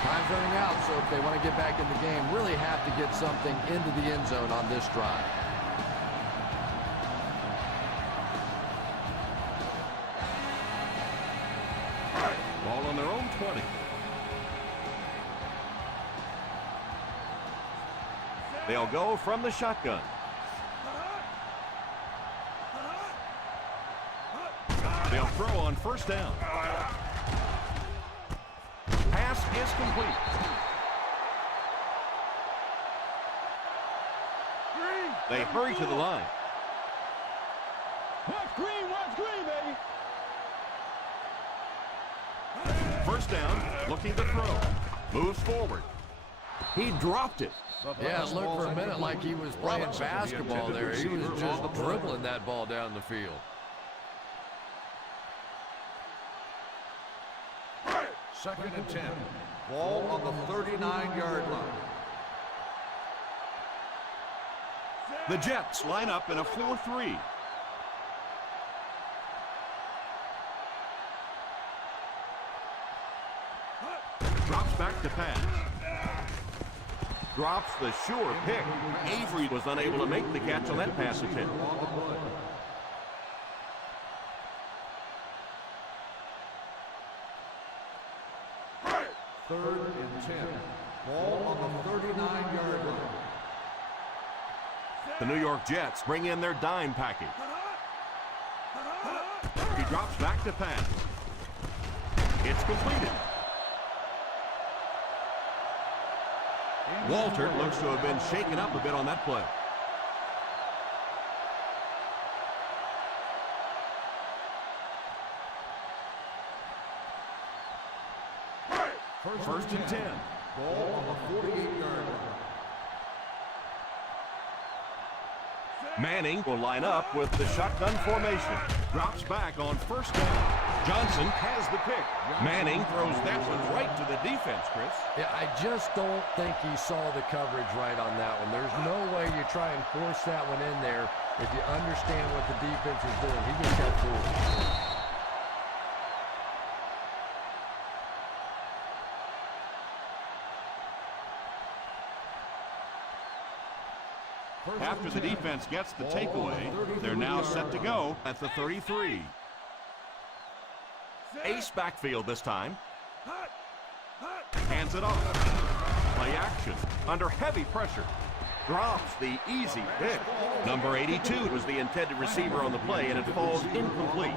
Time's running out, so if they want to get back in the game, really have to get something into the end zone on this drive. Ball on their own 20. They'll go from the shotgun. They'll throw on first down. Pass is complete. They hurry to the line. What's green, baby? First down, looking to throw. Moves forward. He dropped it. Yeah, it looked for a minute like he was playing basketball there. He was just dribbling that ball down the field. Second and 10. Ball on the 39-yard line. The Jets line up in a 4-3. Drops back to pass. Drops the sure pick. Avery was unable to make the catch on that pass attempt. Third and 10. Ball on the 39-yard line. The New York Jets bring in their dime package. He drops back to pass. It's completed. Walter looks to have been shaken up a bit on that play. First and 10. Ball on the 48-yard line. Manning will line up with the shotgun formation. Drops back on first down. Johnson has the pick. Manning throws that one right to the defense, Chris. Yeah, I just don't think he saw the coverage right on that one. There's no way you try and force that one in there if you understand what the defense is doing. He just got fooled. After the defense gets the takeaway, they're now set to go at the 33. Ace backfield this time. Hands it off. Play action. Under heavy pressure. Drops the easy pick. Number 82 was the intended receiver on the play, and it falls incomplete.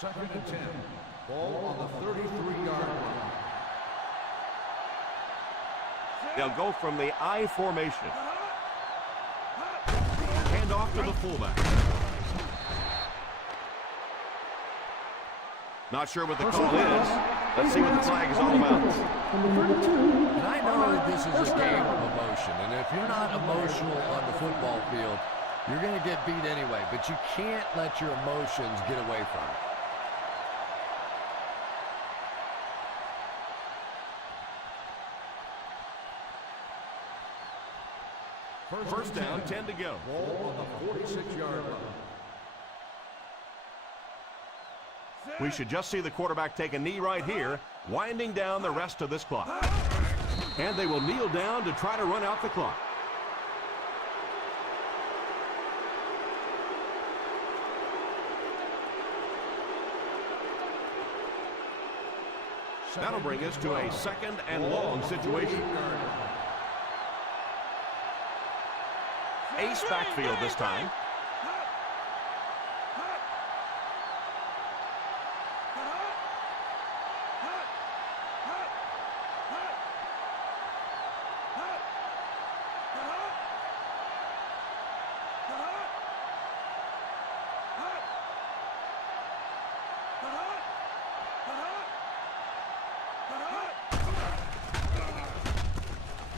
Second and 10. Ball on the 33-yard line. They'll go from the I formation. Hand off to the fullback. Not sure what the call is. Let's see what the flag is all about. And I know that this is a game of emotion, and if you're not emotional on the football field, you're going to get beat anyway, but you can't let your emotions get away from it. First down, 10 to go. Ball on the 46-yard line. We should just see the quarterback take a knee right here, winding down the rest of this clock. And they will kneel down to try to run out the clock. That'll bring us to a second and long situation. Ace backfield this time.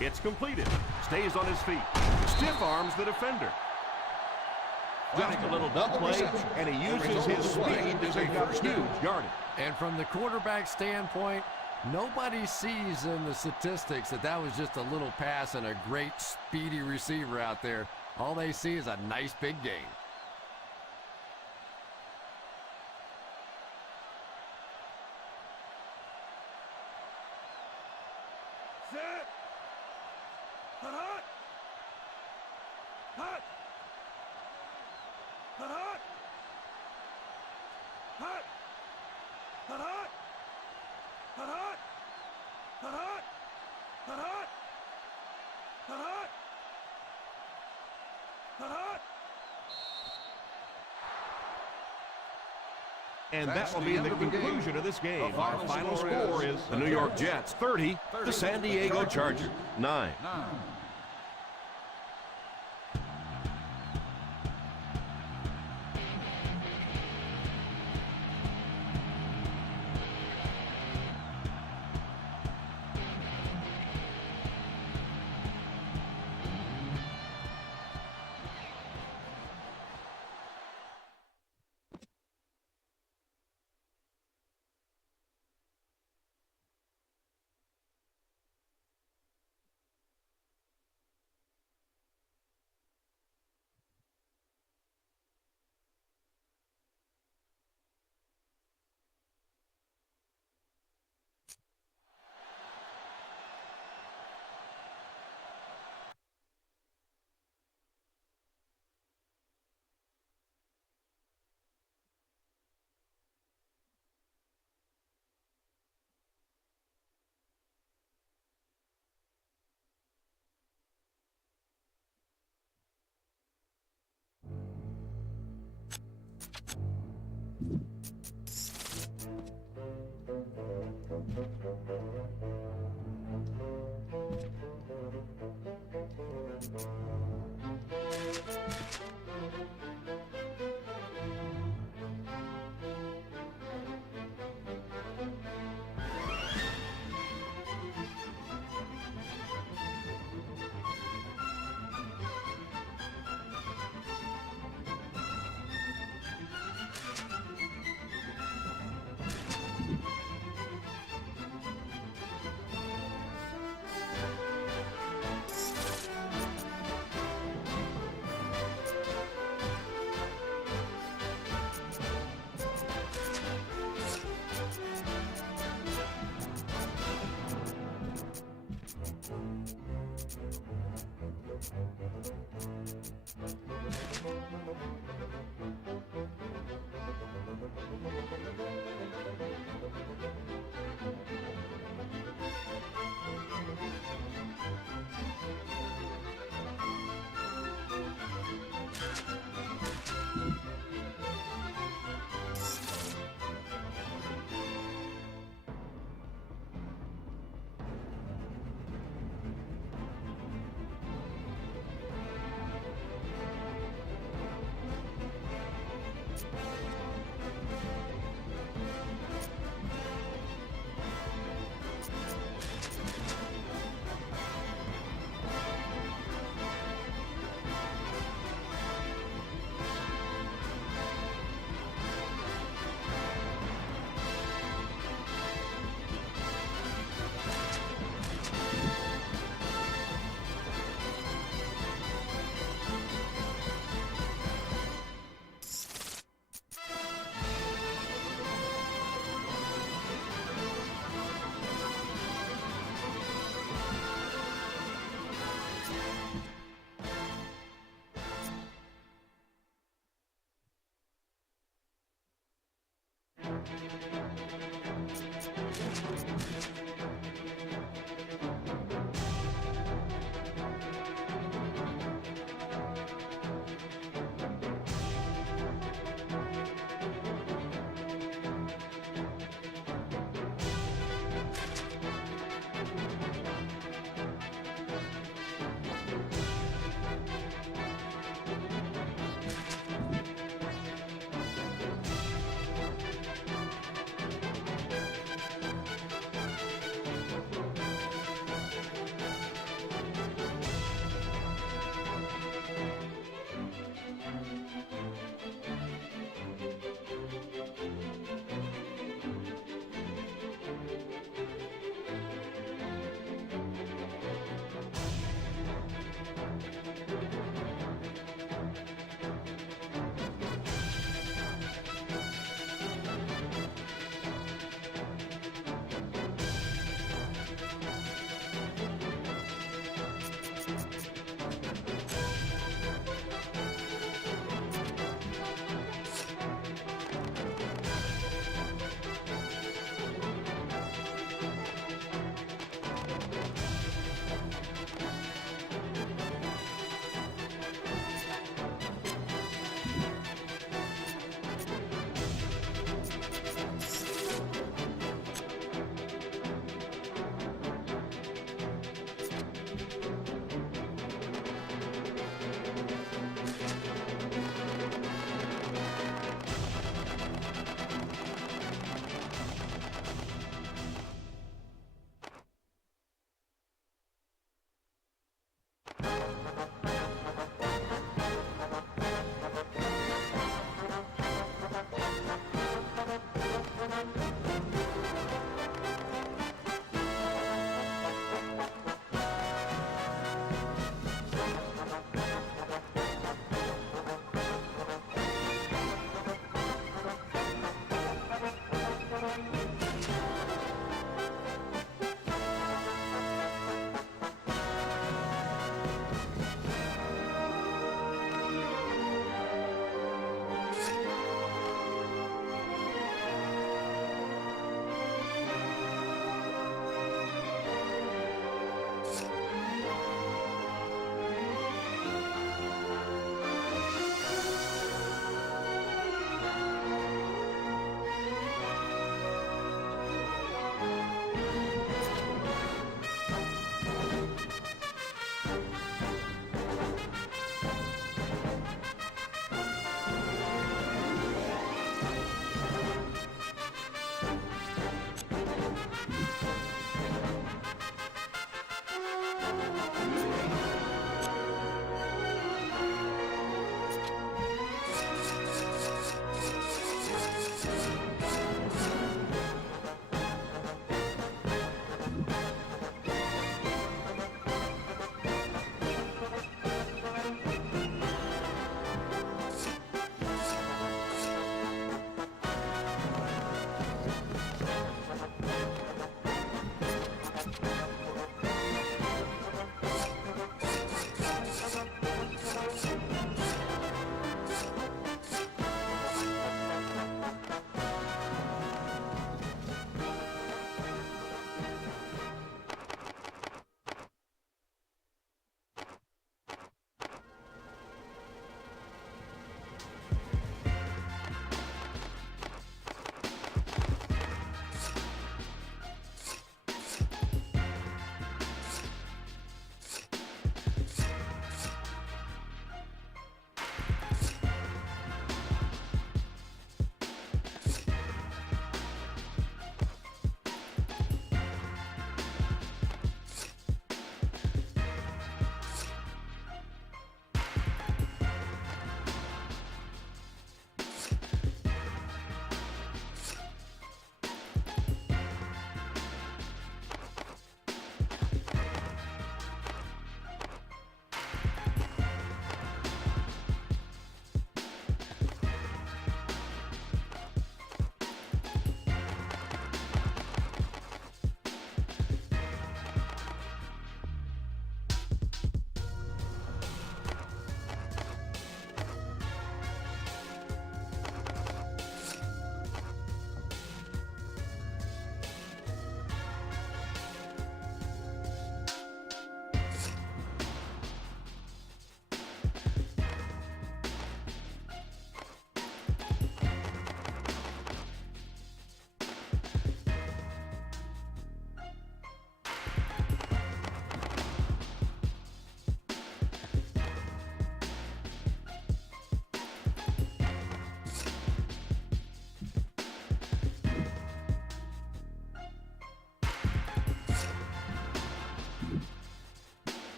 It's completed. Stays on his feet. Stiff arms the defender. Just a little dump play, and he uses his speed to take up huge yardage. And from the quarterback standpoint, nobody sees in the statistics that that was just a little pass and a great speedy receiver out there. All they see is a nice big gain. And that will be the conclusion of this game. Our final score is the New York Jets 30, the San Diego Chargers 9.